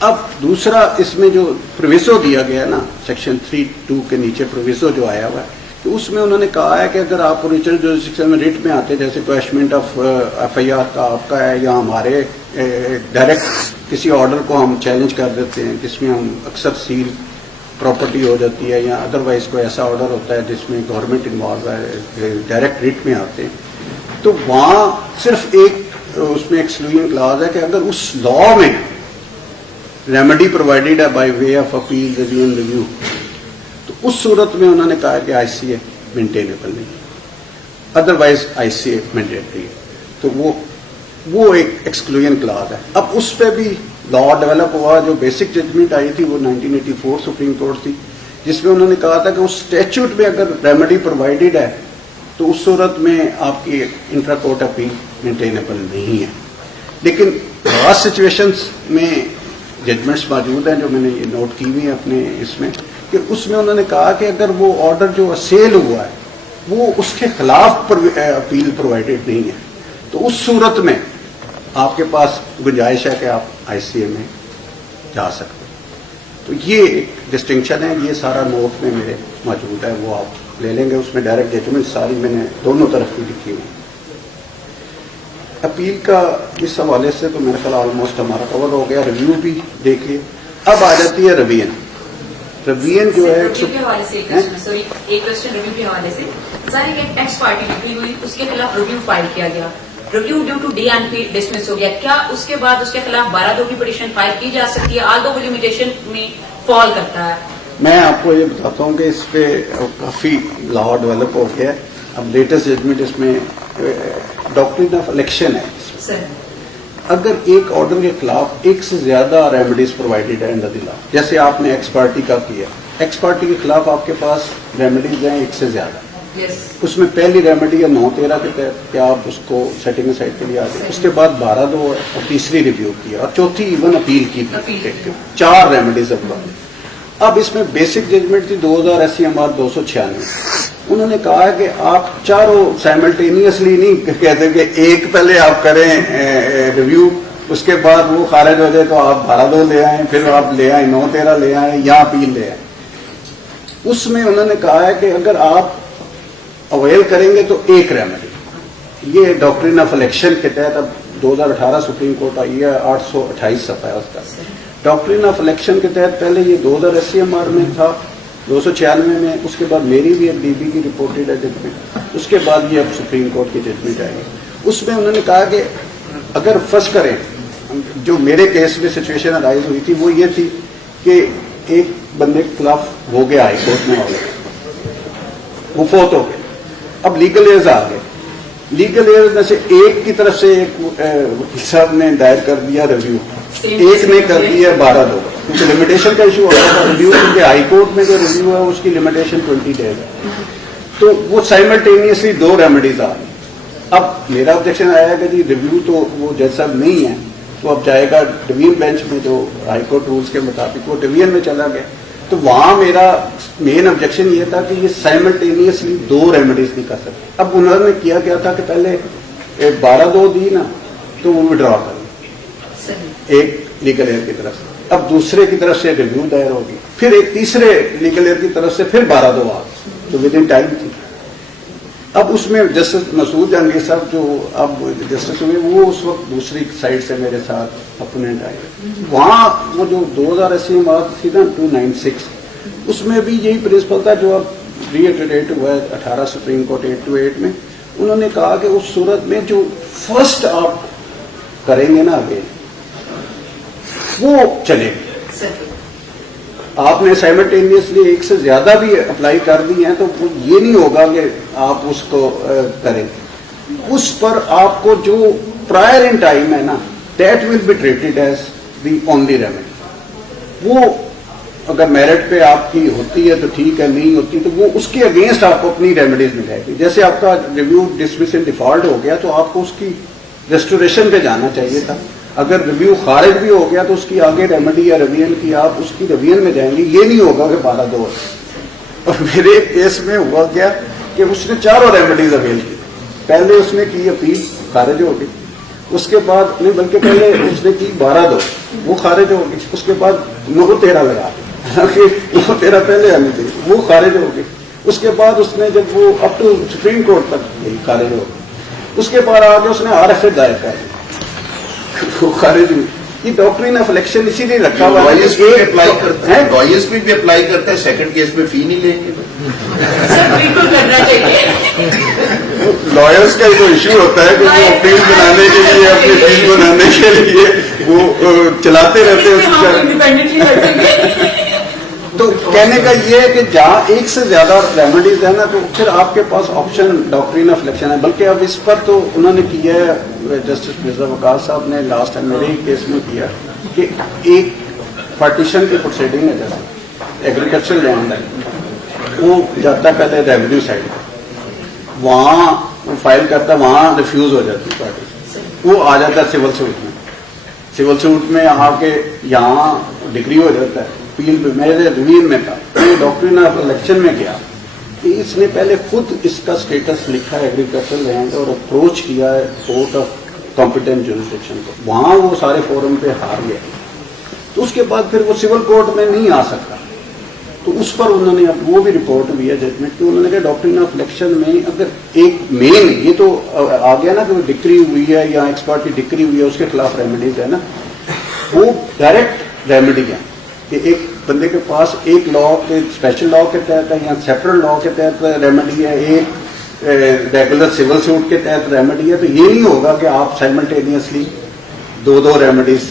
اب دوسرا اس میں جو پروویسو دیا گیا نا سیکشن 3(2) کے نیچے پروویسو جو آیا ہوا ہے, تو اس میں انہوں نے کہا ہے کہ اگر آپ اوریجنل جورسڈکشن میں ریٹ میں آتے, جیسے کویشمنٹ آف ایف آئی آر کا آپ کا ہے, یا ہمارے ڈائریکٹ کسی آرڈر کو ہم چیلنج کر دیتے ہیں جس میں ہم اکثر سیل پراپرٹی ہو جاتی ہے, یا ادروائز کوئی ایسا آرڈر ہوتا ہے جس میں گورنمنٹ انوالو ہے, ڈائریکٹ ریٹ میں آتے ہیں, تو وہاں صرف ایک اس میں ایکسکلوژن کلاز ہے کہ اگر اس لا میں ریمیڈی پرووائڈیڈ ہے by way of appeal review, تو اس صورت میں انہوں نے کہا کہ آئی سی اے مینٹینیبل نہیں, otherwise I C A mandatory ہے. تو وہ ایک ایکسکلوژن کلاز ہے. اب اس پہ بھی لا ڈیولپ ہوا, جو بیسک ججمنٹ آئی تھی وہ 1984 سپریم کورٹ تھی, جس میں انہوں نے کہا تھا کہ اس اسٹیچوٹ میں اگر ریمیڈی پرووائڈیڈ ہے تو اس صورت میں آپ کی انٹرا کورٹ اپیل مینٹینیبل نہیں ہے. لیکن بعض سچویشنز میں ججمنٹس موجود ہیں جو میں نے یہ نوٹ کی ہوئی ہیں اپنے اس میں, کہ اس میں انہوں نے کہا کہ اگر وہ آرڈر جو سیل ہوا ہے وہ اس کے خلاف اپیل پرووائڈیڈ نہیں ہے, تو اس صورت میں آپ کے پاس گنجائش ہے کہ آپ آئی سی اے میں جا سکتے ہیں. تو یہ ایک ڈسٹنکشن ہے. یہ سارا نوٹ میں میرے موجود ہے, وہ آپ لے لیں گے. اس میں ڈائریکٹ ججمنٹ ساری میں نے دونوں طرف کی لکھی ہوئی. اپیل کا اس حوالے سے تو میرا خیال آلموسٹ ہمارا کور ہو گیا. ریویو بھی دیکھیے. اب آ جاتی ہے روین. روین جو ہے ایک کوشچن ریویو کے حوالے سے سر, ایک ایکس پارٹی نکلی ہوئی, اس کے خلاف ریویو فائل کیا گیا, review due to D and P dismiss ہو گیا. کیا اس کے بعد اس کے خلاف 12(2) کی پٹیشن فائل کی جا سکتی ہے؟ آل دو لمیٹیشن میں فال کرتا ہے. میں آپ کو یہ بتاتا ہوں کہ اس پہ کافی لا ڈیولپ ہو گیا ہے. اب لیٹسٹ ججمنٹ اس میں ڈاکٹرن آف الیکشن ہے. سر اگر ایک آرڈر کے خلاف ایک سے زیادہ ریمیڈیز پرووائڈیڈ ہے انڈر دی لا, جیسے آپ نے ایکس پارٹی کا کیا, ایکس پارٹی کے خلاف آپ کے پاس ریمیڈیز ہیں ایک سے زیادہ. اس میں پہلی ریمیڈی ہے 9(13) کے تحت کہ آپ اس کو سیٹنگ سائٹ کے لیے آ جائیں. اس کے بعد 12(2) اور تیسری ریویو کی اور چوتھی ایون اپیل کی. 4 ریمیڈیز اب. اب اس میں بیسک ججمنٹ تھی 2000 SCMR 296. انہوں نے کہا ہے کہ آپ چاروں سائملٹینیسلی نہیں کہتے کہ ایک پہلے آپ کریں ریویو, اس کے بعد وہ خارج ہو جائے تو آپ 12(2) لے آئیں, پھر آپ لے آئیں 9(13) لے آئیں یا اپیل لے آئیں. اس میں انہوں نے کہا ہے کہ اگر آپ اویل کریں گے تو ایک ریمیڈی. یہ ڈاکٹرن آف الیکشن کے تحت اب 2018 سپریم کورٹ آئی ہے, 828 صفحہ ہے اس کا. ڈاکٹرن آف الیکشن کے تحت پہلے یہ 2000 SCMR میں تھا 296 میں, اس کے بعد میری بھی ایک DB کی رپورٹڈ ہے ججمنٹ, اس کے بعد یہ اب سپریم کورٹ کی ججمنٹ آئی. اس میں انہوں نے کہا کہ اگر فرض کریں, جو میرے کیس میں سچویشن ارائز ہوئی تھی وہ یہ تھی کہ ایک بندے کے خلاف ہو گیا ہائی کورٹ میں, وہ فوت ہو گئے. اب لیگل ایئرز آ گئے. لیگل ایئرز میں سے ایک کی طرف سے ایک وکیل صاحب نے دائر کر دیا ریویو, ایک نے کر دیا 12(2), کیونکہ لمیٹیشن کا ایشو ہوتا تھا ریویو, کیونکہ ہائی کورٹ میں جو ریویو ہے اس کی لمیٹیشن 20 days ہے. تو وہ سائملٹینیسلی 2 ریمیڈیز آ گئی. اب میرا آبجیکشن آیا کہ جی ریویو تو وہ جج صاحب نہیں ہے, تو اب جائے گا ڈویژن بینچ میں, جو ہائی کورٹ رولز کے مطابق وہ ڈویژن میں چلا گیا. تو وہاں میرا مین آبجیکشن یہ تھا کہ یہ سائملٹینیسلی 2 ریمیڈیز نہیں کر سکتے. اب انہوں نے کیا تھا کہ پہلے 12(2) دی نا, تو وہ ودرا کر ایک لیگل ایئر کی طرف سے, اب دوسرے کی طرف سے ریویو دائر ہوگی, پھر ایک تیسرے لیگل ایئر کی طرف سے پھر 12(2) آ گئی, تو ود ان ٹائم تھی. اب اس میں جسٹس مسعود جہانگیر صاحب جو اب جسٹس ہوئے, وہ اس وقت دوسری سائڈ سے میرے ساتھ اپوننٹ آئے. وہاں وہ جو 2000 SCMR تھی نا 296, اس میں بھی یہی پرنسپل تھا جو اب ری ایٹریٹ ہوا ہے 18 سپریم کورٹ 828 میں. انہوں نے کہا کہ اس صورت میں جو فرسٹ آپ کریں گے نا آگے وہ چلے گی. آپ نے سائملٹینیسلی ایک سے زیادہ بھی اپلائی کر دی ہیں تو یہ نہیں ہوگا کہ آپ اس کو کریں. اس پر آپ کو جو پرائر ان ٹائم ہے نا, that will be treated as the only remedy. وہ اگر میرٹ پہ آپ کی ہوتی ہے تو ٹھیک ہے, نہیں ہوتی تو وہ اس کے اگینسٹ آپ کو اپنی ریمیڈیز ملے گی. جیسے آپ کا ریویو ڈسمس ان ڈیفالٹ ہو گیا تو آپ کو اس کی ریسٹوریشن پہ جانا چاہیے تھا. اگر ریویو خارج بھی ہو گیا تو اس کی آگے ریمیڈی یا ریویژن کی آپ اس کی ریویژن میں جائیں گے. یہ نہیں ہوگا کہ 12(2). اور میرے کیس میں ہوا کیا کہ اس نے 4 ریمیڈیز اویل کی. پہلے اس نے کی اپیل, خارج ہو گئی. اس کے بعد نہیں, بلکہ پہلے اس نے کی 12(2), وہ خارج ہو گئی. اس کے بعد 9(13) لگا, 9(13) پہلے آنی تھی, وہ خارج ہو گئی. اس کے بعد اس نے جب وہ اپ ٹو سپریم کورٹ تک گئی, خارج ہو گئی. اس کے بعد آگے اس نے RFA دائر کر دی, وہ خارج ہوئی. یہ ڈاکٹرن آف الیکشن اسی لیے رکھا ہوا ہے. لائرس پہ بھی اپلائی کرتے ہیں, سیکنڈ کیس میں فی نہیں لیں گے. بالکل کرنا چاہیے. لائرس کا جو ایشو ہوتا ہے کہ وہ اپیل بنانے کے لیے, اپنی فیس بنانے کے لیے وہ چلاتے رہتے ہیں. تو کہنے کا یہ ہے کہ جہاں ایک سے زیادہ ریمیڈیز ہے نا, تو پھر آپ کے پاس آپشن ڈاکٹرن آف الیکشن ہے. بلکہ اب اس پر تو انہوں نے کیا ہے, جسٹس مرزا وقار صاحب نے لاسٹ ٹائم میرے ہی کیس میں کیا کہ ایک پارٹیشن کی پروسیڈنگ ہے, جیسے ایگریکلچر لینڈ ہے, وہ جاتا ہے پہلے ریونیو سائڈ, وہاں وہ فائل کرتا ہے, وہاں ریفیوز ہو جاتی ہے پارٹی, وہ آ جاتا ہے سول سوٹ میں. سول سوٹ میں آ کے یہاں ڈگری ہو جاتا ہے. اپیل پہ میرے ریویژن میں تھا, میں ڈاکٹرن آف الیکشن میں گیا کہ اس نے پہلے خود اس کا اسٹیٹس لکھا ہے ایگریکلچر لینڈ اور اپروچ کیا ہے کورٹ آف کمپیٹنٹ جوریسڈکشن کو, وہاں وہ سارے فورم پہ ہار گیا. تو اس کے بعد پھر وہ سول کورٹ میں نہیں آ سکتا. تو اس پر انہوں نے اب وہ بھی رپورٹ ہوئی ہے ججمنٹ کہ انہوں نے کہا ڈاکٹرین آف الیکشن میں اگر ایک مین یہ تو آ گیا نا کہ وہ ڈکری ہوئی ہے یا ایکسپرٹ کی ڈکری ہوئی ہے اس کے خلاف ریمیڈیز ہے نا, وہ ڈائریکٹ ریمیڈی ہے کہ ایک بندے کے پاس ایک لا کے اسپیشل لا کے تحت ہے یا سیپریٹ لا کے تحت ریمیڈی ہے, ایک ریگولر سول سوٹ کے تحت ریمیڈی ہے. تو یہ نہیں ہوگا کہ آپ سائملٹینیسلی دو ریمیڈیز